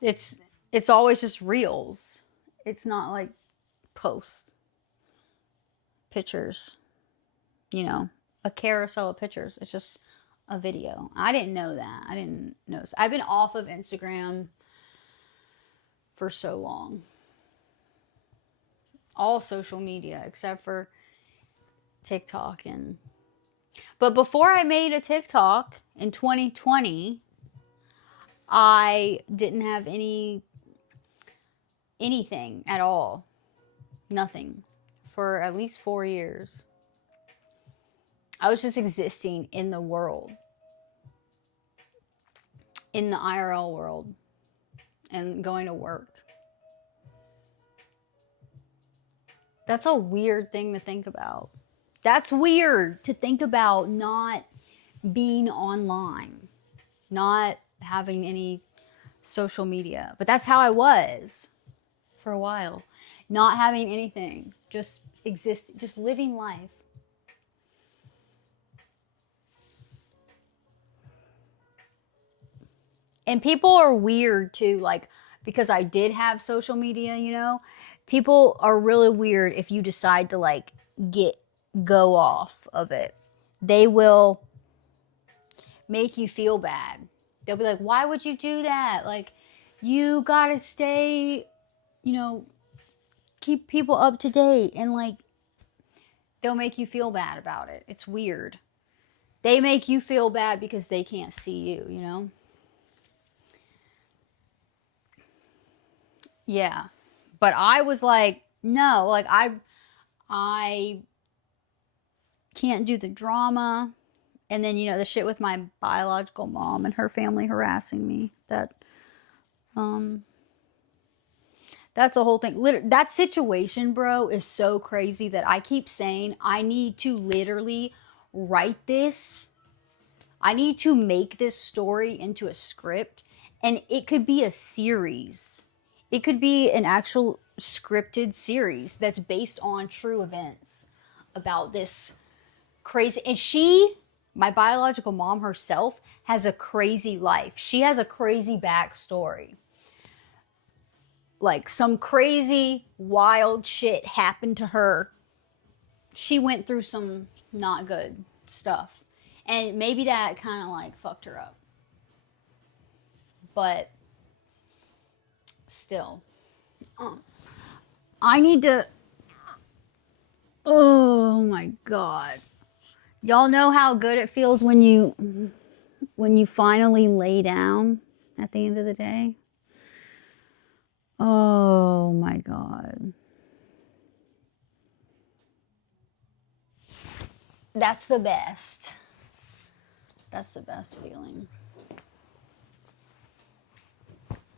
it's always just Reels. It's not like posts, pictures, you know, a carousel of pictures. It's just a video. I didn't know that. I didn't know. I've been off of Instagram for so long. All social media except for TikTok. But before I made a TikTok in 2020, I didn't have anything at all. Nothing for at least 4 years. I was just existing in the world, in the IRL world, and going to work. That's a weird thing to think about. That's weird to think about, not being online, not having any social media. But that's how I was for a while. Not having anything, just living life. And people are weird too, like, because I did have social media, you know, people are really weird if you decide to like go off of it. They will make you feel bad. They'll be like, why would you do that? Like, you gotta stay, you know, keep people up to date. And like, they'll make you feel bad about it. It's weird. They make you feel bad because they can't see you, you know? Yeah. But I was like, no, like I can't do the drama. And then, you know, the shit with my biological mom and her family harassing me. That's a whole thing. That situation, bro, is so crazy that I keep saying I need to literally write this. I need to make this story into a script, and it could be a series. It could be an actual scripted series that's based on true events about this crazy. And my biological mom herself, has a crazy life. She has a crazy backstory. Like, some crazy, wild shit happened to her. She went through some not good stuff. And maybe that kind of like fucked her up. But still, I need to. Oh my god, y'all know how good it feels when you finally lay down at the end of the day. Oh my god, that's the best. That's the best feeling.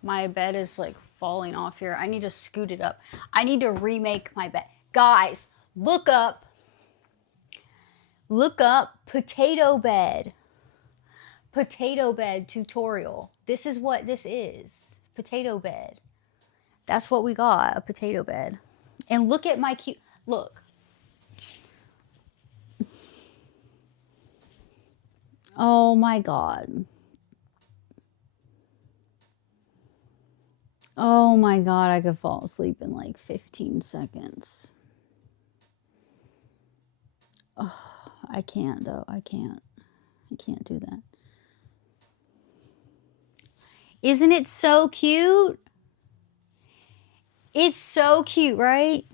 My bed is like falling off here. I need to scoot it up. I need to remake my bed. Guys, look up potato bed. Potato bed tutorial. This is what this is. Potato bed. That's what we got, a potato bed. And look at my cute, look. Oh my god. Oh my god, I could fall asleep in like 15 seconds. Oh, I can't though. I can't do that. Isn't it so cute? It's so cute, right?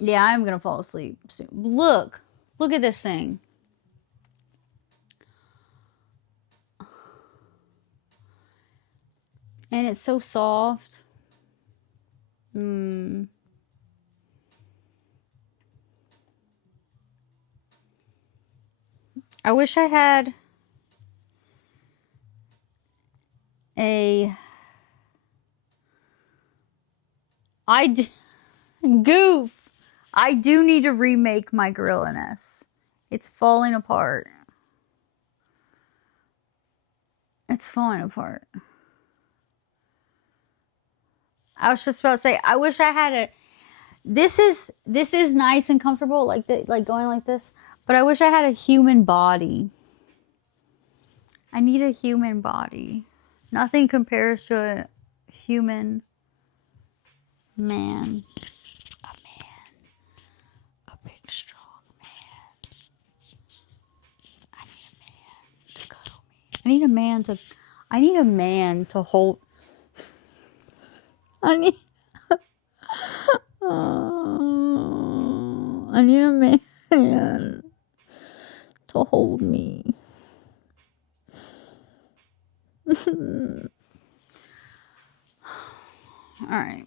Yeah, I'm gonna fall asleep soon. Look at this thing. And it's so soft. I wish I had a Goof. I do need to remake my Gorilla Nest. It's falling apart. It's falling apart. I was just about to say, I wish I had a. This is nice and comfortable, like going like this. But I wish I had a human body. I need a human body. Nothing compares to a human man. A man. A big, strong man. I need a man to cuddle me. I need a man to hold. I need a man to hold me. All right.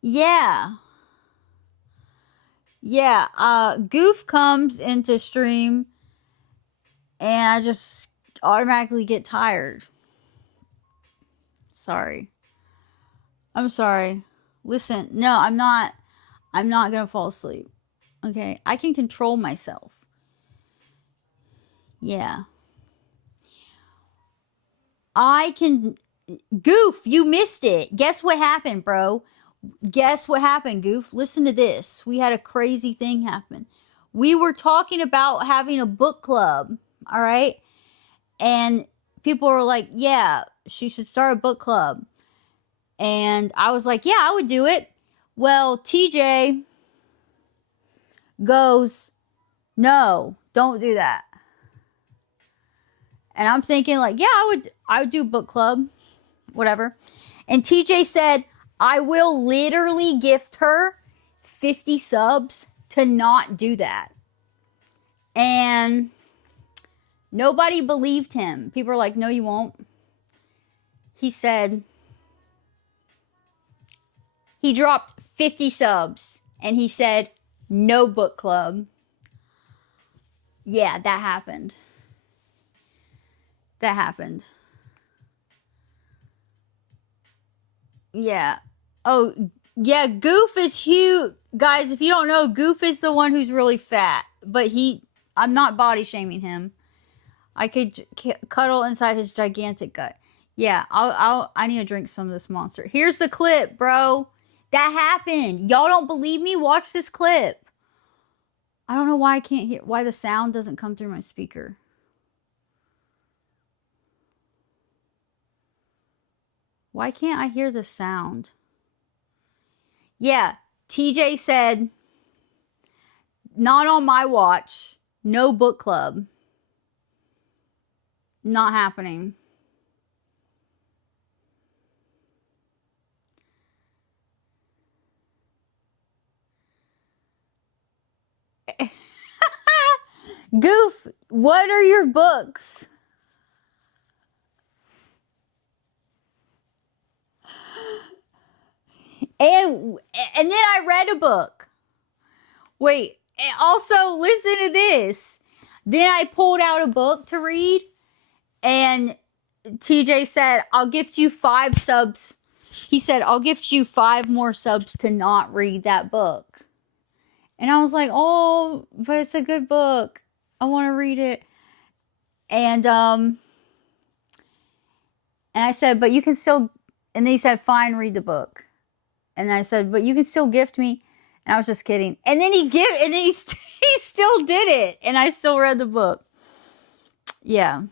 Yeah. Goof comes into stream and I just automatically get tired. Sorry. I'm sorry. Listen, no, I'm not gonna fall asleep. Okay? I can control myself. Yeah. I can. Goof, you missed it. Guess what happened, bro? Guess what happened, Goof? Listen to this. We had a crazy thing happen. We were talking about having a book club, all right? And people were like, yeah, she should start a book club. And I was like, yeah, I would do it. Well, TJ goes, no, don't do that. And I'm thinking like, yeah, I would do book club, whatever. And TJ said, I will literally gift her 50 subs to not do that. And nobody believed him. People were like, no, you won't. He said, he dropped 50 subs and he said, no book club. Yeah, that happened. That happened. Yeah. Oh, yeah, Goof is huge. Guys, if you don't know, Goof is the one who's really fat. But I'm not body shaming him. I could cuddle inside his gigantic gut. Yeah, I need to drink some of this monster. Here's the clip, bro. That happened. Y'all don't believe me? Watch this clip. I don't know why I can't hear, why the sound doesn't come through my speaker. Why can't I hear the sound? Yeah, TJ said, not on my watch. No book club. Not happening. Goof, what are your books? And then I read a book. Wait, also listen to this. Then I pulled out a book to read, and TJ said, I'll gift you 5 subs. He said, I'll gift you 5 more subs to not read that book. And I was like, oh, but it's a good book. I want to read it. And I said, but you can still, and they said, fine, read the book. And I said, but you can still gift me. And I was just kidding. And then he still did it. And I still read the book. Yeah.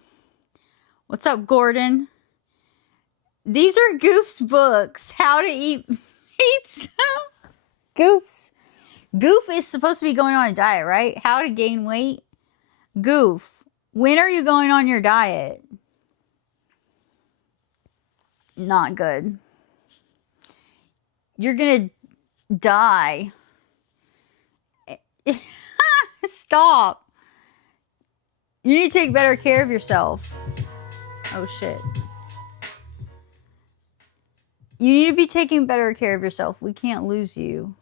What's up, Gordon? These are Goof's books. How to eat pizza. Goof is supposed to be going on a diet, right? How to gain weight. Goof, when are you going on your diet? Not good. You're gonna die. Stop. You need to take better care of yourself. Oh shit. You need to be taking better care of yourself. We can't lose you.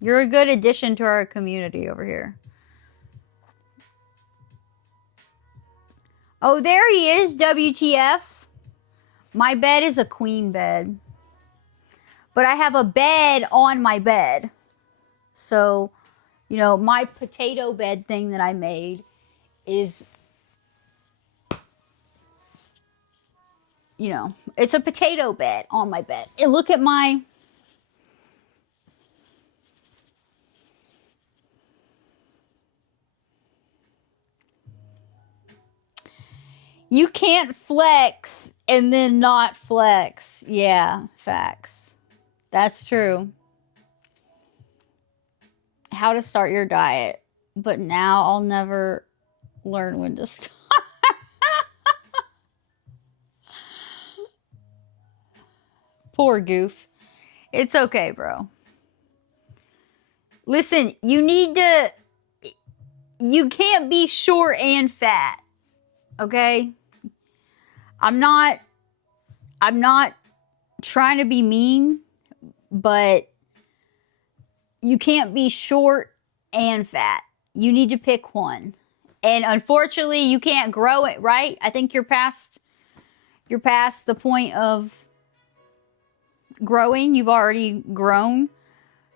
You're a good addition to our community over here. Oh, there he is, WTF. My bed is a queen bed. But I have a bed on my bed. So, you know, my potato bed thing that I made is, you know, it's a potato bed on my bed. And look at my... You can't flex and then not flex. Yeah, facts. That's true. How to start your diet. But now I'll never learn when to start. Poor Goof. It's okay, bro. Listen, you need to... You can't be short and fat. Okay? I'm not trying to be mean, but you can't be short and fat. You need to pick one. And unfortunately, you can't grow it, right? I think you're past the point of growing. You've already grown.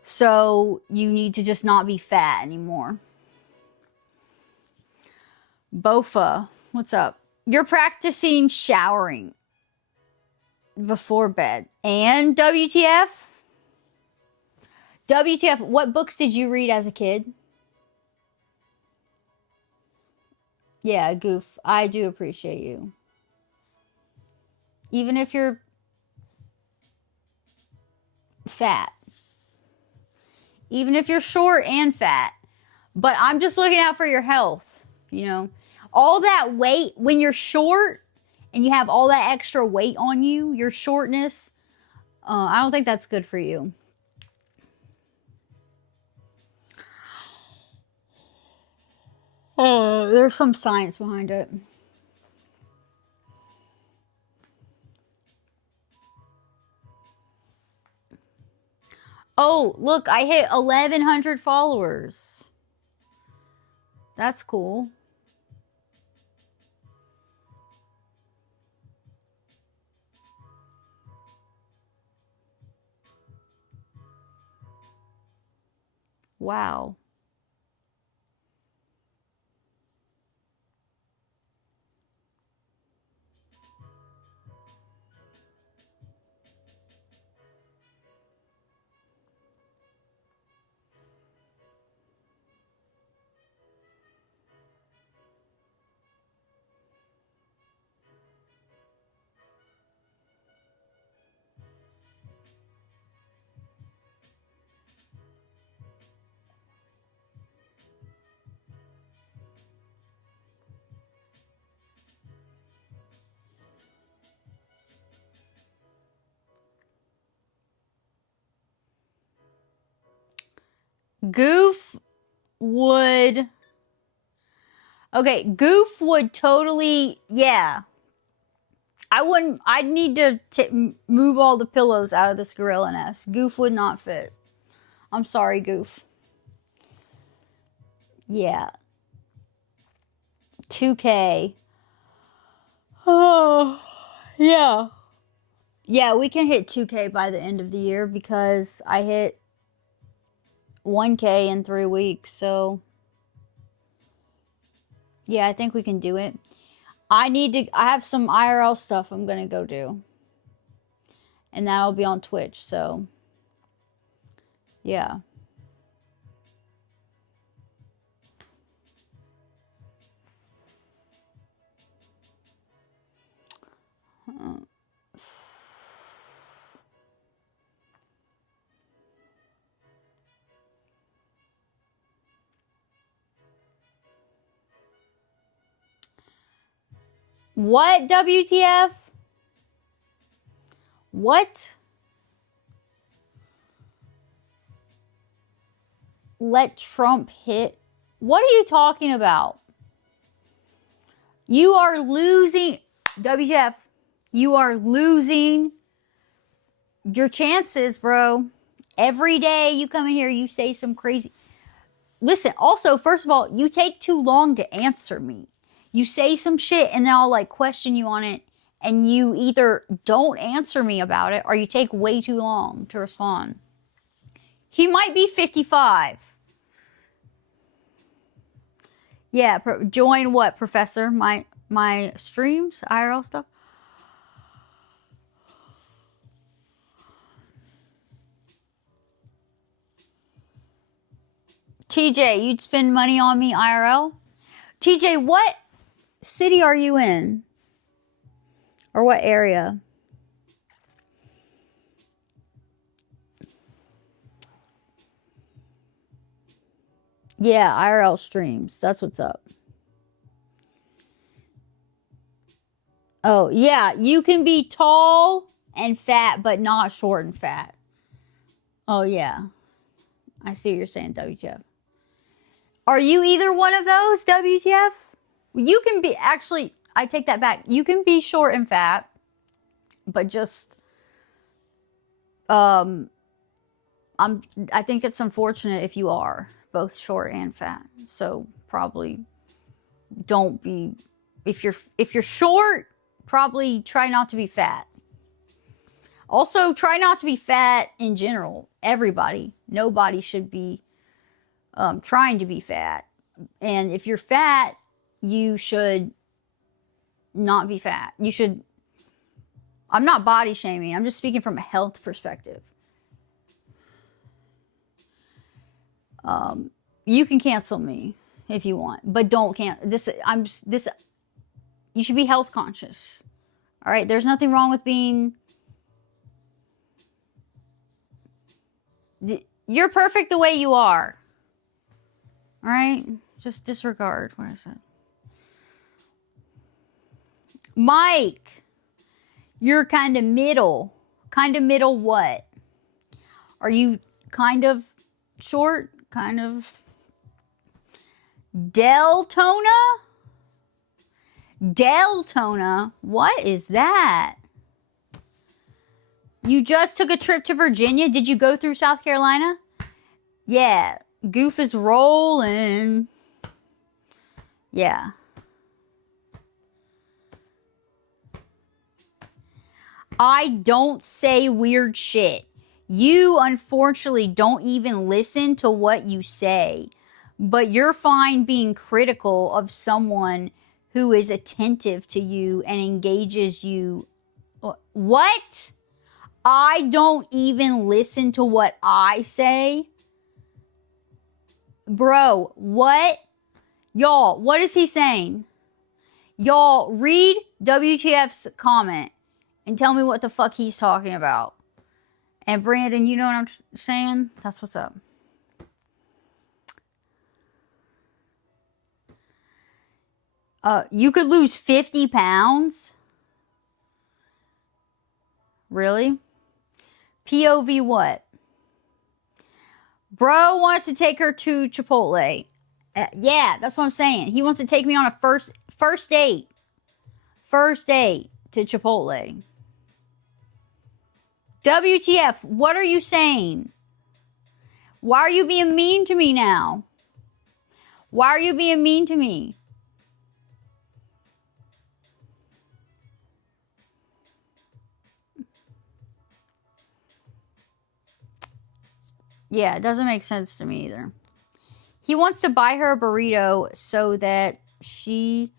So you need to just not be fat anymore. Bofa, what's up? You're practicing showering before bed. And WTF? WTF, what books did you read as a kid? Yeah, Goof, I do appreciate you. Even if you're fat. Even if you're short and fat. But I'm just looking out for your health, you know. All that weight, when you're short and you have all that extra weight on you, your shortness, I don't think that's good for you. Oh, there's some science behind it. Oh, look, I hit 1,100 followers. That's cool. Wow. Goof would... Okay, Goof would totally... Yeah. I'd need to move all the pillows out of this gorilla nest. Goof would not fit. I'm sorry, Goof. Yeah. 2K. Oh, yeah. Yeah, we can hit 2K by the end of the year because I hit 1K in 3 weeks, so... Yeah, I think we can do it. I have some IRL stuff I'm gonna go do. And that'll be on Twitch, so... Yeah. What, WTF? What? let Trump hit. What are you talking about? You are losing, WTF, you are losing your chances, bro. Every day you come in here, you say some crazy. Listen, also, first of all, you take too long to answer me. You say some shit and then I'll like question you on it, and you either don't answer me about it or you take way too long to respond. He might be 55. Yeah, join what, Professor? My streams, IRL stuff. TJ, you'd spend money on me, IRL? TJ, what city are you in? Or what area? Yeah, IRL streams. That's what's up. Oh, yeah. You can be tall and fat, but not short and fat. Oh, yeah. I see what you're saying, WTF. Are you either one of those, WTF? You can be, actually, I take that back. You can be short and fat, but just, I think it's unfortunate if you are both short and fat. So probably don't be, if you're short, probably try not to be fat. Also, try not to be fat in general. Everybody. Nobody should be trying to be fat. And if you're fat, you should not be fat. You should... I'm not body shaming. I'm just speaking from a health perspective. You can cancel me if you want, but don't you should be health conscious. All right? There's nothing wrong with being... You're perfect the way you are. All right? Just disregard what I said. Mike, you're kind of middle. Kind of middle what? Are you kind of short? Kind of... Deltona? Deltona? What is that? You just took a trip to Virginia? Did you go through South Carolina? Yeah. Goof is rolling. Yeah. I don't say weird shit. You, unfortunately, don't even listen to what you say. But you're fine being critical of someone who is attentive to you and engages you. What? I don't even listen to what I say? Bro, what? Y'all, what is he saying? Y'all, read WTF's comment and tell me what the fuck he's talking about. And Brandon, you know what I'm saying? That's what's up. You could lose 50 pounds? Really? POV what? Bro wants to take her to Chipotle. Yeah, that's what I'm saying. He wants to take me on a first date. First date to Chipotle. WTF, what are you saying? Why are you being mean to me now? Why are you being mean to me? Yeah, it doesn't make sense to me either. He wants to buy her a burrito so that she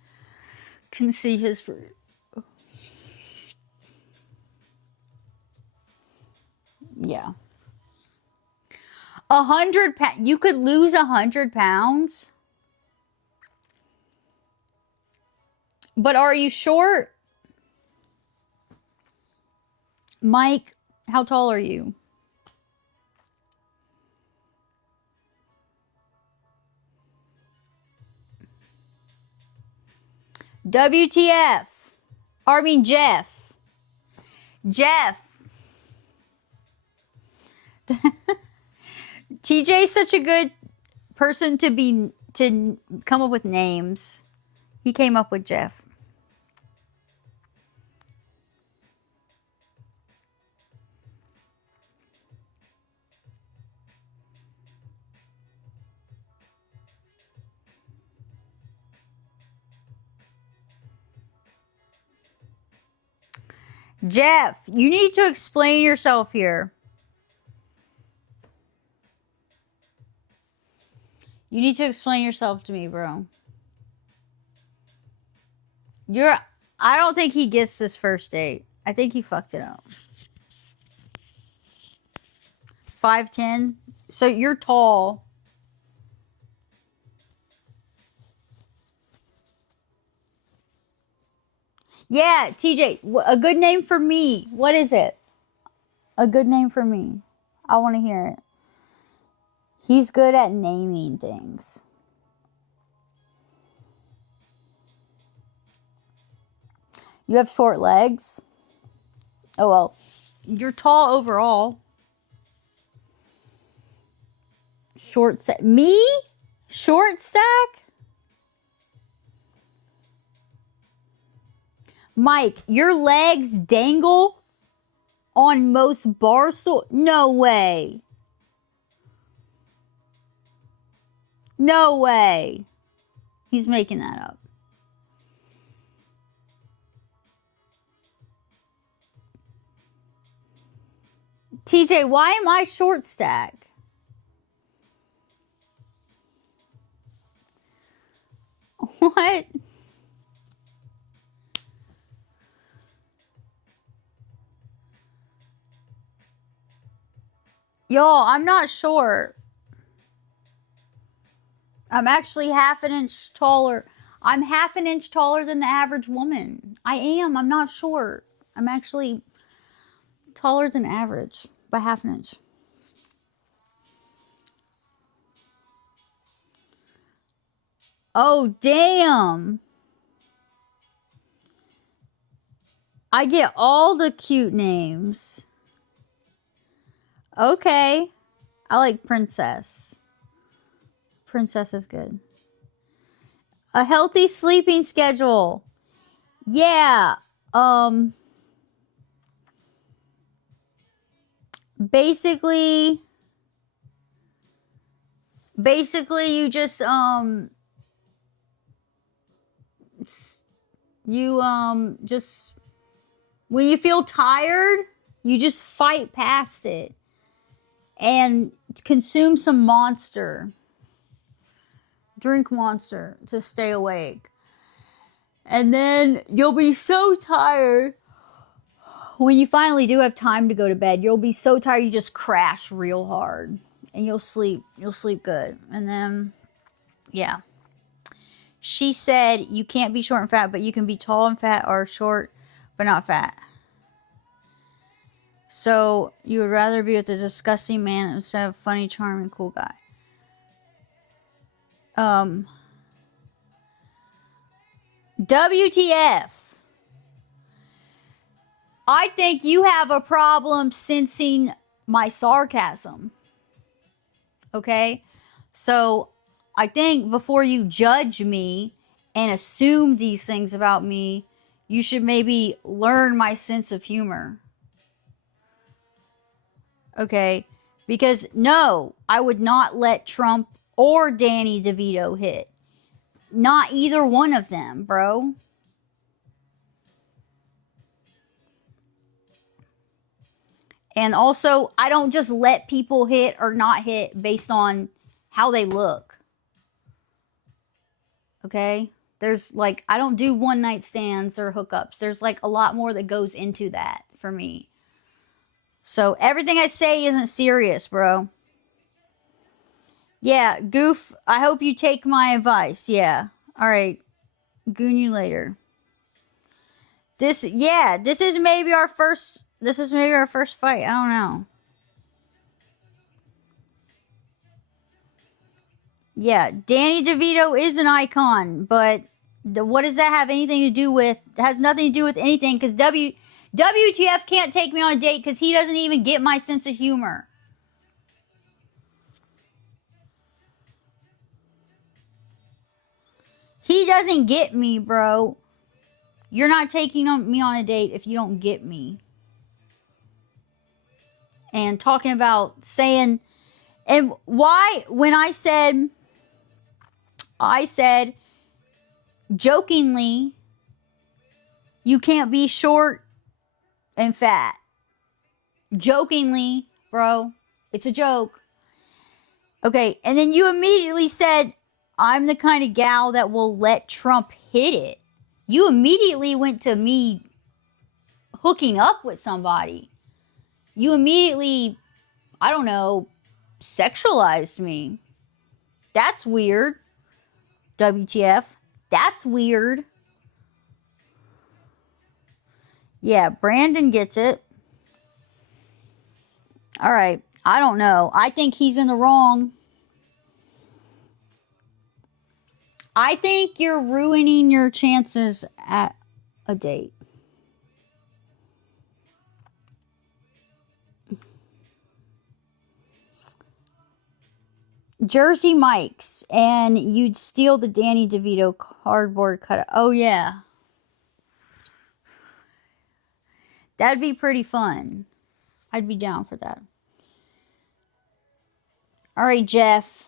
can see his fruit. Yeah. 100 pounds. You could lose 100 pounds? But are you short? Mike, how tall are you? WTF. Or I mean Jeff. Jeff. TJ's such a good person to come up with names. He came up with Jeff. Jeff, you need to explain yourself here. You need to explain yourself to me, bro. I don't think he gets this first date. I think he fucked it up. 5'10". So you're tall. Yeah, TJ, a good name for me. What is it? A good name for me. I want to hear it. He's good at naming things. You have short legs. Oh, well. You're tall overall. Short stack. Me? Short stack? Mike, your legs dangle on most Barstool? No way. No way. He's making that up. TJ, why am I short stack? What? Y'all, I'm not short. I'm actually half an inch taller. I'm half an inch taller than the average woman. I am. I'm not short. I'm actually taller than average by half an inch. Oh, damn. I get all the cute names. Okay. I like Princess. Princess is good. A healthy sleeping schedule. Yeah. Basically you just just when you feel tired, you just fight past it and consume some Monster. Drink Monster to stay awake. And then you'll be so tired when you finally do have time to go to bed. You'll be so tired you just crash real hard and you'll sleep good. And then yeah. She said you can't be short and fat, but you can be tall and fat, or short but not fat. So you would rather be with a disgusting man instead of a funny, charming, cool guy. WTF. I think you have a problem sensing my sarcasm. Okay? So I think before you judge me and assume these things about me, you should maybe learn my sense of humor. Okay? Because no, I would not let Trump or Danny DeVito hit. Not either one of them, bro. And also, I don't just let people hit or not hit based on how they look. Okay? There's like, I don't do one night stands or hookups. There's like a lot more that goes into that for me. So everything I say isn't serious, bro. Yeah, Goof, I hope you take my advice. Yeah. Alright. Goon you later. This is maybe our first fight. I don't know. Yeah, Danny DeVito is an icon, but what does that have anything to do with? It has nothing to do with anything, because WTF can't take me on a date because he doesn't even get my sense of humor. He doesn't get me, bro. You're not taking me on a date if you don't get me. And talking about saying, and why, when I said jokingly, you can't be short and fat. Jokingly, bro. It's a joke. Okay, and then you immediately said, I'm the kind of gal that will let Trump hit it. You immediately went to me hooking up with somebody. You immediately, I don't know, sexualized me. That's weird. WTF. That's weird. Yeah, Brandon gets it. Alright, I don't know. I think he's in the wrong. I think you're ruining your chances at a date. Jersey Mike's, and you'd steal the Danny DeVito cardboard cutout. Oh, yeah. That'd be pretty fun. I'd be down for that. Alright, Jeff.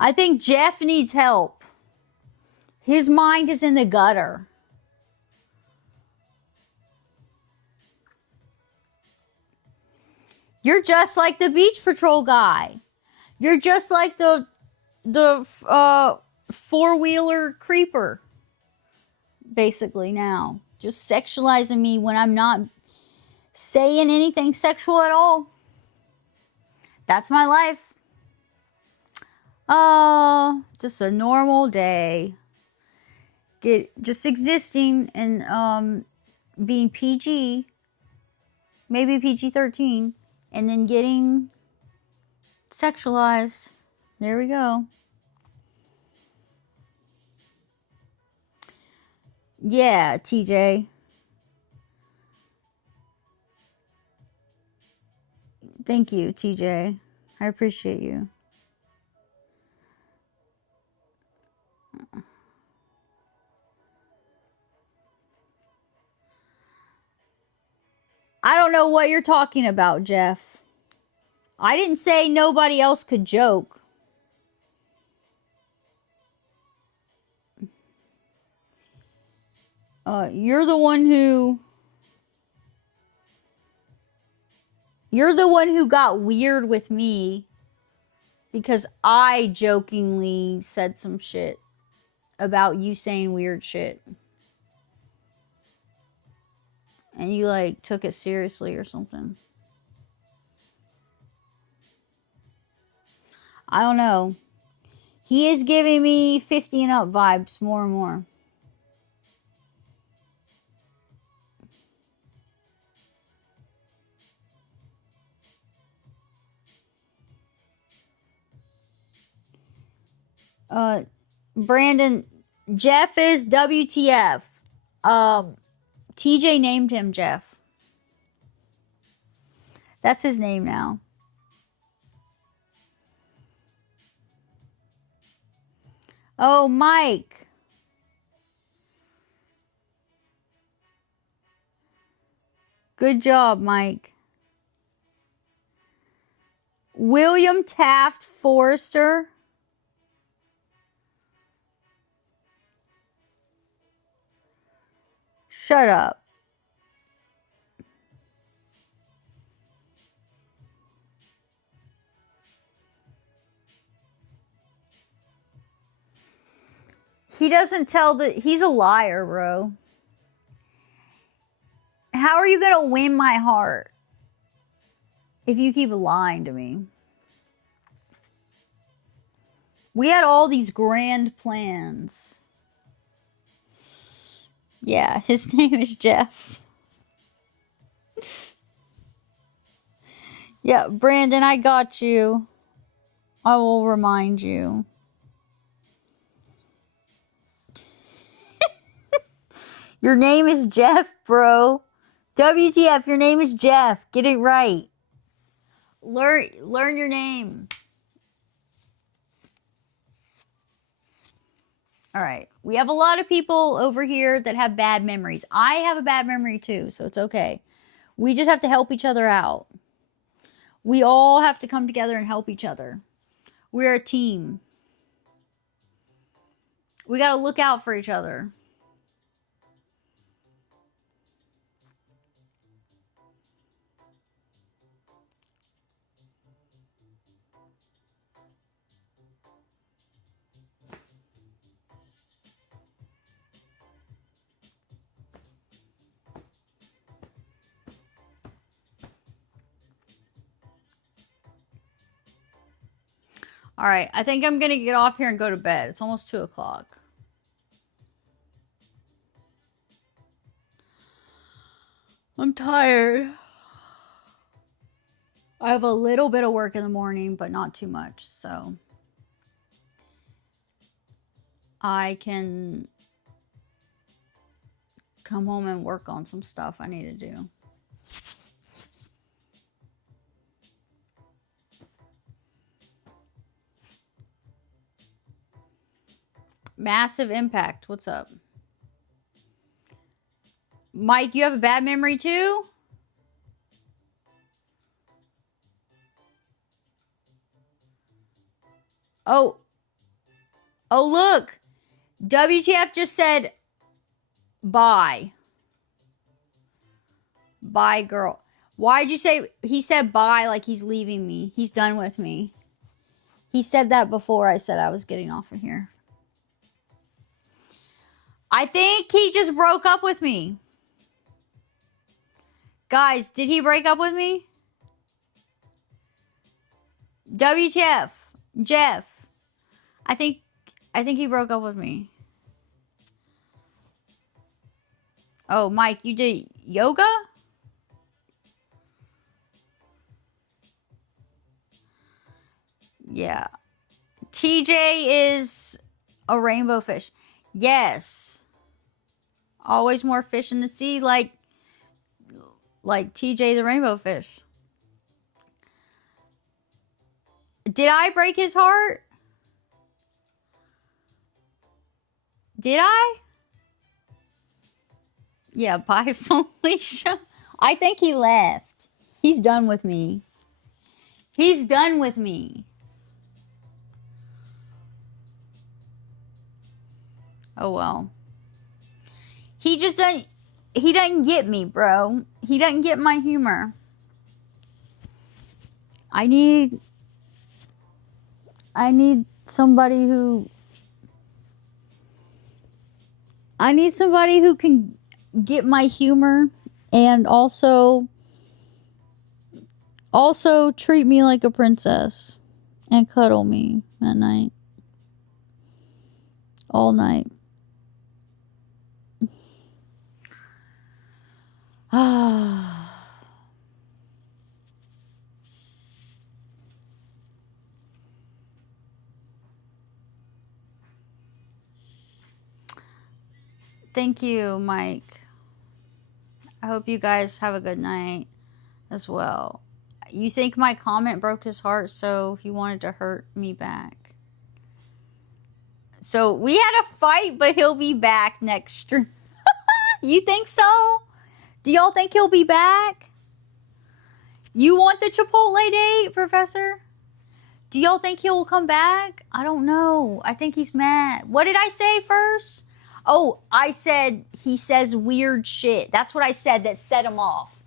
I think Jeff needs help. His mind is in the gutter. You're just like the Beach Patrol guy. You're just like the four-wheeler creeper. Basically now. Just sexualizing me when I'm not saying anything sexual at all. That's my life. Just a normal day. Just existing and being PG. Maybe PG-13. And then getting sexualized. There we go. Yeah, TJ. Thank you, TJ. I appreciate you. I don't know what you're talking about, Jeff. I didn't say nobody else could joke. You're the one who got weird with me because I jokingly said some shit about you saying weird shit. And you, like, took it seriously or something. I don't know. He is giving me 50 and up vibes more and more. Brandon, Jeff is WTF. TJ named him Jeff. That's his name now. Oh, Mike. Good job, Mike. William Taft Forrester. Shut up. He doesn't tell he's a liar, bro. How are you gonna win my heart if you keep lying to me? We had all these grand plans. Yeah, his name is Jeff. Yeah, Brandon, I got you. I will remind you. Your name is Jeff, bro. WTF, your name is Jeff. Get it right. Learn your name. All right. We have a lot of people over here that have bad memories. I have a bad memory too, so it's okay. We just have to help each other out. We all have to come together and help each other. We're a team. We got to look out for each other. All right, I think I'm going to get off here and go to bed. It's almost 2 o'clock. I'm tired. I have a little bit of work in the morning, but not too much, so I can come home and work on some stuff I need to do. Massive impact. What's up? Mike, you have a bad memory too? Oh, look. WTF just said bye. Bye, girl. Why'd you say, he said bye like he's leaving me. He's done with me. He said that before I said I was getting off of here. I think he just broke up with me. Guys, did he break up with me? WTF. Jeff. I think he broke up with me. Oh, Mike, you did yoga? Yeah. TJ is a rainbow fish. Yes. Always more fish in the sea, like TJ the rainbow fish. Did I break his heart? Did I? Yeah, bye, Felicia. I think he left. He's done with me. He's done with me. Oh, well. He doesn't get me, bro. He doesn't get my humor. I need somebody who can get my humor and also treat me like a princess and cuddle me at night. All night. Thank you, Mike. I hope you guys have a good night as well. You think my comment broke his heart, so he wanted to hurt me back. So we had a fight, but he'll be back next stream. You think so? Do y'all think he'll be back? You want the Chipotle date, Professor? Do y'all think he will come back? I don't know. I think he's mad. What did I say first? Oh, I said he says weird shit. That's what I said that set him off.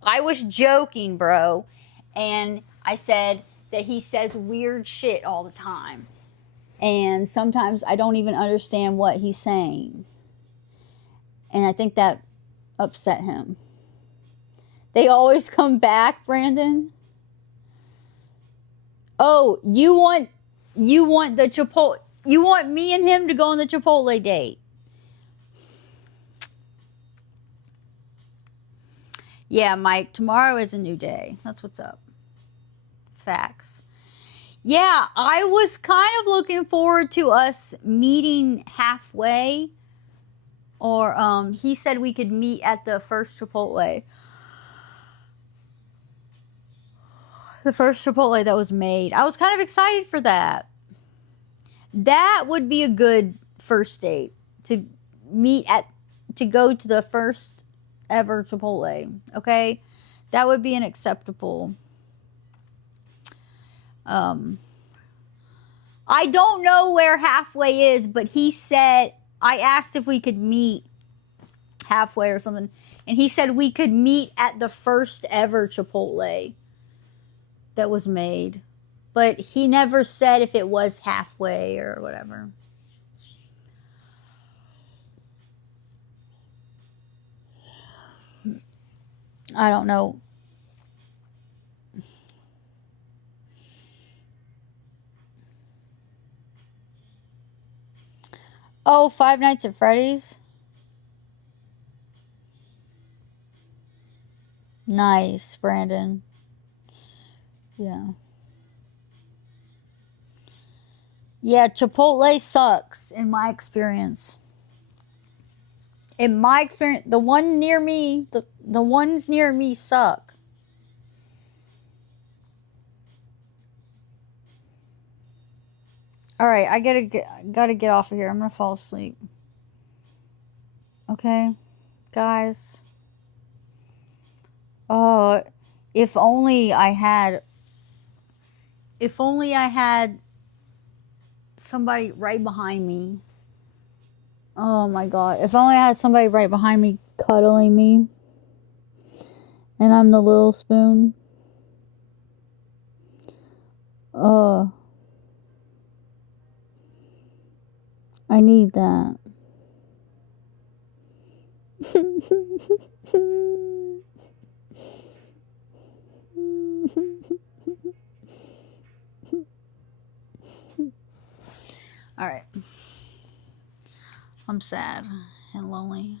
I was joking, bro. And I said that he says weird shit all the time. And sometimes I don't even understand what he's saying. And I think that upset him. They always come back, Brandon. Oh, you want the Chipotle. You want me and him to go on the Chipotle date. Yeah, Mike, tomorrow is a new day. That's what's up. Facts. Yeah, I was kind of looking forward to us meeting halfway. Or he said we could meet at the first Chipotle. The first Chipotle that was made. I was kind of excited for that. That would be a good first date to go to the first ever Chipotle. Okay, that would be an acceptable. I don't know where halfway is, but he said, I asked if we could meet halfway or something, and he said we could meet at the first ever Chipotle that was made, but he never said if it was halfway or whatever. I don't know. Oh, Five Nights at Freddy's? Nice, Brandon. Yeah. Yeah, Chipotle sucks in my experience. In my experience, the one near me, the ones near me suck. All right, I gotta get off of here. I'm gonna fall asleep. Okay, guys. Oh, if only I had somebody right behind me. Oh my god, if only I had somebody right behind me cuddling me. And I'm the little spoon. I need that. Alright. I'm sad and lonely.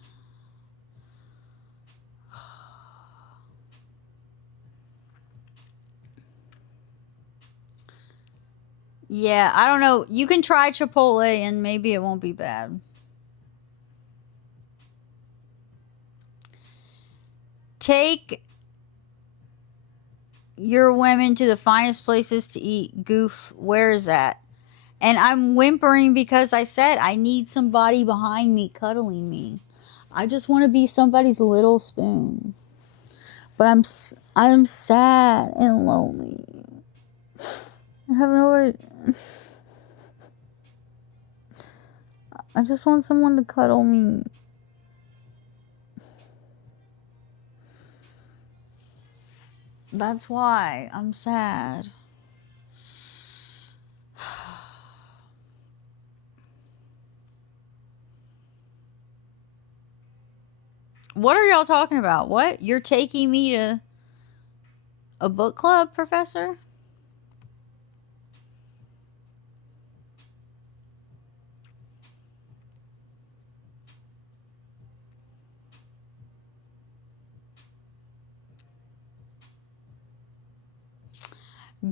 Yeah, I don't know. You can try Chipotle and maybe it won't be bad. Take your women to the finest places to eat. Goof, where is that? And I'm whimpering because I said I need somebody behind me cuddling me. I just want to be somebody's little spoon. But I'm sad and lonely. I have nowhere. I just want someone to cuddle me. That's why I'm sad. What are y'all talking about? What? You're taking me to a book club, Professor?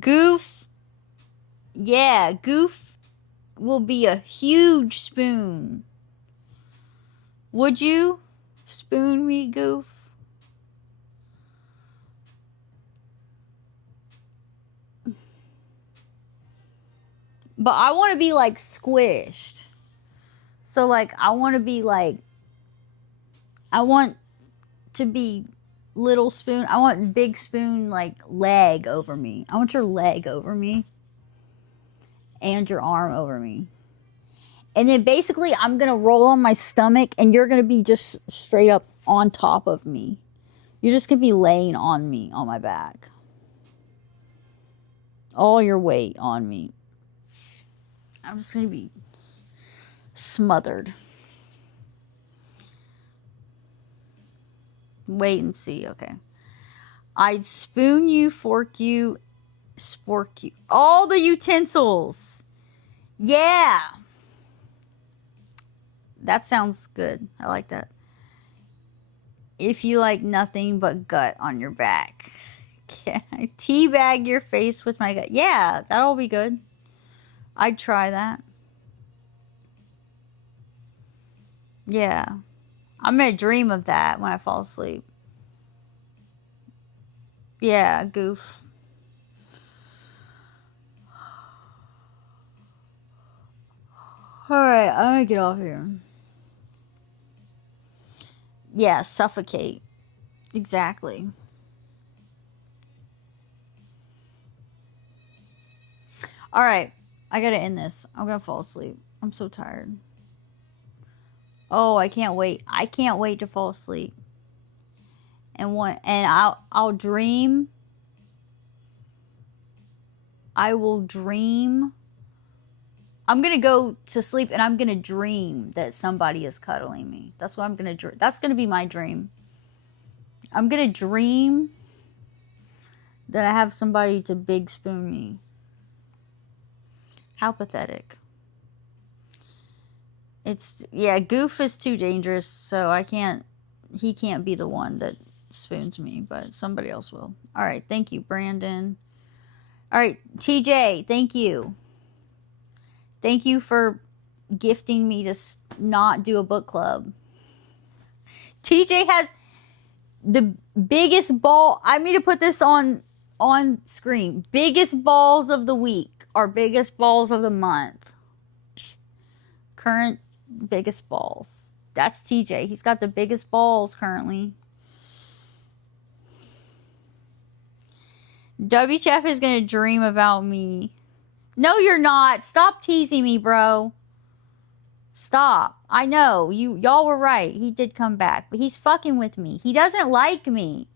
Goof. Yeah, Goof will be a huge spoon. Would you spoon me, Goof? But I want to be like squished. So like I want to be like I want to be little spoon. I want big spoon like leg over me. I want your leg over me. And your arm over me. And then basically I'm going to roll on my stomach and you're going to be just straight up on top of me. You're just going to be laying on me, on my back. All your weight on me. I'm just going to be smothered. Wait and see, okay. I'd spoon you, fork you, spork you. All the utensils. Yeah. That sounds good. I like that. If you like nothing but gut on your back. Can I teabag your face with my gut? Yeah, that'll be good. I'd try that. Yeah. I'm going to dream of that when I fall asleep. Yeah, Goof. Alright, I'm gonna get off here. Yeah, suffocate. Exactly. Alright, I gotta end this. I'm gonna fall asleep. I'm so tired. Oh, I can't wait. I can't wait to fall asleep. And I'll dream. I will dream. I'm gonna go to sleep and I'm gonna dream that somebody is cuddling me. That's what I'm gonna dream. That's gonna be my dream. I'm gonna dream that I have somebody to big spoon me. How pathetic. Goof is too dangerous, so he can't be the one that spoons me, but somebody else will. Alright, thank you, Brandon. Alright, TJ, thank you. Thank you for gifting me to not do a book club. TJ has the biggest ball. I need to put this on screen. Biggest balls of the week or biggest balls of the month. Current biggest balls. That's TJ. He's got the biggest balls currently. WTF is going to dream about me. No, you're not. Stop teasing me, bro. Stop. I know. Y'all were right. He did come back. But he's fucking with me. He doesn't like me.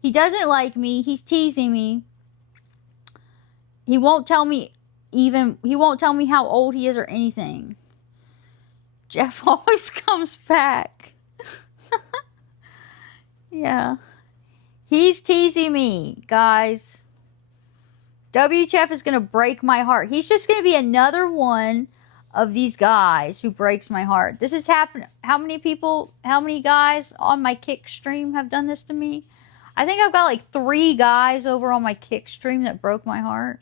He doesn't like me. He's teasing me. He won't tell me how old he is or anything. Jeff always comes back. Yeah. He's teasing me, guys. WTF is going to break my heart. He's just going to be another one of these guys who breaks my heart. This has happened. How many guys on my Kick stream have done this to me? I think I've got like 3 guys over on my Kick stream that broke my heart.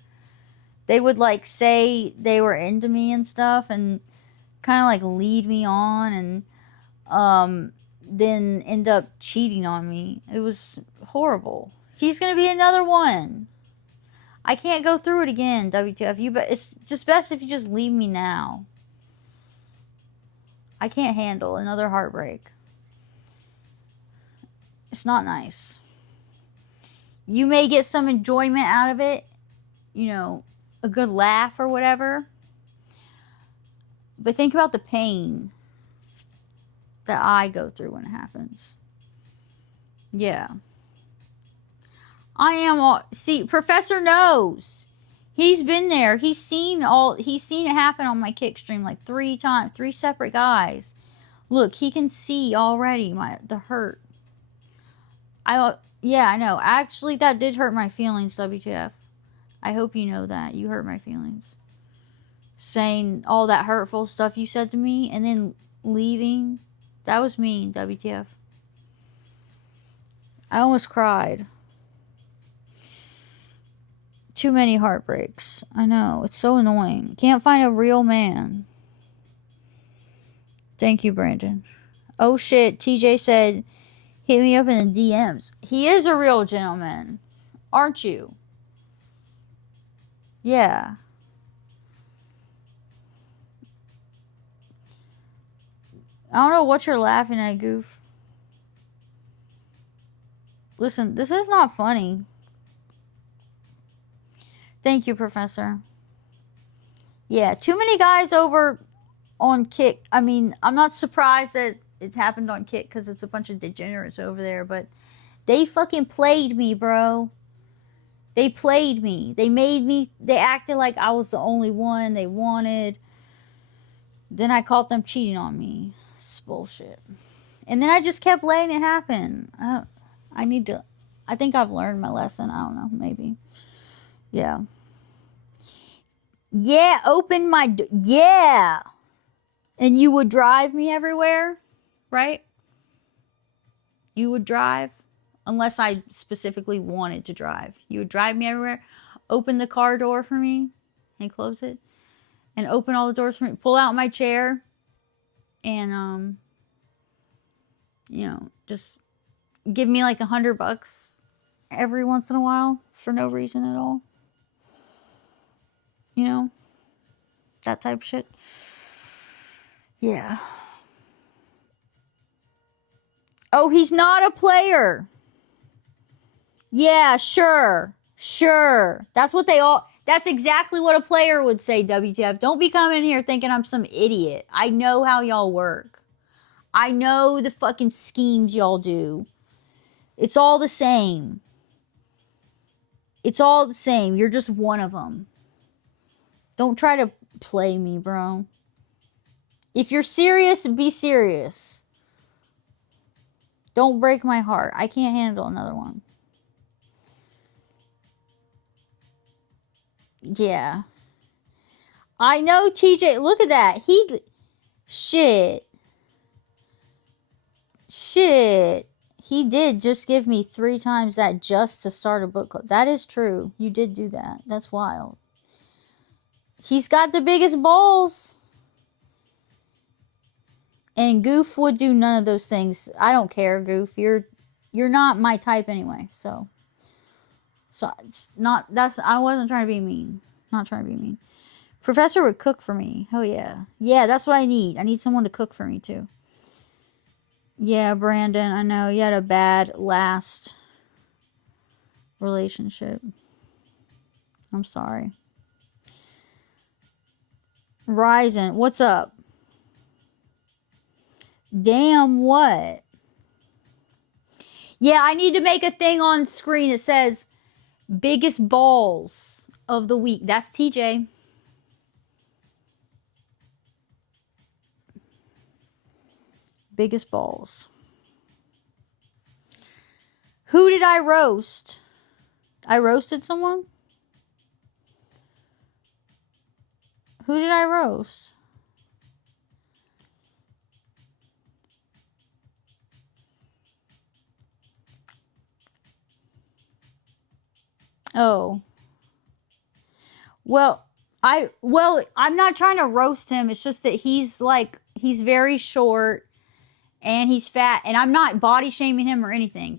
They would like say they were into me and stuff and kind of like lead me on and then end up cheating on me. It was horrible. He's going to be another one. I can't go through it again, WTF. It's just best if you just leave me now. I can't handle another heartbreak. It's not nice. You may get some enjoyment out of it. You know, a good laugh or whatever. But think about the pain that I go through when it happens. Yeah. See, Professor knows. He's been there. He's seen it happen on my Kick stream like 3 times, 3 separate guys. Look, he can see already the hurt. Yeah, I know. Actually, that did hurt my feelings, WTF. I hope you know that. You hurt my feelings. Saying all that hurtful stuff you said to me and then leaving. That was mean, WTF. I almost cried. Too many heartbreaks. I know. It's so annoying. Can't find a real man. Thank you, Brandon. Oh shit. TJ said, hit me up in the DMs. He is a real gentleman. Aren't you? Yeah. I don't know what you're laughing at, Goof. Listen, this is not funny. Thank you, Professor. Yeah, too many guys over on Kick. I mean, I'm not surprised that it's happened on Kick because it's a bunch of degenerates over there, but they fucking played me, bro. They played me. They acted like I was the only one they wanted. Then I caught them cheating on me. It's bullshit. And then I just kept letting it happen. I think I've learned my lesson. I don't know, maybe. Yeah. Yeah, open my... Yeah! And you would drive me everywhere, right? You would drive? Unless I specifically wanted to drive. You would drive me everywhere, open the car door for me, and close it, and open all the doors for me, pull out my chair, and, just give me like $100 every once in a while for no reason at all. That type of shit. Yeah. Oh, he's not a player. Yeah, sure. Sure. That's exactly what a player would say, WTF. Don't be coming here thinking I'm some idiot. I know how y'all work. I know the fucking schemes y'all do. It's all the same. It's all the same. You're just one of them. Don't try to play me, bro. If you're serious, be serious. Don't break my heart. I can't handle another one. Yeah. I know TJ. Look at that. Shit. He did just give me 3 times that just to start a book club. That is true. You did do that. That's wild. He's got the biggest balls. And Goof would do none of those things. I don't care, Goof. You're not my type anyway. So it's not. I wasn't trying to be mean. Not trying to be mean. Professor would cook for me. Oh yeah. Yeah, that's what I need. I need someone to cook for me too. Yeah, Brandon, I know you had a bad last relationship. I'm sorry. Ryzen, what's up? Damn, what? Yeah, I need to make a thing on screen that says biggest balls of the week. That's TJ. Biggest balls. Who did I roast? I roasted someone? Who did I roast? Oh. Well, I'm not trying to roast him. It's just that he's very short and he's fat, and I'm not body shaming him or anything.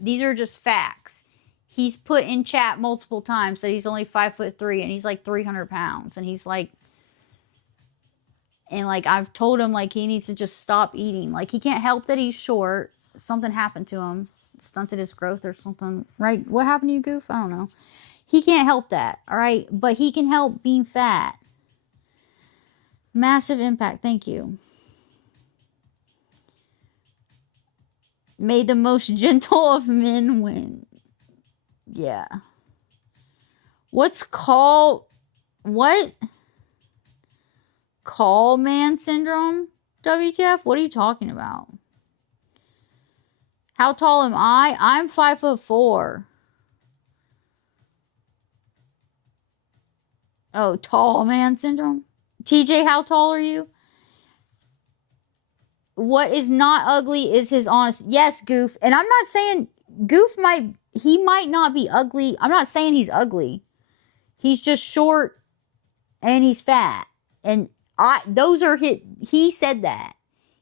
These are just facts. He's put in chat multiple times that he's only 5'3" and he's like 300 pounds, and he's like, and like I've told him like he needs to just stop eating. Like he can't help that he's short. Something happened to him, stunted his growth or something. Right? What happened to you, Goof? I don't know. He can't help that, all right? But he can help being fat. Massive impact. Thank you. May the most gentle of men win. Yeah. What? Call man syndrome? WTF? What are you talking about? How tall am I? I'm 5'4". Oh, tall man syndrome? TJ, how tall are you? What is not ugly is his honest. Yes, Goof. And I'm not saying Goof might not be ugly. I'm not saying he's ugly. He's just short and he's fat. And he said that.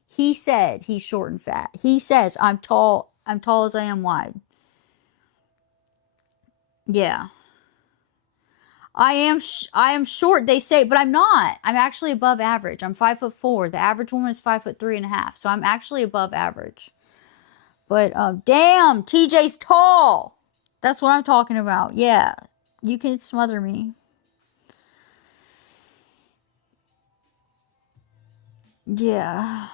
He said he's short and fat. He says I'm tall as I am wide. Yeah. I am short, they say, but I'm not. I'm actually above average. I'm 5'4". The average woman is 5'3.5". So I'm actually above average. But damn, TJ's tall. That's what I'm talking about. Yeah, you can smother me. Yeah.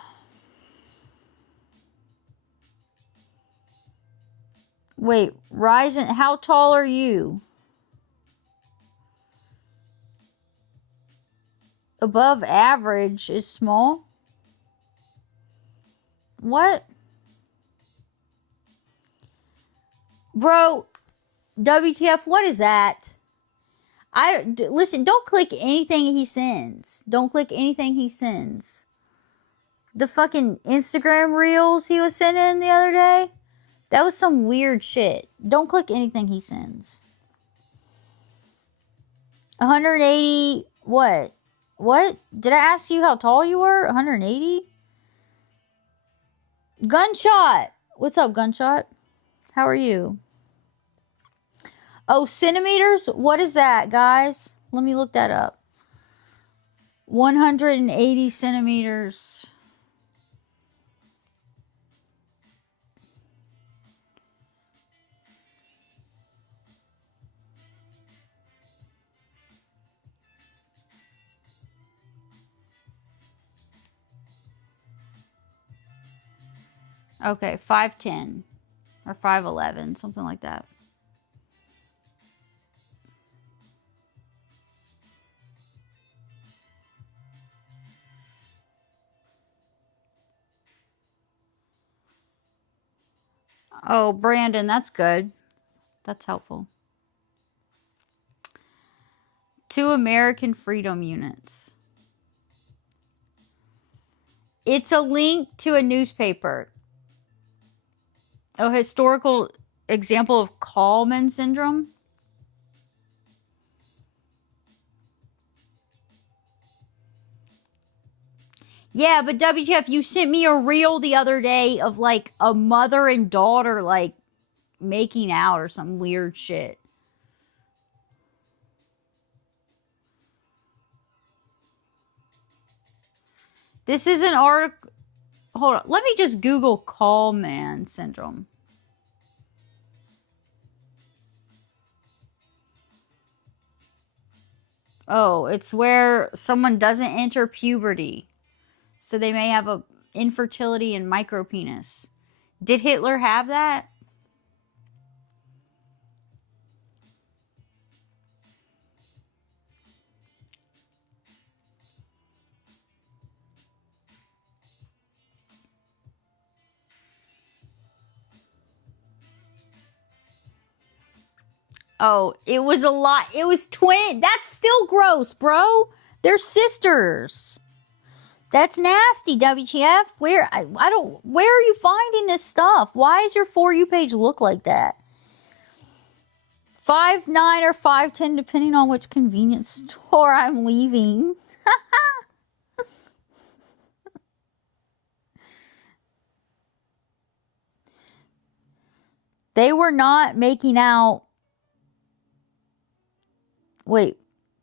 Wait, Ryzen, how tall are you? Above average is small? What? Bro, WTF, what is that? Listen, don't click anything he sends. Don't click anything he sends. The fucking Instagram reels he was sending the other day, that was some weird shit. Don't click anything he sends. 180, what? What? Did I ask you how tall you were? 180? Gunshot! What's up, Gunshot? How are you? Oh, centimeters? What is that, guys? Let me look that up. 180 centimeters. Okay, 5'10" or 5'11", something like that. Oh, Brandon, that's good. That's helpful. 2 American Freedom Units. It's a link to a newspaper. A historical example of Kallman syndrome. Yeah, but WTF, you sent me a reel the other day of like a mother and daughter like making out or some weird shit. This is an article. Hold on. Let me just Google Kallman syndrome. Oh, it's where someone doesn't enter puberty. So they may have a infertility and micropenis. Did Hitler have that? Oh, it was a lot. It was twin. That's still gross, bro. They're sisters. That's nasty, WTF. Where I don't. Where are you finding this stuff? Why does your For You page look like that? 5'9" or 5'10", depending on which convenience store I'm leaving. They were not making out. Wait,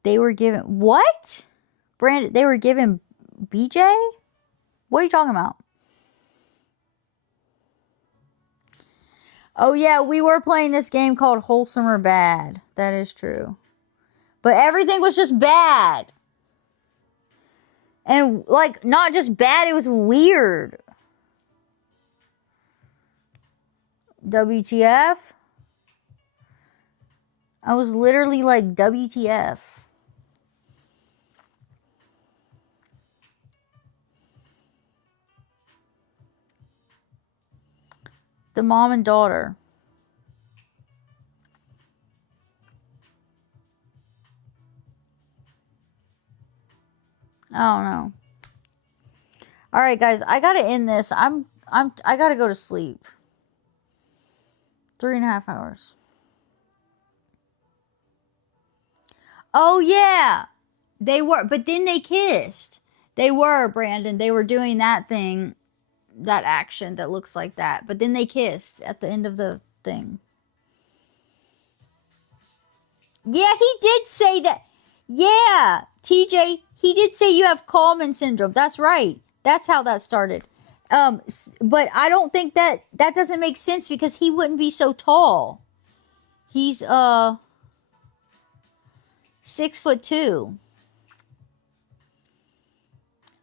they were given what? Brandon, they were given BJ? What are you talking about? Oh yeah, we were playing this game called Wholesome or Bad. That is true. But everything was just bad. And like not just bad, it was weird. WTF? I was literally like, WTF. The mom and daughter. I don't know. All right, guys, I gotta end this. I gotta go to sleep. 3.5 hours. Oh yeah, they were, but then they kissed. They were, Brandon. They were doing that thing, that action that looks like that. But then they kissed at the end of the thing. Yeah, he did say that. Yeah, TJ, he did say you have Kallman syndrome. That's right. That's how that started. But I don't think that doesn't make sense because he wouldn't be so tall. He's 6'2".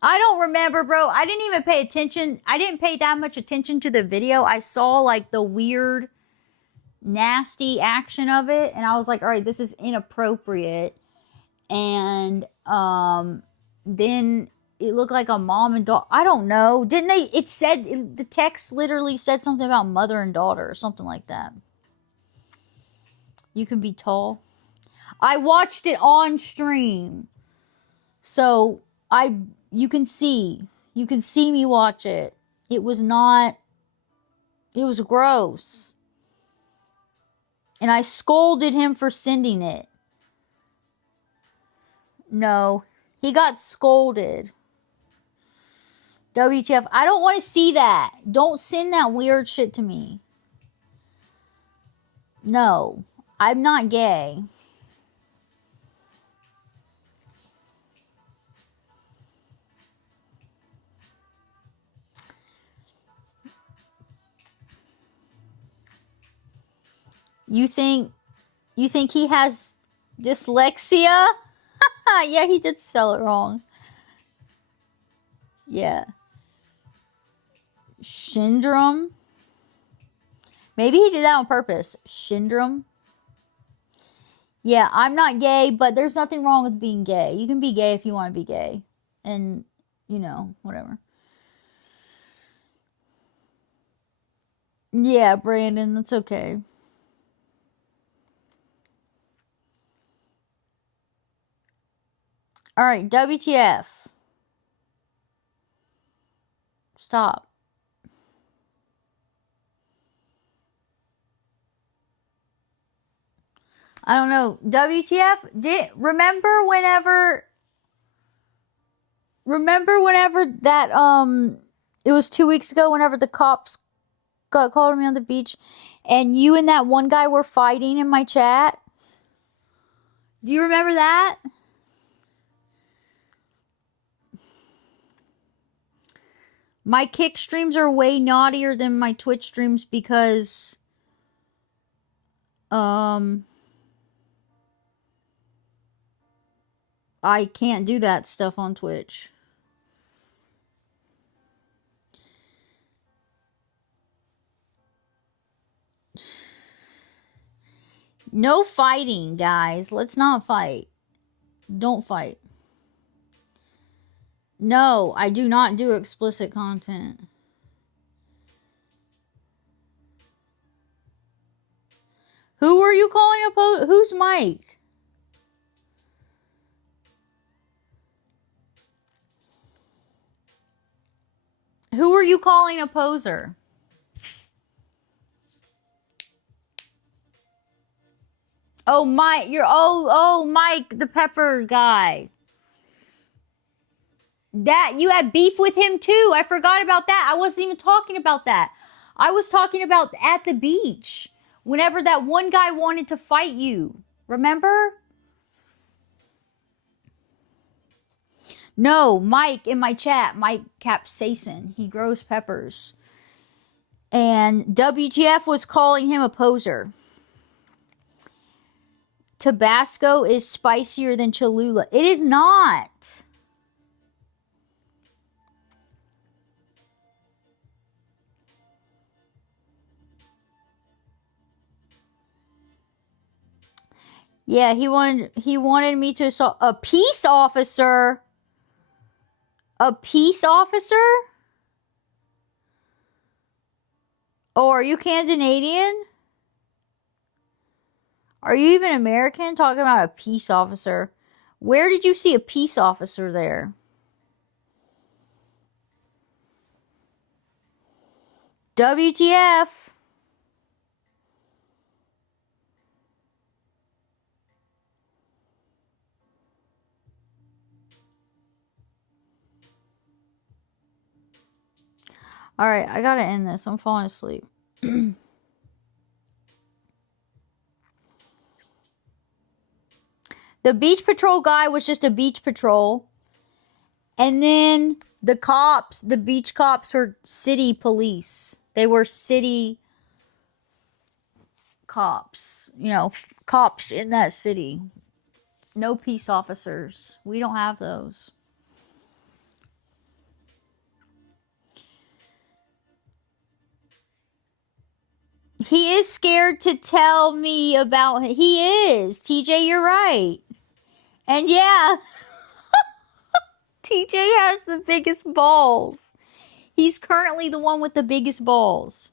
I don't remember, bro. I didn't even pay attention. I didn't pay that much attention to the video. I saw like the weird, nasty action of it, and I was like, all right, this is inappropriate. And then it looked like a mom and daughter. I don't know. Didn't they? It said, the text literally said something about mother and daughter or something like that. You can be tall. I watched it on stream. So you can see me watch it. It was gross. And I scolded him for sending it. No, he got scolded. WTF, I don't want to see that. Don't send that weird shit to me. No, I'm not gay. You think he has dyslexia? Yeah, he did spell it wrong. Yeah. Syndrome. Maybe he did that on purpose. Syndrome. Yeah, I'm not gay, but there's nothing wrong with being gay. You can be gay if you want to be gay. And, you know, whatever. Yeah, Brandon, that's okay. Alright, WTF. Stop. I don't know. WTF? Remember whenever that, it was 2 weeks ago whenever the cops got called me on the beach and you and that one guy were fighting in my chat? Do you remember that? My Kick streams are way naughtier than my Twitch streams because I can't do that stuff on Twitch. No fighting, guys. Let's not fight. Don't fight. No, I do not do explicit content. Who are you calling who's Mike? Who are you calling a poser? Oh, Mike, Mike, the pepper guy. That, you had beef with him too. I forgot about that. I wasn't even talking about that. I was talking about at the beach. Whenever that one guy wanted to fight you. Remember? No, Mike in my chat. Mike Capsaicin. He grows peppers. And WTF was calling him a poser. Tabasco is spicier than Cholula. It is not. Yeah, he wanted me to assault a peace officer. A peace officer? Oh, are you Canadian? Are you even American? Talking about a peace officer. Where did you see a peace officer there? WTF? Alright, I gotta end this. I'm falling asleep. The beach patrol guy was just a beach patrol. And then the beach cops were city police. They were city cops. You know, cops in that city. No peace officers. We don't have those. He is scared to tell me about it. He is. TJ, you're right. And yeah, TJ has the biggest balls. He's currently the one with the biggest balls.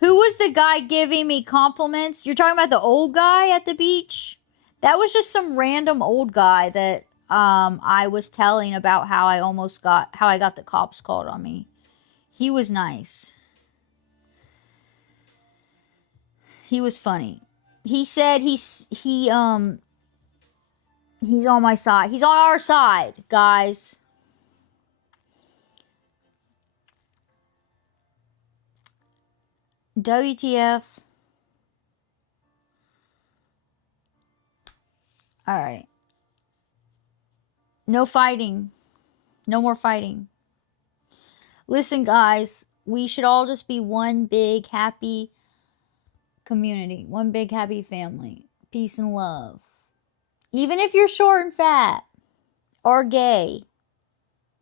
Who was the guy giving me compliments? You're talking about the old guy at the beach? That was just some random old guy that I was telling about how I got the cops called on me. He was nice. He was funny. He said he's on my side. He's on our side, guys. WTF. Alright. No fighting. No more fighting. Listen, guys. We should all just be one big, happy community. One big happy family. Peace and love. Even if you're short and fat or gay,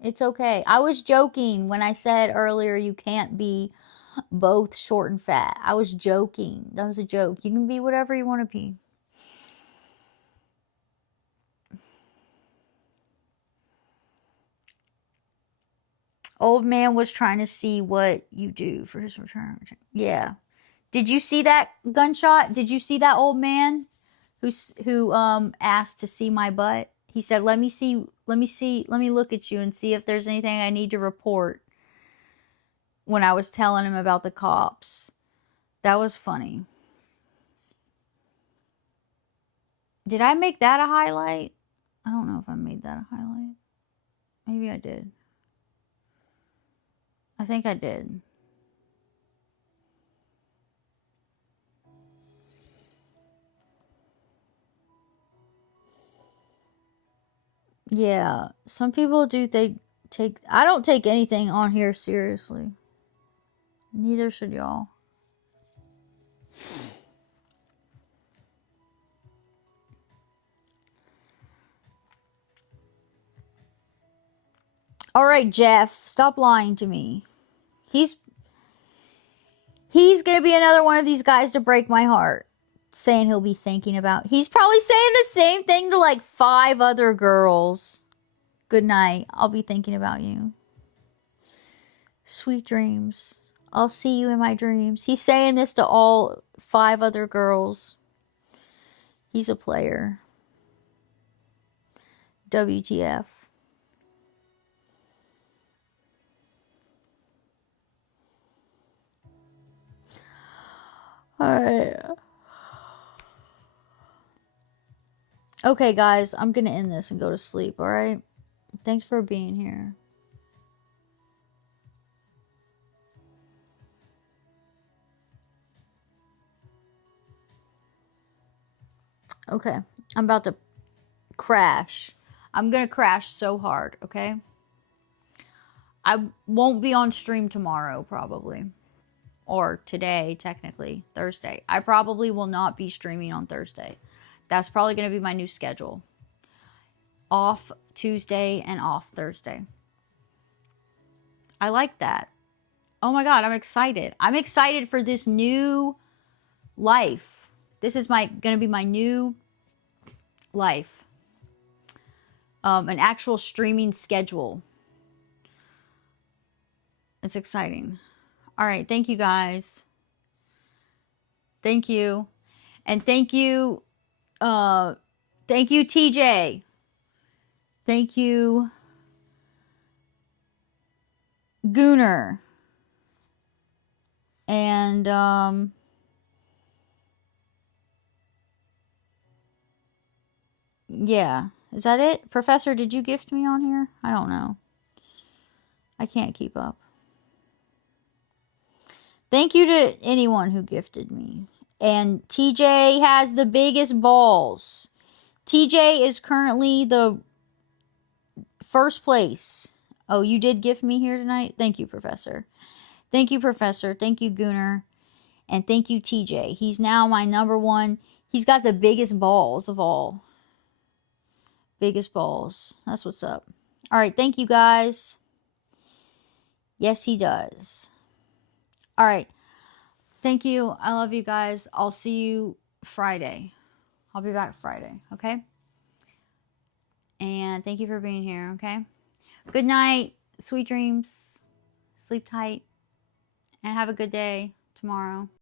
it's okay. I was joking when I said earlier you can't be both short and fat. I was joking. That was a joke. You can be whatever you want to be. Old man was trying to see what you do for his return. Yeah. Did you see that gunshot? Did you see that old man who asked to see my butt? He said, let me look at you and see if there's anything I need to report," when I was telling him about the cops. That was funny. Did I make that a highlight? I don't know if I made that a highlight. Maybe I did. I think I did. Yeah, some people do take I don't take anything on here seriously. Neither should y'all. All right, Jeff, stop lying to me. He's going to be another one of these guys to break my heart, saying he'll be thinking about. He's probably saying the same thing to like 5 other girls. Good night. I'll be thinking about you. Sweet dreams. I'll see you in my dreams. He's saying this to all 5 other girls. He's a player. WTF. Alright. Okay, guys, I'm gonna end this and go to sleep, alright? Thanks for being here. Okay, I'm about to crash. I'm gonna crash so hard, okay? I won't be on stream tomorrow, probably. Or today, technically, Thursday. I probably will not be streaming on Thursday. That's probably going to be my new schedule. Off Tuesday and off Thursday. I like that. Oh my God, I'm excited. I'm excited for this new life. This is going to be my new life. An actual streaming schedule. It's exciting. All right, thank you guys. Thank you. And thank you TJ. Thank you Gooner. And yeah, is that it? Professor, did you gift me on here? I don't know. I can't keep up. Thank you to anyone who gifted me. And TJ has the biggest balls. TJ is currently the first place. Oh, you did gift me here tonight? Thank you, Professor. Thank you, Professor. Thank you, Gooner. And thank you, TJ. He's now my number 1. He's got the biggest balls of all. Biggest balls. That's what's up. All right, thank you, guys. Yes, he does. All right. Thank you. I love you guys. I'll see you Friday. I'll be back Friday, okay? And thank you for being here, okay? Good night. Sweet dreams. Sleep tight. And have a good day tomorrow.